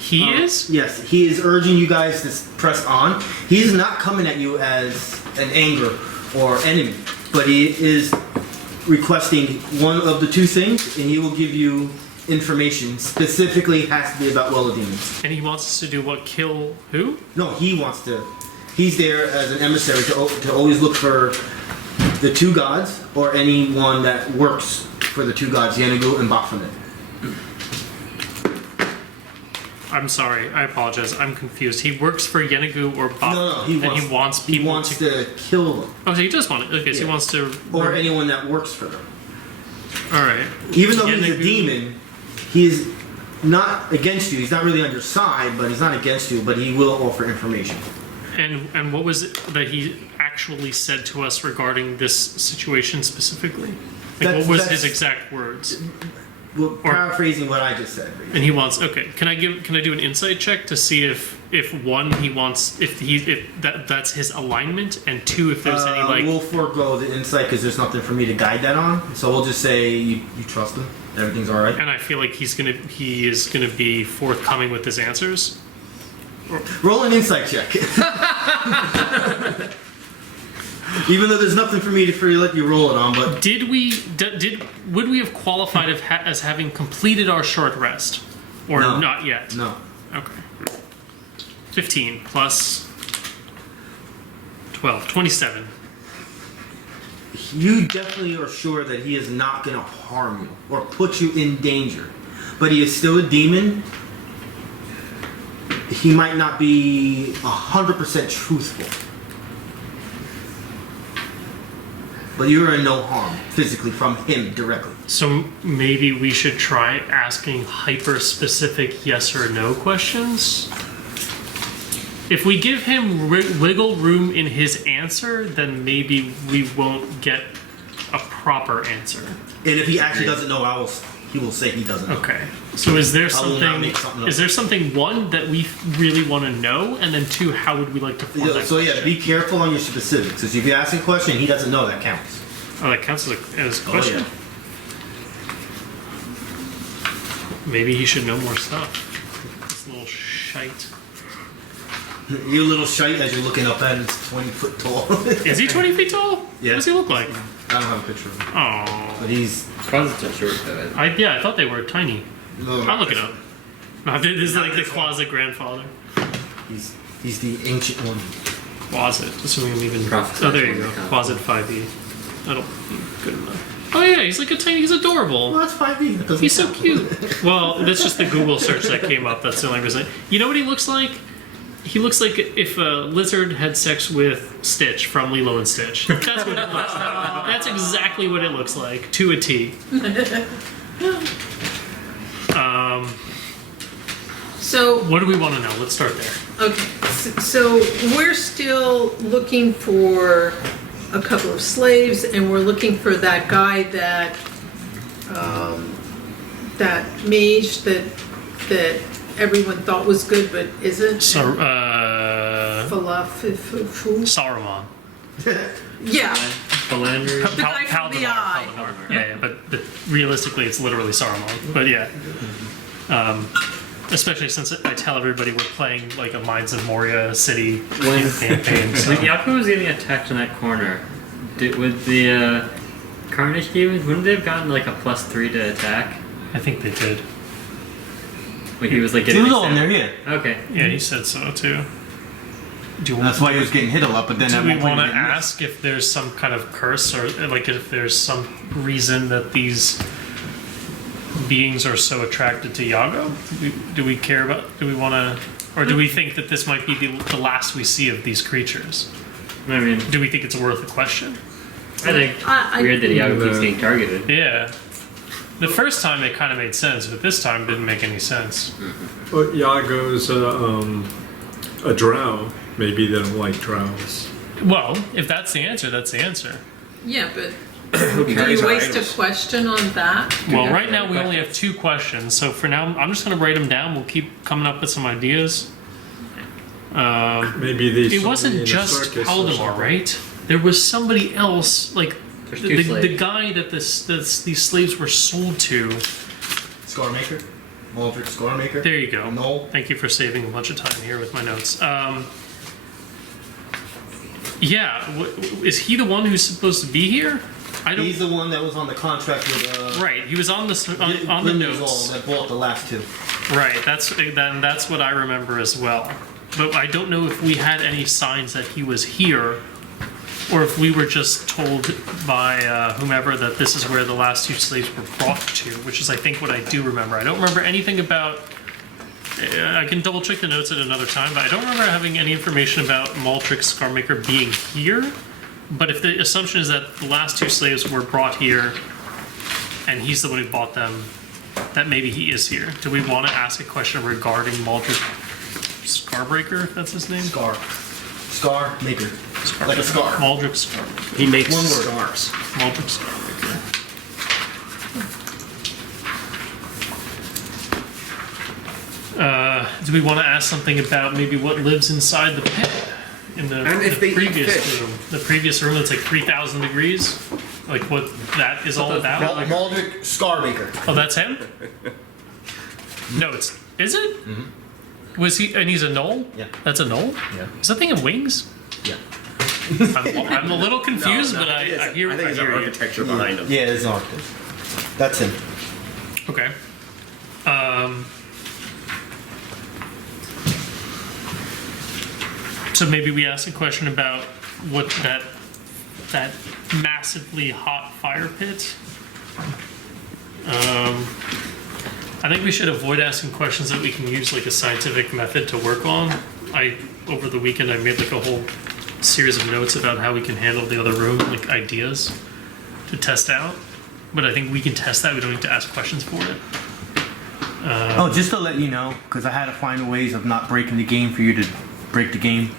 He is? Yes, he is urging you guys to press on. He is not coming at you as an anger or enemy, but he is requesting one of the 2 things, and he will give you information. Specifically, it has to be about Well of Demons. And he wants us to do what? Kill who? No, he wants to. He's there as an emissary to always look for the two gods or anyone that works for the two gods, Yago and Baphomet. I'm sorry. I apologize. I'm confused. He works for Yago or Baphomet, No, he and he wants people he wants to kill them, Oh, so he does want it. Okay, so he Yeah. wants to. or anyone that works for them. All right. Even though he's a Yago- demon, he is not against you. He's not really on your side, but he's not against you. But he will offer information. And what was it that he actually said to us regarding this situation specifically? Like, That's- what was that's- his exact words? Well, paraphrasing what I just said. And he wants. Okay, can I do an insight check to see if one he wants if that's his alignment, and two if there's any like. We'll forego the insight because there's nothing for me to guide that on. So we'll just say you trust him. Everything's all right. And I feel like he is gonna be forthcoming with his answers. Roll an insight check. Even though there's nothing for me to let you roll it on, but Would we have qualified as having completed our short rest, or No. not yet? no. Okay. 15 plus 12, 27. You definitely are sure that he is not going to harm you or put you in danger. But he is still a demon. He might not be 100% truthful. But you're in no harm physically from him directly. So maybe we should try asking hyper-specific yes or no questions? If we give him wiggle room in his answer, then maybe we won't get a proper answer. And if he actually doesn't know, he will say he doesn't know. Okay. So is there I will not something? make something up. Is there something one that we really want to know, and then two, how would we like to form that So yeah, question? be careful on your specifics. Because if you ask a question and he doesn't know, that counts. Oh, that counts as a question. yeah. Maybe he should know more stuff. This little shite. You little shite as you're looking up at him, he's 20 foot tall. Is he 20 feet tall? Yeah. What does he look like? I don't have a picture of him. Oh. But he's... Closets are short though. I thought they were tiny. I'll look it up. No, this is like the closet grandfather. He's the ancient one. Closet. Assuming I'm even. Prophesy Oh, there you from go. the Closet 5e. That'll be good enough. Oh yeah, he's like a tiny. He's adorable. Well, that's 5e. That doesn't He's so count. cute. Well, that's just the Google search that came up. That's the only reason. You know what he looks like? He looks like if a lizard had sex with Stitch from Lilo and Stitch. That's what it looks like. That's exactly what it looks like, to a T. So, What do we want to know? Let's start there. okay, so we're still looking for a couple of slaves, and we're looking for that guy that, that mage that everyone thought was good but isn't. Falafifu. Saruman. Yeah, Philandry. the guy from the eye. Yeah, but realistically, it's literally Saruman. But yeah. Especially since I tell everybody we're playing like a Mines of Moria city campaign. So. When Yaku was getting attacked in that corner, with the Carnage demons, wouldn't they have gotten like a +3 to attack? I think they did. When he was like He getting was all in there, attacked? yeah. Okay. Yeah, he said so too. Do That's why he was getting hit a lot, but then Do at we one point want to he didn't miss. ask if there's some kind of curse, or like if there's some reason that these beings are so attracted to Yago? Do we care about? Do we want to, or do we think that this might be the last we see of these creatures? I mean, Do we think it's worth a question? I think I- weird that Yago keeps getting targeted. Yeah. The first time it kind of made sense, but this time it didn't make any sense. But Yago's a drow. Maybe they don't like drows. Well, if that's the answer, that's the answer. Yeah, but Who do carries you our waste a items? question on that? Well, right now we only have 2 questions, so for now I'm just going to write them down. We'll keep coming up with some ideas. Maybe they. It saw me wasn't in a just circus or Haldimar, something. right? There was somebody else, like There's two the slaves. guy that these slaves were sold to. Scarmaker? Maldrick Scarmaker? There you go. No. Thank you for saving a bunch of time here with my notes. Yeah, is he the one who's supposed to be here? I don't. He's the one that was on the contract with Right, he was on the on the Grimdar's notes. that bought the last 2. Right, that's what I remember as well. But I don't know if we had any signs that he was here or if we were just told by whomever that this is where the last 2 slaves were brought to, which is, I think, what I do remember. I don't remember anything about. I can double check the notes at another time, but I don't remember having any information about Maldrick Scarmaker being here. But if the assumption is that the last 2 slaves were brought here, and he's the one who bought them, that maybe he is here. Do we want to ask a question regarding Maldrick Scarbreaker, if that's his name? Scar maker. Like a scar. Maldrick Scarbreaker. He makes One word. stars. Maldrick Scarbreaker. Do we want to ask something about maybe what lives inside the pit? In the, And if they eat previous fish. room. The previous room that's like 3,000 degrees? Like what that is all about? Maldrick Scarmaker. Oh, that's him? No, it's. Is it? Was he. And he's a gnoll? Yeah. That's a gnoll? Yeah. Is that thing in wings? Yeah. I'm a little confused, but I hear I think it's hear you. architecture behind him. Yeah, it's not. That's him. Okay. So maybe we ask a question about what that massively hot fire pit. I think we should avoid asking questions that we can use like a scientific method to work on. Over the weekend I made like a whole series of notes about how we can handle the other room, like ideas to test out. But I think we can test that. We don't need to ask questions for it. Oh, just to let you know, because I had to find ways of not breaking the game for you to break the game.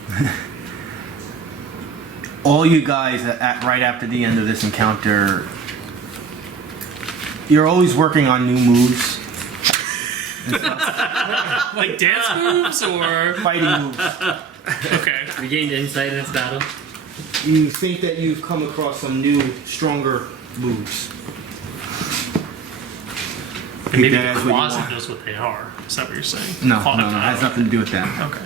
All you guys right after the end of this encounter, you're always working on new moves. Like dance moves or Fighting moves. okay. We gained insight in this battle. You think that you've come across some new, stronger moves. And maybe that the as what you closet want. knows what they are. Is that what you're saying? No, Closet- it has nothing to do with that. Okay.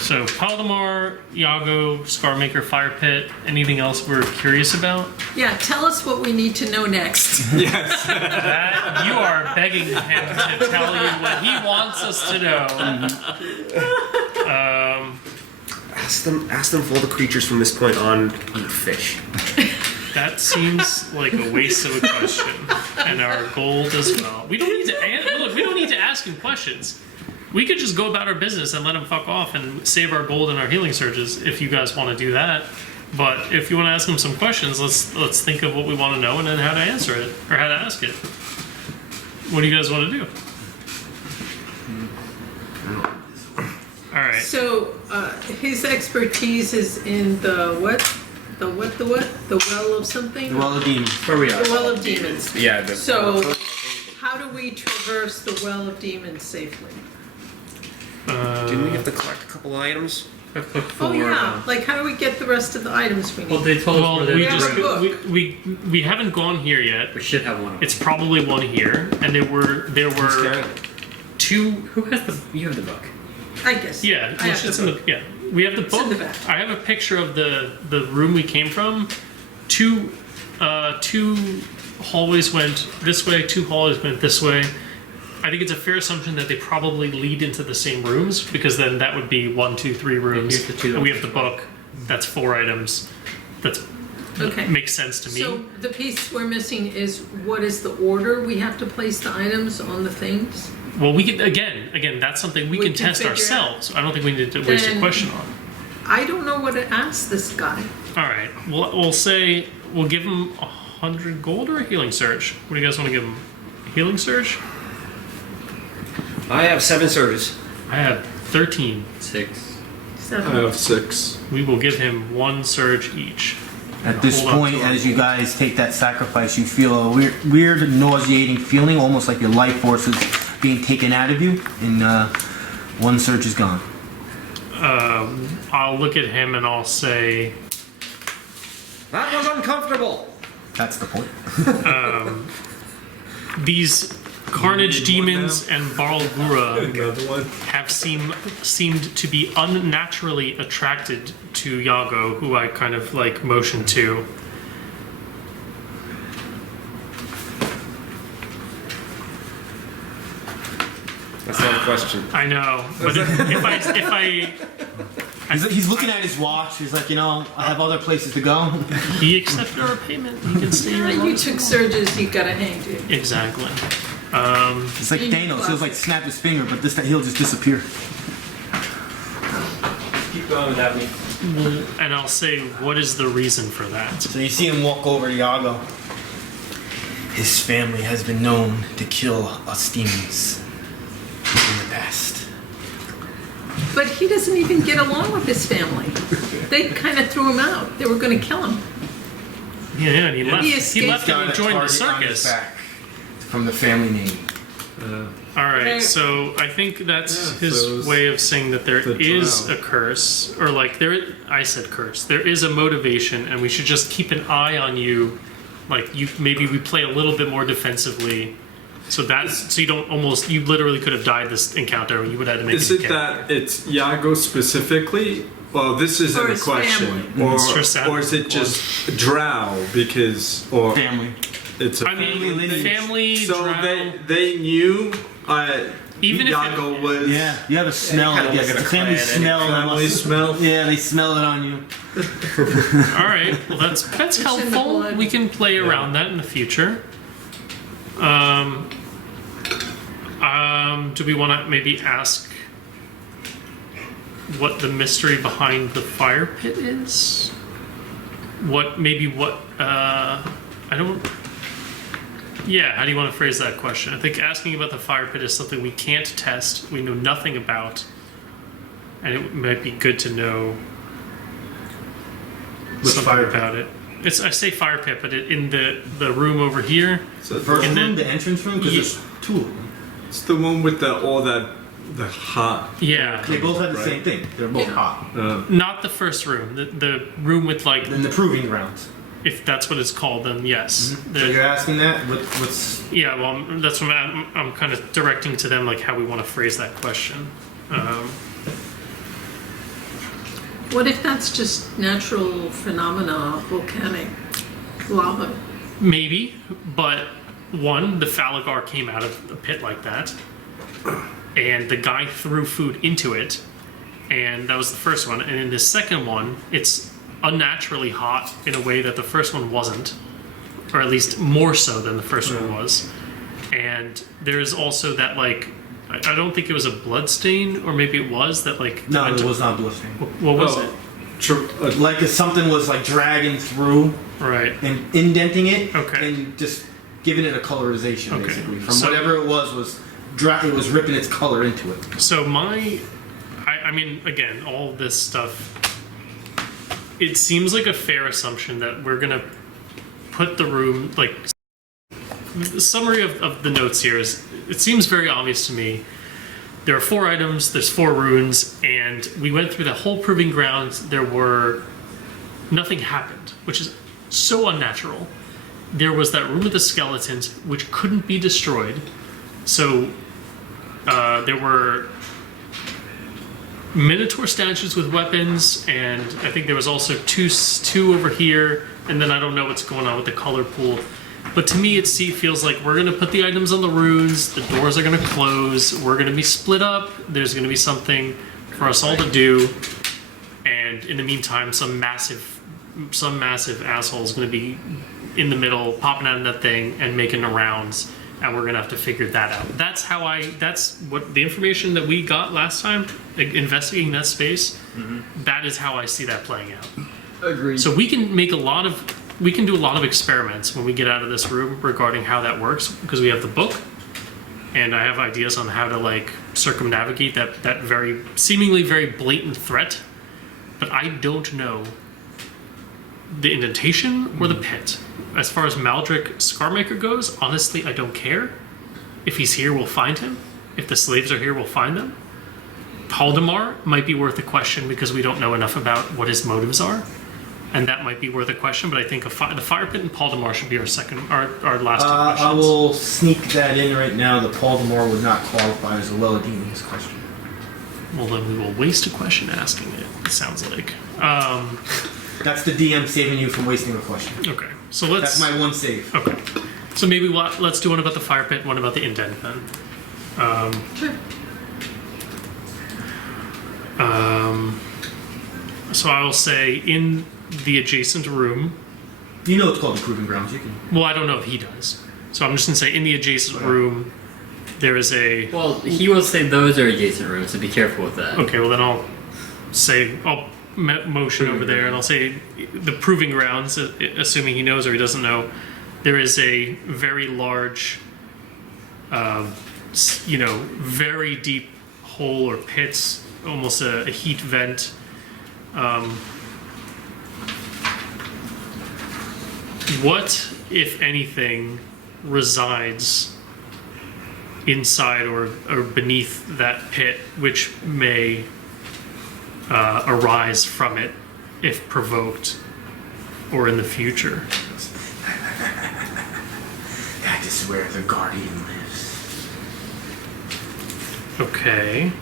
So Paldemar, Yago, Scarmaker, Fire Pit. Anything else we're curious about? Yeah, tell us what we need to know next. That you are begging him to tell you what he wants us to know. Ask them if all the creatures from this point on eat fish. That seems like a waste of a question, and our gold as well. We don't need to look. We don't need to ask him questions. We could just go about our business and let him fuck off and save our gold and our healing surges if you guys want to do that. But if you want to ask him some questions, let's think of what we want to know and then how to answer it or how to ask it. What do you guys want to do? All right. So, his expertise is in the what? The what? The what? The well of something? The Well of Demons. Where we The are. well of demons. Yeah. So, how do we traverse the well of demons safely? Didn't we have to collect a couple items? Oh yeah, like how do we get the rest of the items we Well, need? they told us Well, where we they just book. we haven't gone here yet. We should have one of them. It's probably one here, and there were two. Who has the? You have the book. I guess. Yeah, I have it's the in book. the yeah. We have the It's in book. the back. I have a picture of the room we came from. Two hallways went this way. Two hallways went this way. I think it's a fair assumption that they probably lead into the same rooms because then that would be 1, 2, 3 rooms. here's the two And we have the book. That's 4 items. That's Okay. makes sense to me. So the piece we're missing is what is the order we have to place the items on the things? Well, we can again. That's something we We can can test figure ourselves. I don't think we need to waste a Then- question on. I don't know what to ask this guy. All right. We'll say we'll give him 100 gold or a healing surge. What do you guys want to give him? A healing surge? I have 7 surges. I have 13. 6. I 7. have 6. We will give him 1 surge each. At this Hold on point, to our as you guys take that sacrifice, you feel a weird nauseating feeling, almost like your life force is being taken out of you, and 1 surge is gone. I'll look at him and I'll say, That was uncomfortable. That's the point. these Carnage You need one demons and Barlgura Another one. have seemed to be unnaturally attracted to Yago, who I kind of like motioned to. That's not a question. I know, but if I He's looking at his watch. He's like, I have other places to go. He accepted our payment. He can stay here. as long You as took he Surge's, you gotta hang to. wants. Exactly. It's like Thanos. He'll like snap his finger, but this time he'll just disappear. Keep going without me. And I'll say, what is the reason for that? So you see him walk over to Yago. His family has been known to kill us demons in the past. But he doesn't even get along with his family. They kind of threw him out. They were gonna kill him. Yeah, and he left. He He escaped. left and Got a joined the target on his circus. back from the family name. All right, Right. so I think that's Yeah, his so it's way of saying that there the is Drow. a curse, or like I said curse. There is a motivation, and we should just keep an eye on you. Like maybe we play a little bit more defensively, so you don't you literally could have died this encounter. And you would have had to make. Is a it character. that it's Yago specifically? Well, this isn't Or a his question. family. It's for Saturn. Or is it just Drow? Because Family. it's a I mean, lineage. family. so Drow, they knew Even if Yago it- was Yeah, you have a smell. kinda I guess like it's a a family clan, smell. family smell. Yeah, they smell it on you. all right, well that's in the helpful. blood. We can play around that in the future. Do we want to maybe ask what the mystery behind the fire pit is? I don't. Yeah, how do you want to phrase that question? I think asking about the fire pit is something we can't test, we know nothing about, and it might be good to know Which something fire pit? about it. I say fire pit, but in the room over here. So First And room, then- the entrance room, because Yeah. there's two of them. it's the one with the hot. Yeah, They both have the Right. same thing. They're both Yeah. hot. not the first room. The room with like, In the proving grounds. if that's what it's called, then yes. So you're asking that? What's Yeah, well, that's what I'm kind of directing to them, like how we want to phrase that question. What if that's just natural phenomena, volcanic lava? Maybe, but one, the Falagar came out of a pit like that, and the guy threw food into it, and that was the first one. And in the second one, it's unnaturally hot in a way that the first one wasn't, or at least more so than the first one was. And there's also that, like, I don't think it was a blood stain, or maybe it was that, like, no? It was not blistering. what was Oh. it? Like if something was like dragging through Right. and indenting it, Okay. and just giving it a colorization, Okay. basically. From So- whatever it was it was ripping its color into it. So I mean, again, all this stuff, it seems like a fair assumption that we're gonna put the room, like, the summary of the notes here is, it seems very obvious to me. There are 4 items, there's 4 runes, and we went through the whole proving grounds. Nothing happened, which is so unnatural. There was that room with the skeletons, which couldn't be destroyed. So there were Minotaur statues with weapons, and I think there was also two over here, and then I don't know what's going on with the color pool. But to me, it feels like we're going to put the items on the runes, the doors are going to close, we're going to be split up, there's going to be something for us all to do, and in the meantime, some massive asshole is going to be in the middle, popping out of that thing and making the rounds, and we're gonna have to figure that out. That's what the information that we got last time, investigating that space. That is how I see that playing out. Agreed. So we can do a lot of experiments when we get out of this room regarding how that works, because we have the book, and I have ideas on how to, like, circumnavigate that very seemingly very blatant threat, but I don't know the indentation or the pit. As far as Maldrick Scarmaker goes, honestly, I don't care. If he's here, we'll find him. If the slaves are here, we'll find them. Paldemar might be worth a question because we don't know enough about what his motives are, and that might be worth a question. But I think the fire pit and Paldemar should be our last two questions. I will sneak that in right now. The Paldemar would not qualify as a Loading in this question. Well, then we will waste a question asking it. It sounds like. That's the DM saving you from wasting a question. Okay, so let's. That's my one save. Okay, so maybe let's do one about the fire pit, one about the indent then. Sure. So I will say in the adjacent room. You know it's called the Proving Grounds. You can. Well, I don't know if he does. So I'm just gonna say in the adjacent room, there is a. Well, he will say those are adjacent rooms, so be careful with that. Okay, well then I'll motion over there, and I'll say the Proving Grounds, assuming he knows or he doesn't know. There is a very large, very deep hole or pits, almost a heat vent. What, if anything, resides inside or beneath that pit, which may arise from it if provoked or in the future? That is where the Guardian lives. Okay.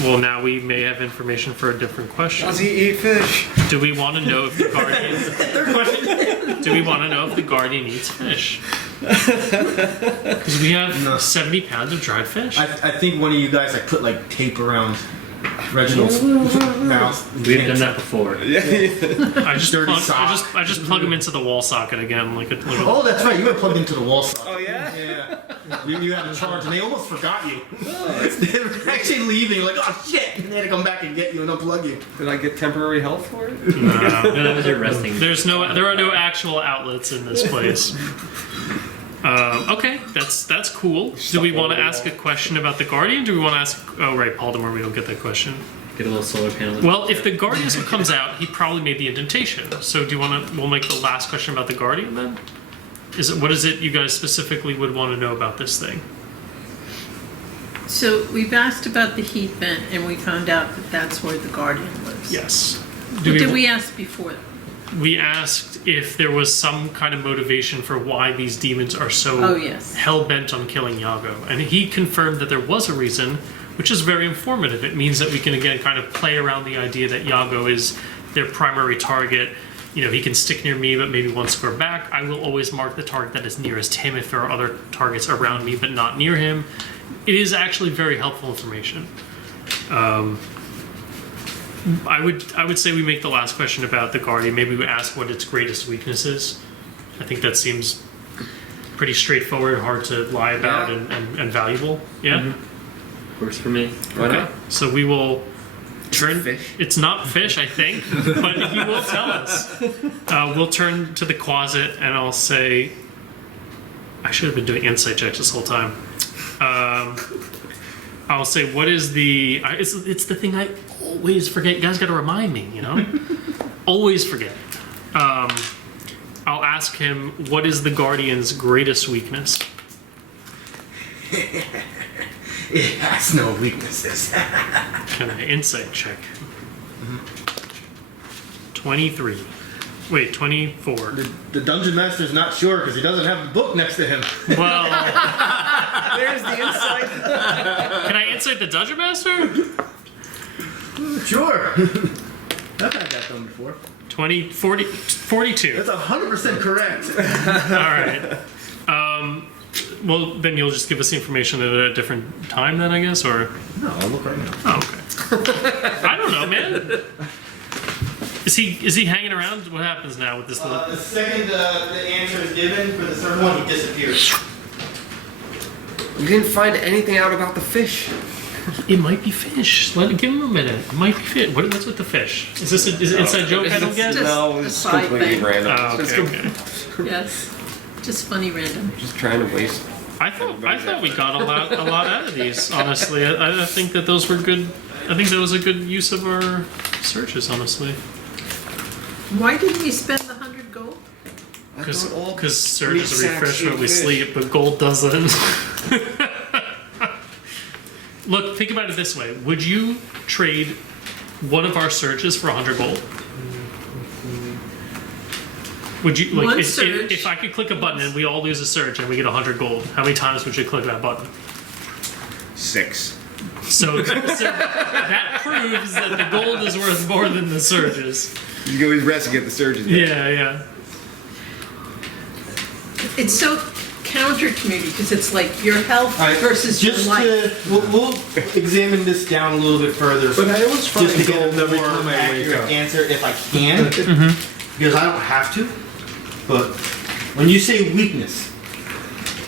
Well, now we may have information for a different question. Does he eat fish? Do we want to know if the Guardian? Third question. Do we want to know if the Guardian eats fish? Because we have 70 pounds of dried fish. I think one of you guys put tape around Reginald's mouth. We've done that before. I just dirty plug, sock. I just plug him into the wall socket again, like a little. Oh, that's right. You were plugged into the wall socket. Oh, yeah? Yeah. You had a charge, and they almost forgot you. They were actually leaving, like, oh shit! And they had to come back and get you and unplug you. Did I get temporary health for it? No. No, that was your resting. There are no actual outlets in this place. Okay, that's cool. Do we want to ask a question about the Guardian? Do we want to ask? Oh, right, Paladin, we don't get that question. Get a little solar panel. Well, if the Guardian comes out, he probably made the indentation. So, do you want to? We'll make the last question about the Guardian then. What is it you guys specifically would want to know about this thing? So we've asked about the heat vent, and we found out that that's where the Guardian lives. Yes. What did we ask before? We asked if there was some kind of motivation for why these demons are so Oh, yes. hell-bent on killing Yago. And he confirmed that there was a reason, which is very informative. It means that we can, again, kind of play around the idea that Yago is their primary target. You know, he can stick near me, but maybe one square back. I will always mark the target that is nearest him if there are other targets around me, but not near him. It is actually very helpful information. I would say we make the last question about the Guardian. Maybe we ask what its greatest weakness is. I think that seems pretty straightforward, hard to lie about, and valuable. Yeah? Mm-hmm. Works for me. Why not? So we will turn. Fish? It's not fish, I think, but he will tell us. We'll turn to the closet, and I'll say, I should have been doing insight checks this whole time. I'll say, what is the? It's the thing I always forget. You guys got to remind me. You know, always forget. I'll ask him, what is the Guardian's greatest weakness? It has no weaknesses. Can I insight check? 23. Wait, 24. The dungeon master's not sure because he doesn't have the book next to him. Well, There's the insight. can I insight the dungeon master? Sure. I've had that done before. 42. That's 100% correct. All right. Well, then you'll just give us the information at a different time, then I guess, or? No, I'll look right now. Oh, okay. I don't know, man. Is he hanging around? What happens now with this? The second the answer is given for the third one, he disappears. We didn't find anything out about the fish. It might be fish. Give him a minute. It might be fish. What's with the fish? Is this an inside joke I don't get? Just No, a it's side completely thing. random. Oh, It's okay, just okay. Yes. Just funny random. Just trying to waste. I thought we got a lot out of these. Honestly, I think that those were good. I think that was a good use of our searches. Honestly, Why didn't we spend the 100 gold? because search is a meat sacks refreshment eat we fish. sleep, but gold doesn't. Look, think about it this way: would you trade one of our searches for 100 gold? Would you One like surge. if I could click a button and we all lose a surge and we get 100 gold? How many times would you click that button? 6. So that proves that the gold is worth more than the surges. You can always rest and get the surgeon. Yeah, yeah. It's so counter to me because it's like your health All right, versus your just life. we'll examine this down a little bit further. But I always find just to get a gold every more time I wake accurate up. answer if I can, because I don't have to. But when you say weakness,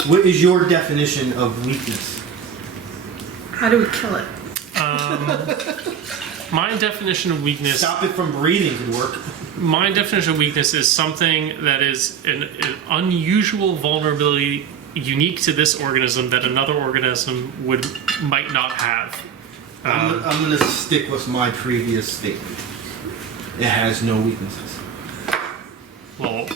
what is your definition of weakness? How do we kill it? My definition of weakness. Stop it from breathing could work. My definition of weakness is something that is an unusual vulnerability unique to this organism that another organism might not have. I'm going to stick with my previous statement. It has no weaknesses. Well,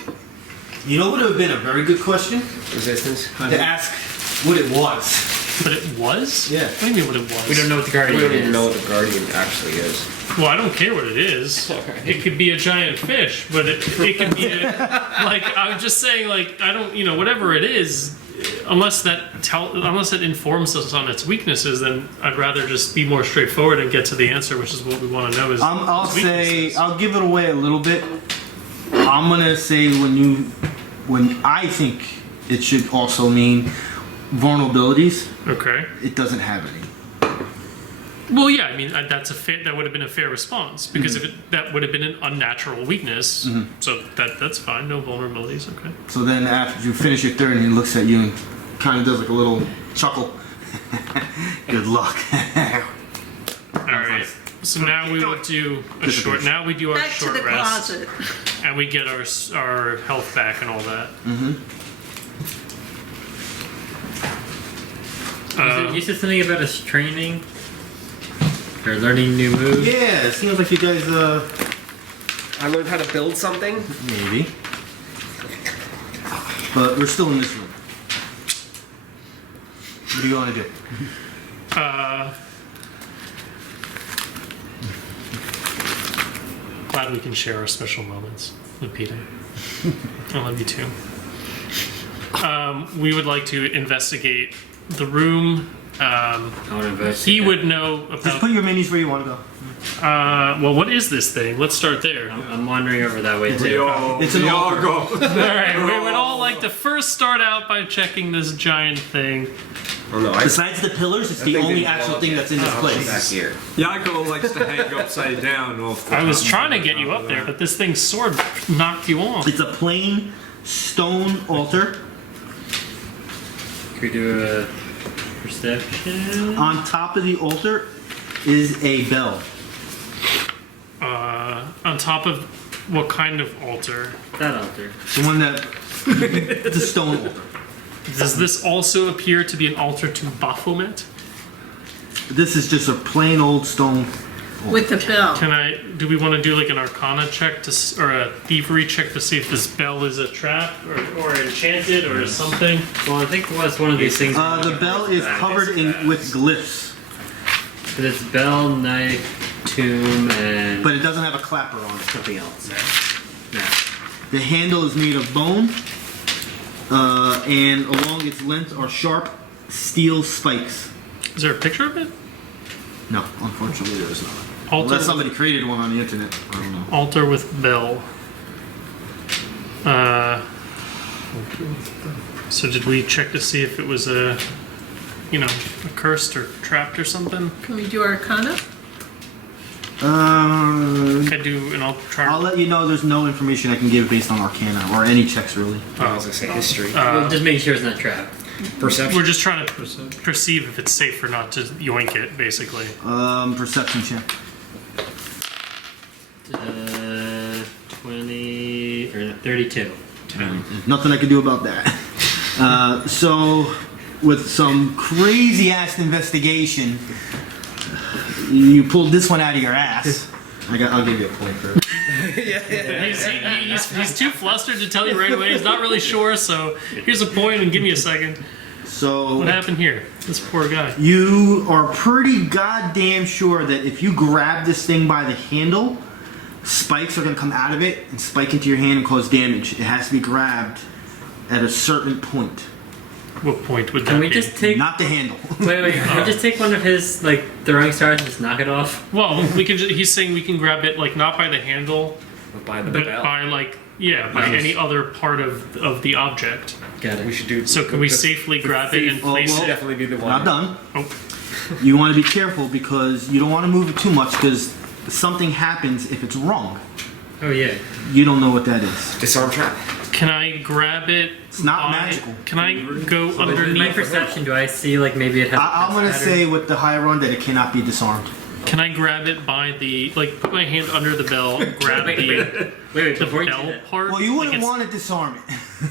You know what would have been a very good question? Resistance. To ask what it was. but it was? Yeah. What do you mean what it was? We don't know what the We Guardian don't is. even know what the Guardian actually is. Well, I don't care what it is. It could be a giant fish, but it could be like I'm just saying, like I don't, whatever it is, unless that informs us on its weaknesses, then I'd rather just be more straightforward and get to the answer, which is what we want to know. Is I'll its say, weaknesses. I'll give it away a little bit. I'm gonna say when I think it should also mean vulnerabilities, Okay. it doesn't have any. Well, yeah, I mean that would have been a fair response because if that would have been an unnatural weakness, so that's fine. No vulnerabilities. Okay. So then after you finish your turn, he looks at you and kind of does like a little chuckle. Good luck. All right. So now we will do a short. Now we do our Back to short the rest, closet. and we get our health back and all that. You said something about us training or learning new moves. Yeah, it seems like you guys, I learned how to build something. maybe. But we're still in this room. What do you want to do? Glad we can share our special moments with Peter. I love you too. We would like to investigate the room. I want to invest. He would know Just about. put your minis where you want to go. Well, what is this thing? Let's start there. I'm wandering over that way too. It's an altar. All right, we would all like to first start out by checking this giant thing. Oh no, Besides the pillars, it's the think only they actual belong thing that's in this back place. here. Yago likes to hang upside down. Off the I was top. trying to get you up there, but this thing's sword knocked you off. It's a plain stone altar. Can we do a perception? On top of the altar is a bell. On top of what kind of altar? That altar. The one that it's a stone altar. Does this also appear to be an altar to Baphomet? This is just a plain old stone. With the bell. Do we want to do like an Arcana check or a thievery check to see if this bell is a trap or enchanted or something? Well, I think what's one of these things. The bell is covered with glyphs, But it's bell, knife, tomb, and but it doesn't have a clapper on it. something else. No. The handle is made of bone, and along its length are sharp steel spikes. Is there a picture of it? No, unfortunately there is not. Altar Unless somebody created one on the internet. I don't know. Altar with bell. So did we check to see if it was a cursed or trapped or something? Can we do Arcana? I do, and I'll try. I'll let you know there's no information I can give based on Arcana or any checks really. I was gonna say history. Well, just making sure it's not trapped. Perception. We're just trying to perceive if it's safe or not to yoink it, basically. Perception check. 20 or no, 32. Nothing I can do about that. So, with some crazy ass investigation, you pulled this one out of your ass. I'll give you a point for it. He's too flustered to tell you right away. He's not really sure, so here's a point and give me a second. So, What happened here? This poor guy. you are pretty goddamn sure that if you grab this thing by the handle, spikes are going to come out of it and spike into your hand and cause damage. It has to be grabbed at a certain point, What point would that Can we be? just take. not the handle. Wait, can we just take one of his, like, throwing stars and just knock it off? Well, we can. He's saying we can grab it, like not by the handle, By the but bell. by by any other part of the object. Got We it. should do. So can we safely grab it and place Should it? definitely be the one. Not done. Oh, You want to be careful because you don't want to move it too much because something happens if it's wrong. Oh yeah. You don't know what that is. Disarm trap. can I grab it? It's not by- magical. Can I go With my underneath? perception, do I see like maybe it has? I'm going to say with the high run that it cannot be disarmed. Can I grab it by the put my hand under the bell, grab Wait, the before you do bell that. part? Well, you Like wouldn't it's- want to disarm it.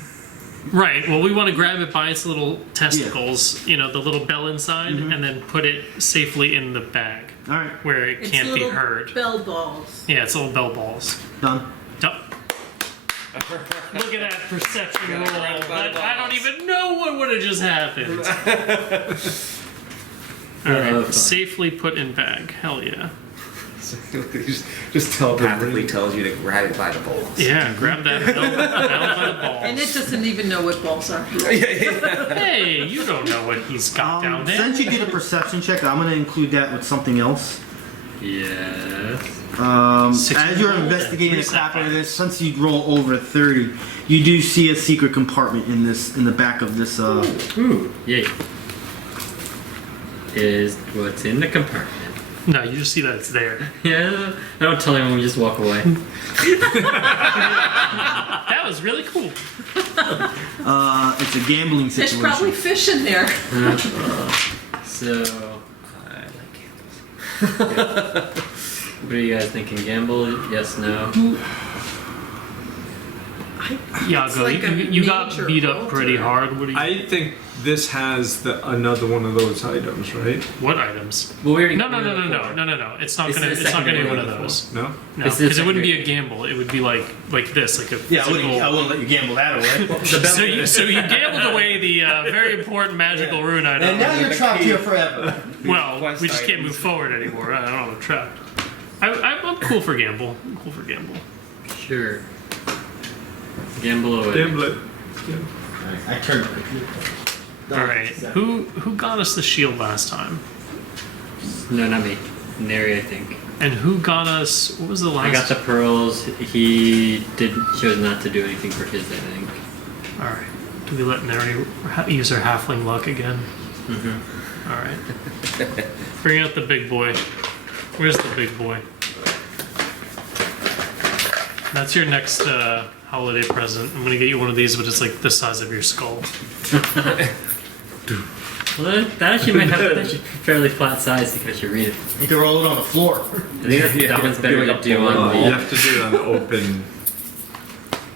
Right. Well, we want to grab it by its little testicles, the little bell inside, and then put it safely in the bag All right, where it It's can't be little heard. bell balls. Yeah, it's little bell balls. done. Duh. Look at that perception roll. grab it by the I don't balls. even know what would have just happened. All Yeah, right, fine. safely put in bag. Hell yeah. just telepathically tells you to grab it by the balls. Yeah, grab that bell by the balls. And it doesn't even know what balls are. Hey, you don't know what he's got down there. Since you did a perception check, I'm going to include that with something else. Yes. As you're investigating the crap out of this, since you roll over 30, you do see a secret compartment in the back of this. Ooh. Yay. Is what's in the compartment. No, you just see that it's there. Yeah. I don't tell anyone. We just walk away. That was really cool. It's a gambling There's situation. probably fish in there. So, I like candles. what are you guys thinking? Gamble? Yes. No. Yago, like a you got major beat up altar. pretty hard. What do you? I think this has another one of those items, right? What items? Well, we already. No. It's not This gonna. is the It's not gonna be secondary one of one. those. No? No, This is because it wouldn't secondary. be a gamble. It would be like this, like a Yeah, physical. I wouldn't let you gamble that away. So you gambled away the very important magical rune item. And now you're trapped here forever. Well, Quest we just can't items. move forward anymore. I don't know, I'm trapped. I'm cool for gamble. I'm cool for gamble. Sure. Gamble away. Gamble it. I turned the computer. All right, who got us the shield last time? No, not me. Neri, I think. And who got us? What was the last? I got the pearls. He chose not to do anything for his, I think. All right. Do we let Neri use her halfling luck again? Mm-hmm. All right. Bring out the big boy. Where's the big boy? That's your next holiday present. I'm gonna get you one of these, but it's like the size of your skull. Well, that actually might have a fairly flat size. I think I should read it. You can roll it on the floor. I think that one's better to do on You the. have to do it on open.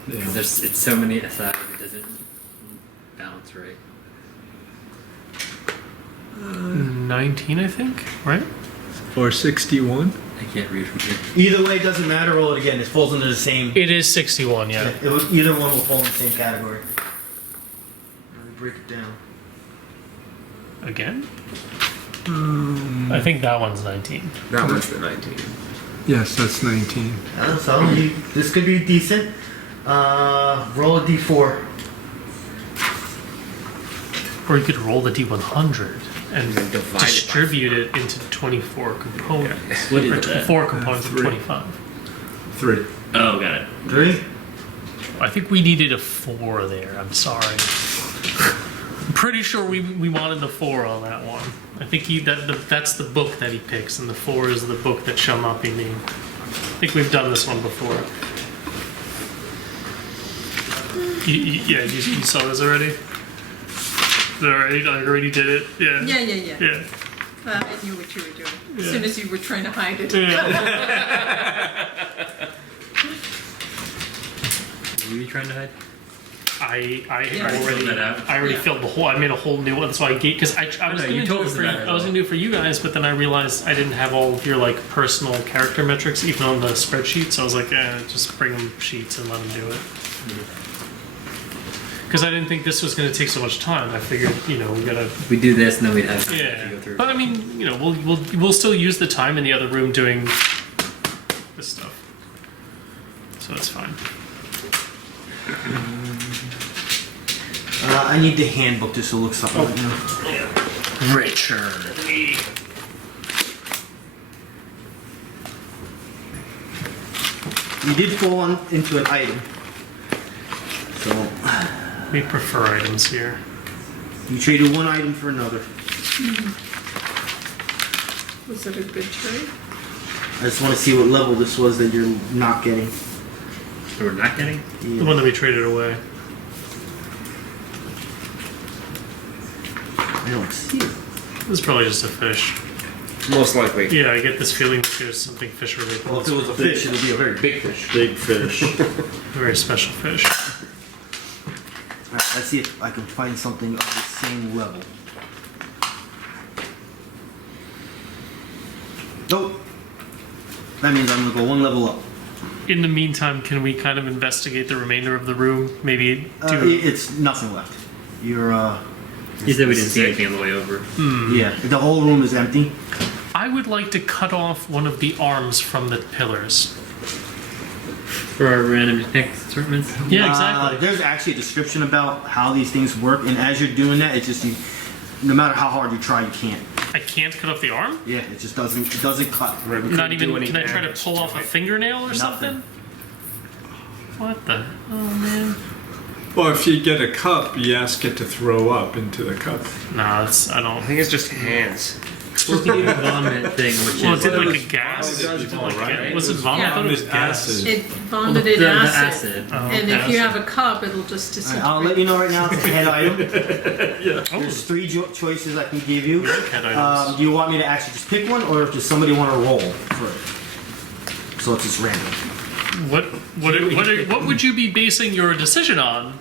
Because it's so many sides, it doesn't balance right. 19, I think. Right? Or 61. I can't read from here. Either way, it doesn't matter. Roll it again. It falls into the same. It is 61. Yeah. Either one will fall in the same category. Let me break it down. Again? I think that one's 19. That one's the 19. Yes, that's 19. So this could be decent. Roll a d4. Or you could roll the D100 and then divide it by distribute it into 24 components. What is Or that? 4 components of Three. 25. 3. Oh, got it. 3. I think we needed a 4 there. I'm sorry. I'm pretty sure we wanted the 4 on that one. I think that's the book that he picks, and the 4 is the book that shall not be named. I think we've done this one before. You saw this already? Already, I already did it. Yeah. Yeah. Yeah. I knew what you were doing. As Yeah. soon as you were trying to hide it. Yeah. Were you trying to hide? I Yeah. already Filled that out. I already Yeah. filled the whole. I made a whole new one. That's why I gave because I was no, gonna you do told it us for about it I was gonna do it for you guys, but then I realized I didn't have all of your like personal character metrics even on the spreadsheet. So I was like, just bring them sheets and let them do it. Because I didn't think this was gonna take so much time. I figured we gotta. We do this, and then we'd have Yeah, to go through. but I mean, we'll still use the time in the other room doing this stuff, so that's fine. I need the handbook just to look something. Richard. You did fall into an item. So We prefer items here. you traded one item for another. Was it a good trade? I just want to see what level this was that you're not getting. So we're not getting? The one that we traded away. I don't see it. This is probably just a fish. Most likely. Yeah, I get this feeling that there's something fish related. Well, if it was a fish, it would be a very big fish. Big fish. A very special fish. Alright, let's see if I can find something of the same level. Nope. That means I'm gonna go one level up. In the meantime, can we kind of investigate the remainder of the room? Maybe do. It's nothing left. You're, You said we didn't see anything on the way over. yeah, the whole room is empty. I would like to cut off one of the arms from the pillars. For our random assortments. Yeah, exactly. There's actually a description about how these things work, and as you're doing that, it's just you. No matter how hard you try, you can't. I can't cut off the arm? Yeah, it just doesn't. It doesn't cut. Not even. Can I try to pull off a fingernail or something? What the? Oh man. Well, if you get a cup, you ask it to throw up into the cup. Nah, that's I I don't. think it's just hands. Supposed to be a vomit thing, which Well, is it did like a was gas. vomit Did it before, like right? was it vomit? I thought it was Vomit gas. acid. It the vomited acid. acid. Oh, And if you acid. have a cup, it'll just disintegrate. I'll let you know right now. It's a head item. Oh, There's three choices I can give you. head items. Do you want me to actually just pick one, or does somebody want to roll for it? So it's just random. What would you be basing your decision on?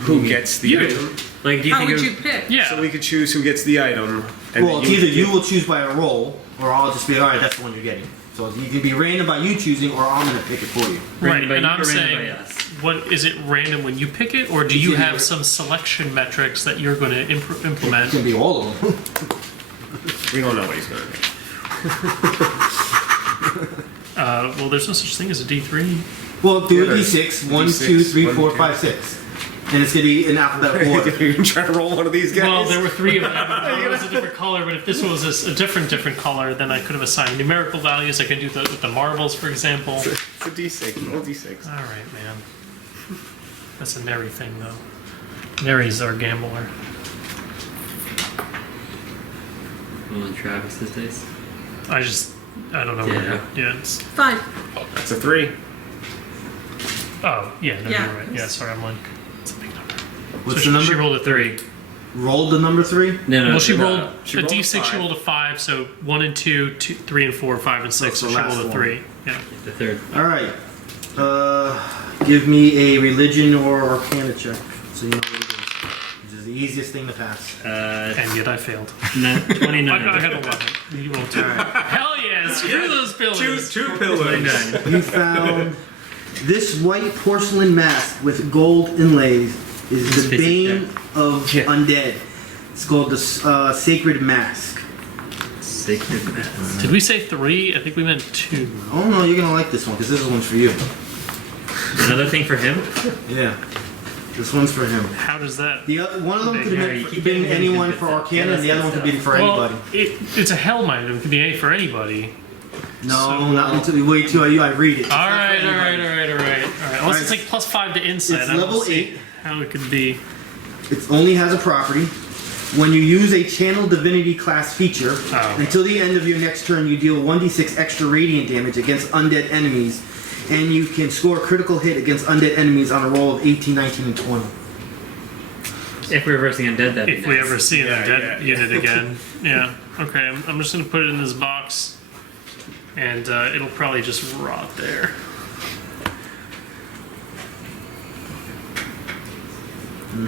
Who gets the You. item? Like, do you How think would it you would- pick? Yeah. So we could choose who gets the item. And Well, then it's either you get- will choose by a roll, or I'll just be all right. That's the one you're getting. So you can be random by you choosing, or I'm gonna pick it for you. Right, Random by and you I'm or random saying, by us? what is it random when you pick it, or do you have some selection metrics that you're going to It implement? can be all of them. We don't know what he's going to do. Well, there's no such thing as a D3. Well, do Yeah, a d6. 1, D6, 2, 3, 1, 4, 2. 5, 6. And it's gonna be in alphabetical order. you can try to roll one of these guys. Well, there were three of them. One was a different color, but if this was a different color, then I could have assigned numerical values. I could do that with the marbles, for example. It's a D6. Roll D6. All right, man. That's a Neri thing, though. Neri's our gambler. Rolling Travis these days. I don't know. Yeah. Yeah. It's, 5. That's a 3. oh, yeah. No, Yeah. you're right. Yeah. Sorry, I'm like. It's a big number. What's So the She number? rolled a 3. Rolled the number 3. No, Well, she no. rolled she a rolled a D6. She 5. rolled a 5. So 1 and 2, 3 and 4, 5 and 6. That's So the she last rolled a one. 3. Yeah. The third. All right. Give me a religion or arcana check, so you know what it is. This is the easiest thing to pass. And yet I failed. No, 29. I had 11. You rolled 2. Hell yeah! Screw those pillars. Two pillars. 29. You found this white porcelain mask with gold inlays is the Basic bane of Yeah. undead. It's called the sacred mask. Sacred Mass. Did we say 3? I think we meant 2. Oh no, you're gonna like this one because this one's for you. Another thing for him? Yeah, this one's for him. How does that? The other, one of them could Yeah, you have keep been getting anyone him for to- arcana, yeah, and the other one could be for Well, anybody. it's a Hellmind. It could be for anybody. No, not until we wait till I read it. It's All not for right. anybody. Unless Alright. it's like +5 to insight. It's I don't level see 8. How it could be. It only has a property. When you use a Channel Divinity class feature, Oh. until the end of your next turn, you deal 1d6 extra radiant damage against undead enemies, and you can score a critical hit against undead enemies on a roll of 18, 19, and 20. If we're reversing undead, that'd be If we nice. ever see an Yeah, undead yeah. unit again. Yeah. Okay. I'm just gonna put it in this box, and it'll probably just rot there.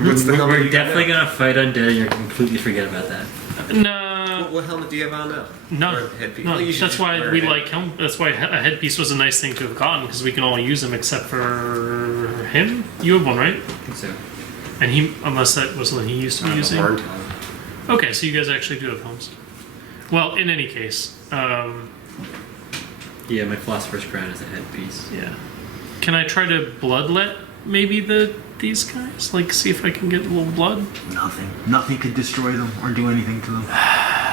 What's the helmet We're you got definitely now? gonna fight undead and you're completely forget about that. No. What helmet do you have on now? No, Or headpiece? no. Well, you should That's just why wear we it. like him. That's why a headpiece was a nice thing to have gotten because we can all use them except for him. You have one, right? I think so. And he, unless that was something he used to be using. Horned. Okay, so you guys actually do have helms. Well, in any case, Yeah, my Philosopher's Crown is a headpiece. yeah. Can I try to bloodlet maybe these guys? Like, see if I can get a little blood. Nothing. Nothing could destroy them or do anything to them.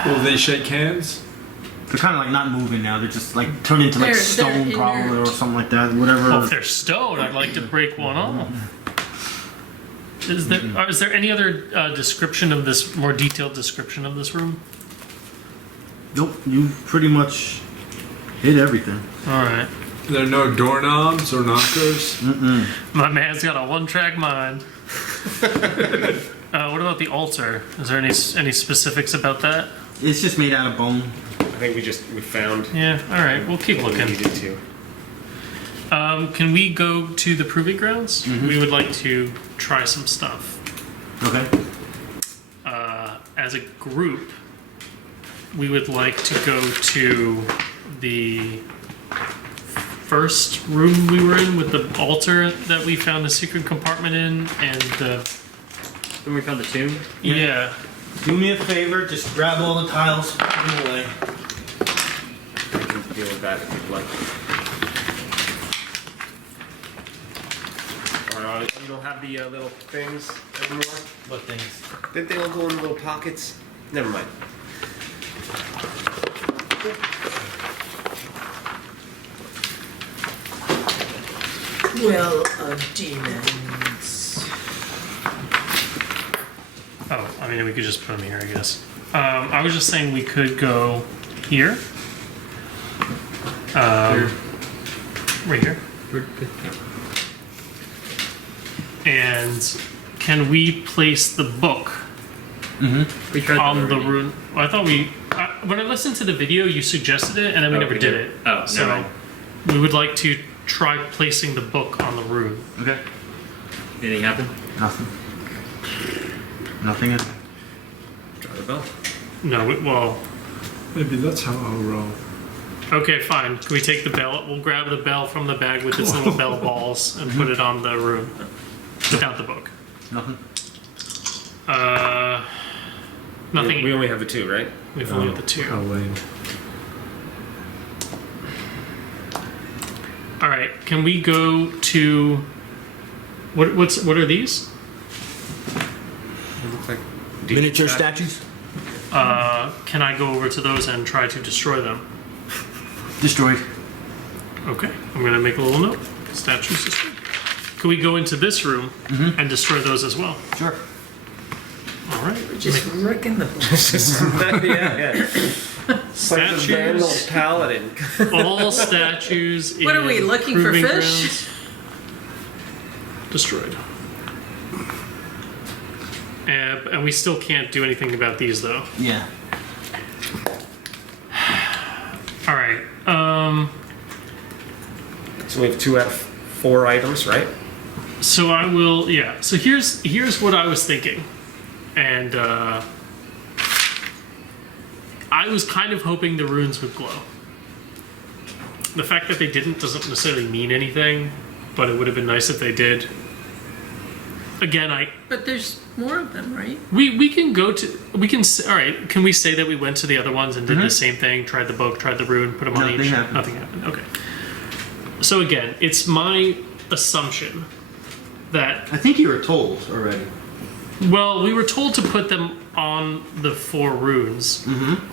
Will they shake hands? They're kind of like not moving now. They're just like turned into like They're stone, probably, or inert. something like that. Whatever. Oh, if they're stone, I'd like to break one off. Is there any other description of this, more detailed description of this room? Nope. You pretty much hit everything. All right. There are no doorknobs or knockers. My man's got a one-track mind. What about the altar? Is there any specifics about that? It's just made out of bone. I think we found Yeah. All right. We'll keep what we looking. needed to. Can we go to the proving grounds? We would like to try some stuff. Okay. As a group, we would like to go to the first room we were in with the altar that we found the secret compartment in, and the When we found the tomb, yeah. Do me a favor. Just grab all the tiles, put them away. We can deal with that if you'd like. You don't have the little things anymore? What things? Didn't they all go in little pockets? Never mind. Well, demons. Oh, I mean, we could just put them here, I guess. I was just saying we could go here. Right here. And can we place the book we tried that on the already. rune? Well, I thought when I listened to the video, you suggested it, and then we Oh, never we did did. it. Oh, never so mind. we would like to try placing the book on the rune. Okay. Anything happen? Nothing. Nothing. Try the bell. No, well, Maybe that's how I'll roll. okay, fine. Can we take the bell? We'll grab the bell from the bag with its little bell balls and put it on the rune without the book. Nothing. Nothing. We only have the two, right? We've only got the two. Howling. All right. Can we go to what are these? They look like Miniature statues. Can I go over to those and try to destroy them? Destroyed. Okay. I'm gonna make a little note. Statues destroyed. Can we go into this room and destroy those as well? Sure. All right. Just wrecking the yeah. It's like the Vandal Statues. Paladin. All statues. What are we, in looking for proving fish? grounds destroyed. And we still can't do anything about these though. Yeah. All right. So we have 2 out of 4 items, right? So I will. Yeah. So here's what I was thinking, and I was kind of hoping the runes would glow. The fact that they didn't doesn't necessarily mean anything, but it would have been nice if they did. Again, But there's more of them, right? we can go to all right. Can we say that we went to the other ones and did the same thing? Tried the book, tried the rune, put them on Nothing each. happened. Nothing happened. Okay. So again, it's my assumption that I think you were told already. well, we were told to put them on the 4 runes,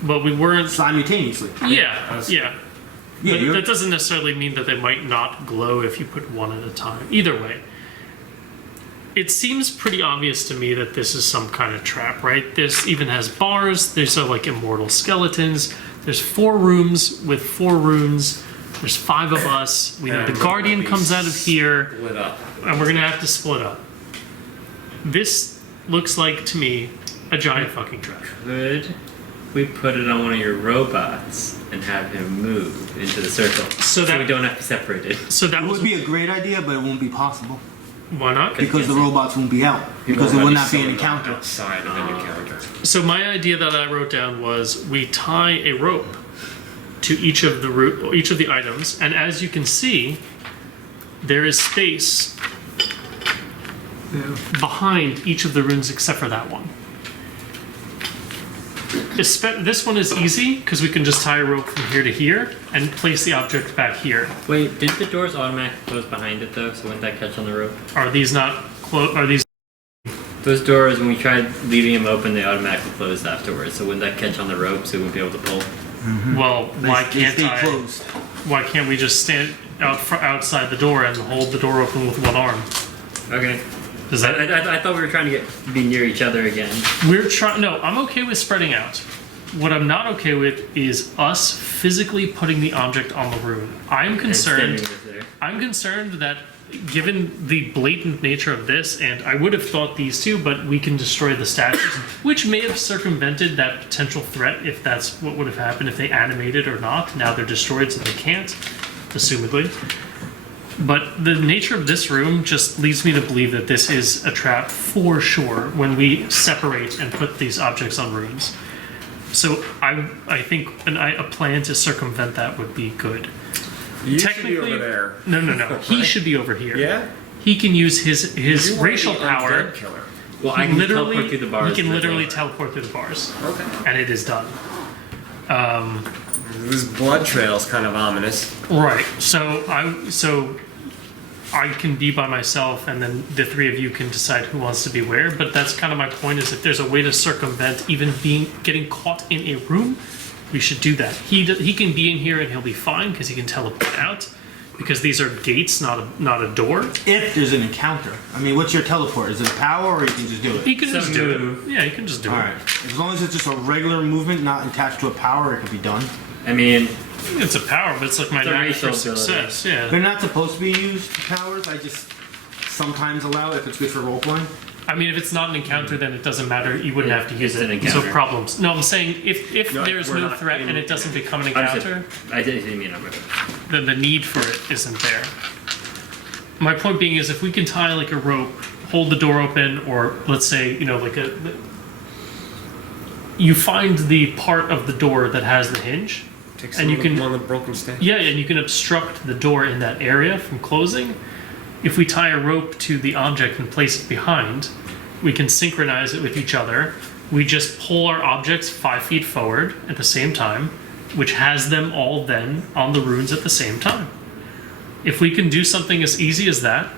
but we weren't. Simultaneously. Yeah, yeah. Yeah. But You're, that doesn't necessarily mean that they might not glow if you put one at a time. Either way, it seems pretty obvious to me that this is some kind of trap, right? This even has bars. There's like immortal skeletons. There's 4 rooms with 4 runes. There's 5 of us. We know And the guardian we'll be comes out of here, Split up. and we're gonna have to split up. This looks like to me a giant fucking trap. Could we put it on one of your robots and have him move into the circle So that- we don't have to be separated? So that it was would be a great idea, but it won't be possible why not? because the robots won't be out because You it won't will have not be an someone encounter. outside of an encounter. So my idea that I wrote down was we tie a rope to each of the items, and as you can see, there is space behind each of the runes except for that one. This one is easy because we can just tie a rope from here to here and place the object back here. Wait, didn't the doors automatically close behind it though? So wouldn't that catch on the rope? Are these not close? Are these? Those doors, when we tried leaving them open, they automatically closed afterwards. So wouldn't that catch on the rope so we wouldn't be able to pull? Well, why They can't stay I? closed. Why can't we just stand outside the door and hold the door open with one arm? Okay. Does that? I thought we were trying to be near each other again. We're trying. No, I'm okay with spreading out. What I'm not okay with is us physically putting the object on the rune. I'm concerned. And standing over there. I'm concerned that, given the blatant nature of this, and I would have thought these two, but we can destroy the statues, which may have circumvented that potential threat if that's what would have happened if they animated or not. Now they're destroyed, so they can't, assumedly. But the nature of this room just leads me to believe that this is a trap for sure when we separate and put these objects on runes. So I think a plan to circumvent that would be good. You should be over there. No. He should be over here. Yeah? He can use his You are racial the power. undead killer. Well, I can teleport through the bars. He can and literally over. teleport through the bars, Okay. and it is done. This blood trail's kind of ominous. Right. So I can be by myself, and then the three of you can decide who wants to be where. But that's kind of my point: is if there's a way to circumvent even getting caught in a room, we should do that. He can be in here and he'll be fine because he can teleport out. Because these are gates, not a door. If there's an encounter. I mean, what's your teleport? Is it a power or you can just do it? He can just do move. it. Yeah, he can just do All it. right. As long as it's just a regular movement, not attached to a power, it can be done. I mean, It's a power, but it's like my It's a knack for racial ability. success. Yeah. They're not supposed to be used powers. I just sometimes allow it if it's good for role playing. I mean, if it's not an encounter, then it doesn't matter. You wouldn't Yeah, have to use it's an it. encounter. So problems. No, I'm saying if No, there's we're no not threat in- and it doesn't become an I just- encounter, I didn't mean over. then the need for it isn't there. My point being is if we can tie like a rope, hold the door open, or let's say, you find the part of the door that has the hinge, Take And some you of can- one of the broken stand. yeah, and you can obstruct the door in that area from closing. If we tie a rope to the object and place it behind, we can synchronize it with each other. We just pull our objects 5 feet forward at the same time, which has them all then on the runes at the same time. If we can do something as easy as that,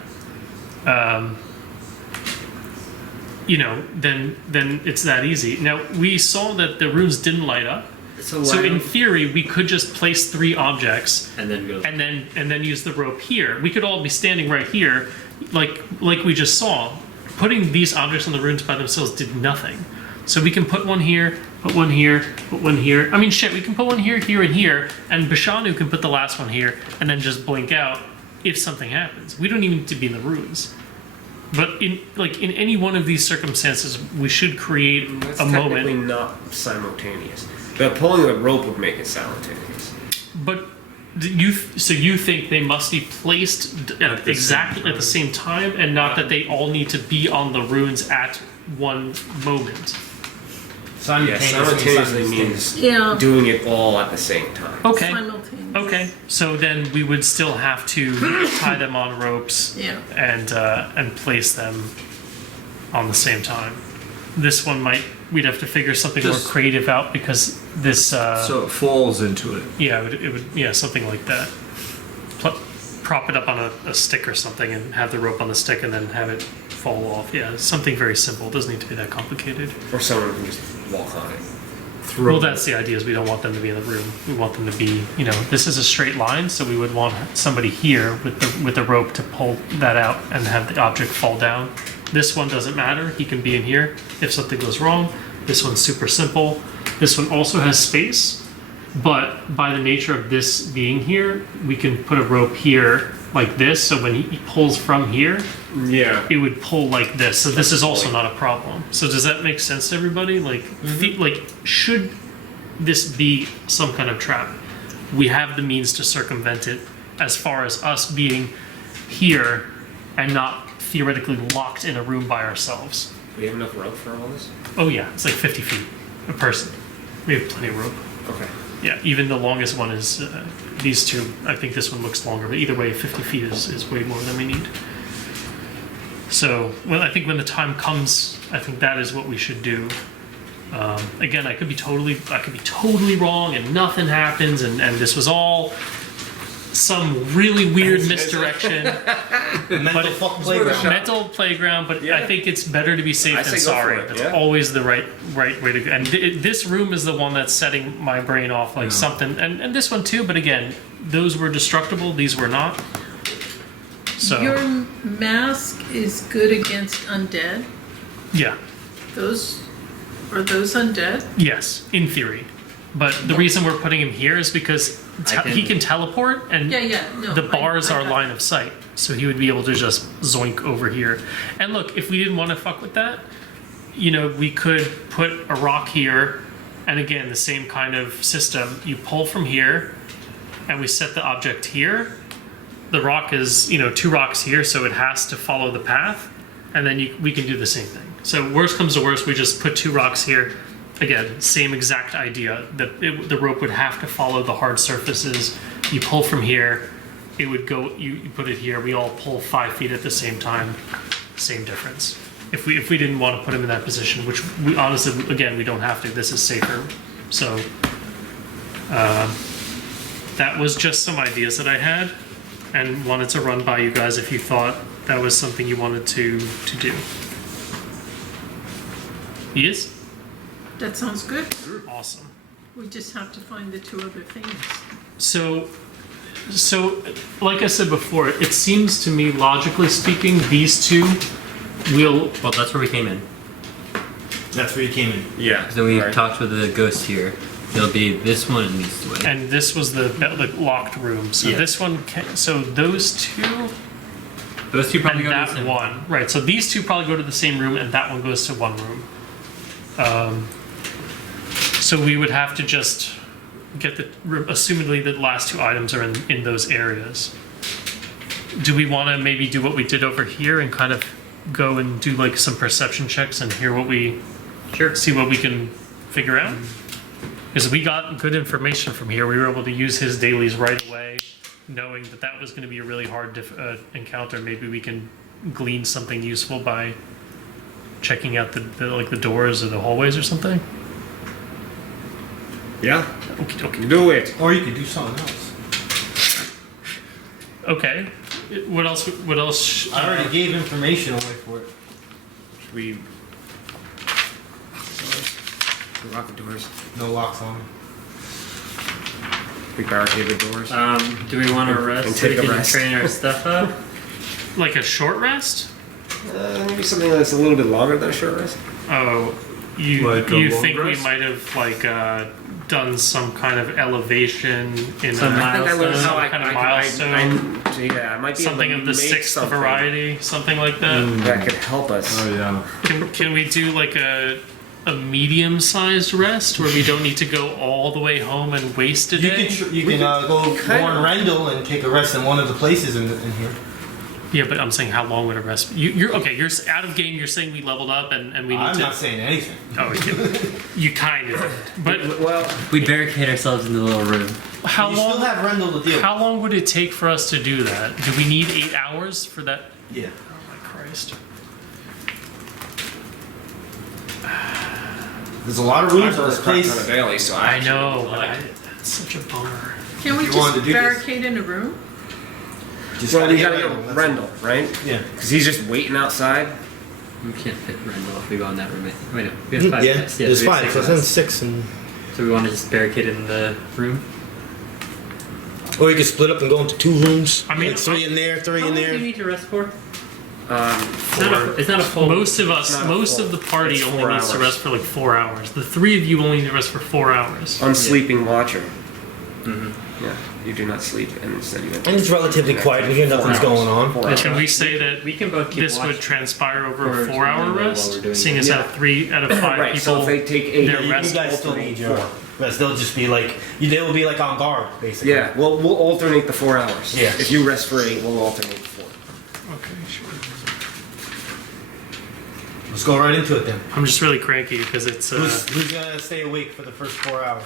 then it's that easy. Now, we saw that the runes didn't light up. So in theory, we could just place 3 objects and then go. and then use the rope here. We could all be standing right here, like we just saw. Putting these objects on the runes by themselves did nothing. So we can put one here, put one here, put one here. I mean, shit, we can put one here, here, and here, and Bashanu can put the last one here, and then just blink out if something happens. We don't even need to be in the runes. But in any one of these circumstances, we should create That's a technically moment. not simultaneous. The pulling of the rope would make it simultaneous. But you think they must be placed exactly at the same time, and not that they all need to be on the runes at one moment? Yeah, simultaneously means Yeah. doing it all at the same time. Okay. Simultaneous. Okay. So then we would still have to tie them on ropes Yeah. and place them on the same time. This one we'd have to figure something more Just- creative out because this. So it falls into it. Yeah, it would something like that. Prop it up on a stick or something and have the rope on the stick and then have it fall off. Yeah, something very simple. It doesn't need to be that complicated. Or someone can just walk on it. Well, that's the idea is we don't want them to be in the room. We want them to be, this is a straight line, so we would want somebody here with the rope to pull that out and have the object fall down. This one doesn't matter. He can be in here if something goes wrong. This one's super simple. This one also has space, but by the nature of this being here, we can put a rope here like this, so when he pulls from here, Yeah. it would pull like this. So this is also not a problem. So does that make sense to everybody? Should this be some kind of trap? We have the means to circumvent it as far as us being here and not theoretically locked in a room by ourselves. We have enough rope for all this? Oh yeah, it's like 50 feet a person. We have plenty of rope. Okay. Yeah, even the longest one is these two. I think this one looks longer, but either way, 50 feet is way more than we need. So, I think when the time comes, I think that is what we should do. Again, I could be totally wrong, and nothing happens, and this was all some really weird misdirection. Mental fuck playground. Mental playground, but Yeah. I think it's better to be safe I than say go sorry. for it, That's yeah. always the right way to go. And this room is the one that's setting my brain off like something, and this one too. But again, those were destructible. These were not. So Your mask is good against undead. yeah, Those are those undead? yes, in theory. But the reason we're putting him here is because he can teleport, and Yeah. No. the bars are got- line of sight, so he would be able to just zoink over here. And look, if we didn't want to fuck with that, we could put a rock here, and again, the same kind of system. You pull from here, and we set the object here. The rock is, 2 rocks here, so it has to follow the path, and then we can do the same thing. So worst comes to worst, we just put 2 rocks here. Again, same exact idea. The rope would have to follow the hard surfaces. You pull from here, it would go. You put it here. We all pull 5 feet at the same time. Same difference. If we didn't want to put him in that position, which we honestly, again, we don't have to. This is safer. So that was just some ideas that I had, and wanted to run by you guys if you thought that was something you wanted to do. Yes. That sounds good. Awesome. We just have to find the 2 other things. So, like I said before, it seems to me, logically speaking, these 2 will. Well, that's where we came in. That's where you came in. Yeah. So we Right. talked with the ghost here. It'll be this one and these 2. And this was the locked room. So Yeah. this one. So those 2 Those 2 probably and go to that the same one. Right. So these 2 probably go to the same room, and that one goes to one room. So we would have to just get assumedly the last 2 items are in those areas. Do we want to maybe do what we did over here and kind of go and do like some perception checks and hear what we see what we can figure out? Because we got good information from here. We were able to use his dailies right away, knowing that was going to be a really hard encounter. Maybe we can glean something useful by checking out the doors or the hallways or something. Yeah. Okay. Do it. Or you could do something else. Okay. What else? What else? I already gave information away for it. Should we lock the doors? No locks on. We barricade the doors. Do we want to rest And so we take a can rest. train our stuff up? Like a short rest? Maybe something that's a little bit longer than a short rest. Oh, you Like a long think rest? we might have done some kind of elevation in Some a, I think I learned Some how I kind of I milestone? I might be something able of to the make 6th something variety, something like that? that could help us. Oh yeah. Can we do like a medium-sized rest where we don't need to go all the way home and waste a You day? can go Warren Rendell and take a rest in one of the places in here. Yeah, but I'm saying how long would a rest? You're okay. You're out of game. You're saying we leveled up and we need I'm to. not saying anything. Oh, you kind of. But Well, We barricade ourselves in the little room. how You long? still have Rendell to deal with. How long would it take for us to do that? Do we need 8 hours for that? Yeah. Oh my Christ! There's a lot of rooms in I've this on a place. daily, so I actually know, would but like- that's such a bummer. Can we If you wanted to just do this. barricade in a room? Just Well, we get gotta Rendell, get that's Rendell, right? it. Yeah. Because he's just waiting outside. We can't fit Rendell if we go in that room. Wait, no. We have 5 Yeah, guys. there's we have 5. 6 So of it's us. 6 and. So we want to just barricade it in the room? Or you could split up and go into 2 rooms. I mean, like 3 in there, 3 How in long do you there. need to rest for? For It's not a full... Most of us, It's not a most full- of the party it's only 4 needs to hours. rest for like 4 hours. The 3 of you only need to rest for 4 hours. unsleeping watcher. Yeah, you do not sleep, and instead you. And it's relatively quiet. We hear nothing's going on. 4 But hours. can we say that We can both keep this would watch. transpire over Or a 4-hour while we're rest? doing Seeing it. as Yeah. out of 3 out of 5 Right, people, so if they take 8, their You rest guys still alternate need your 4. rest. They'll just be like, they'll be like on guard, basically. Yeah, we'll alternate the 4 hours. Yeah. If you rest for 8, we'll alternate 4. okay, sure. Let's go right into it then. I'm just really cranky because it's Who's gonna stay awake for the first 4 hours?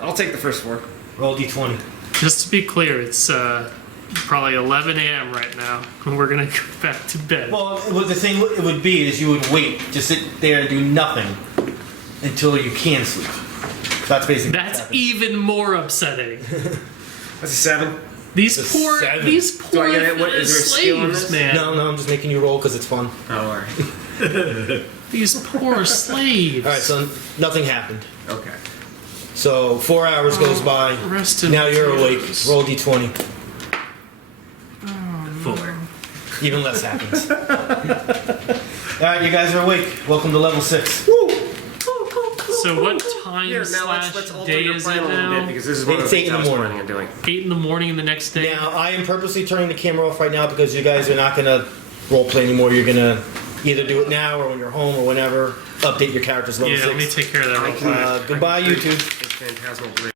I'll take the first 4. Roll d20. just to be clear, it's probably 11 a.m. right now, and we're gonna go back to bed. Well, the thing it would be is you would wait, just sit there and do nothing until you can sleep. That's basically. That's what's happening. even more upsetting. That's a 7. These It's a poor, 7. these Do I poor get it? What, is there a skill on slaves, this? man. No, I'm just making you roll because it's fun. Oh, alright. These poor slaves. All right, so nothing happened. Okay. So 4 hours goes by. Rest in Now you're awake. peace. Roll d20. 4. Even less happens. All right, you guys are awake. Welcome to level 6. So what time Here, now let's slash alter day your is plan it a little bit now? because this is one of It's the 8 things in I the was morning. planning on doing. 8 in the morning the next day. Now, I am purposely turning the camera off right now because you guys are not going to roleplay anymore. You're going to either do it now or when you're home or whenever. Update your character's level Yeah, 6. let me take care of that real quick. Goodbye, YouTube. It's Phantasmal Bridge.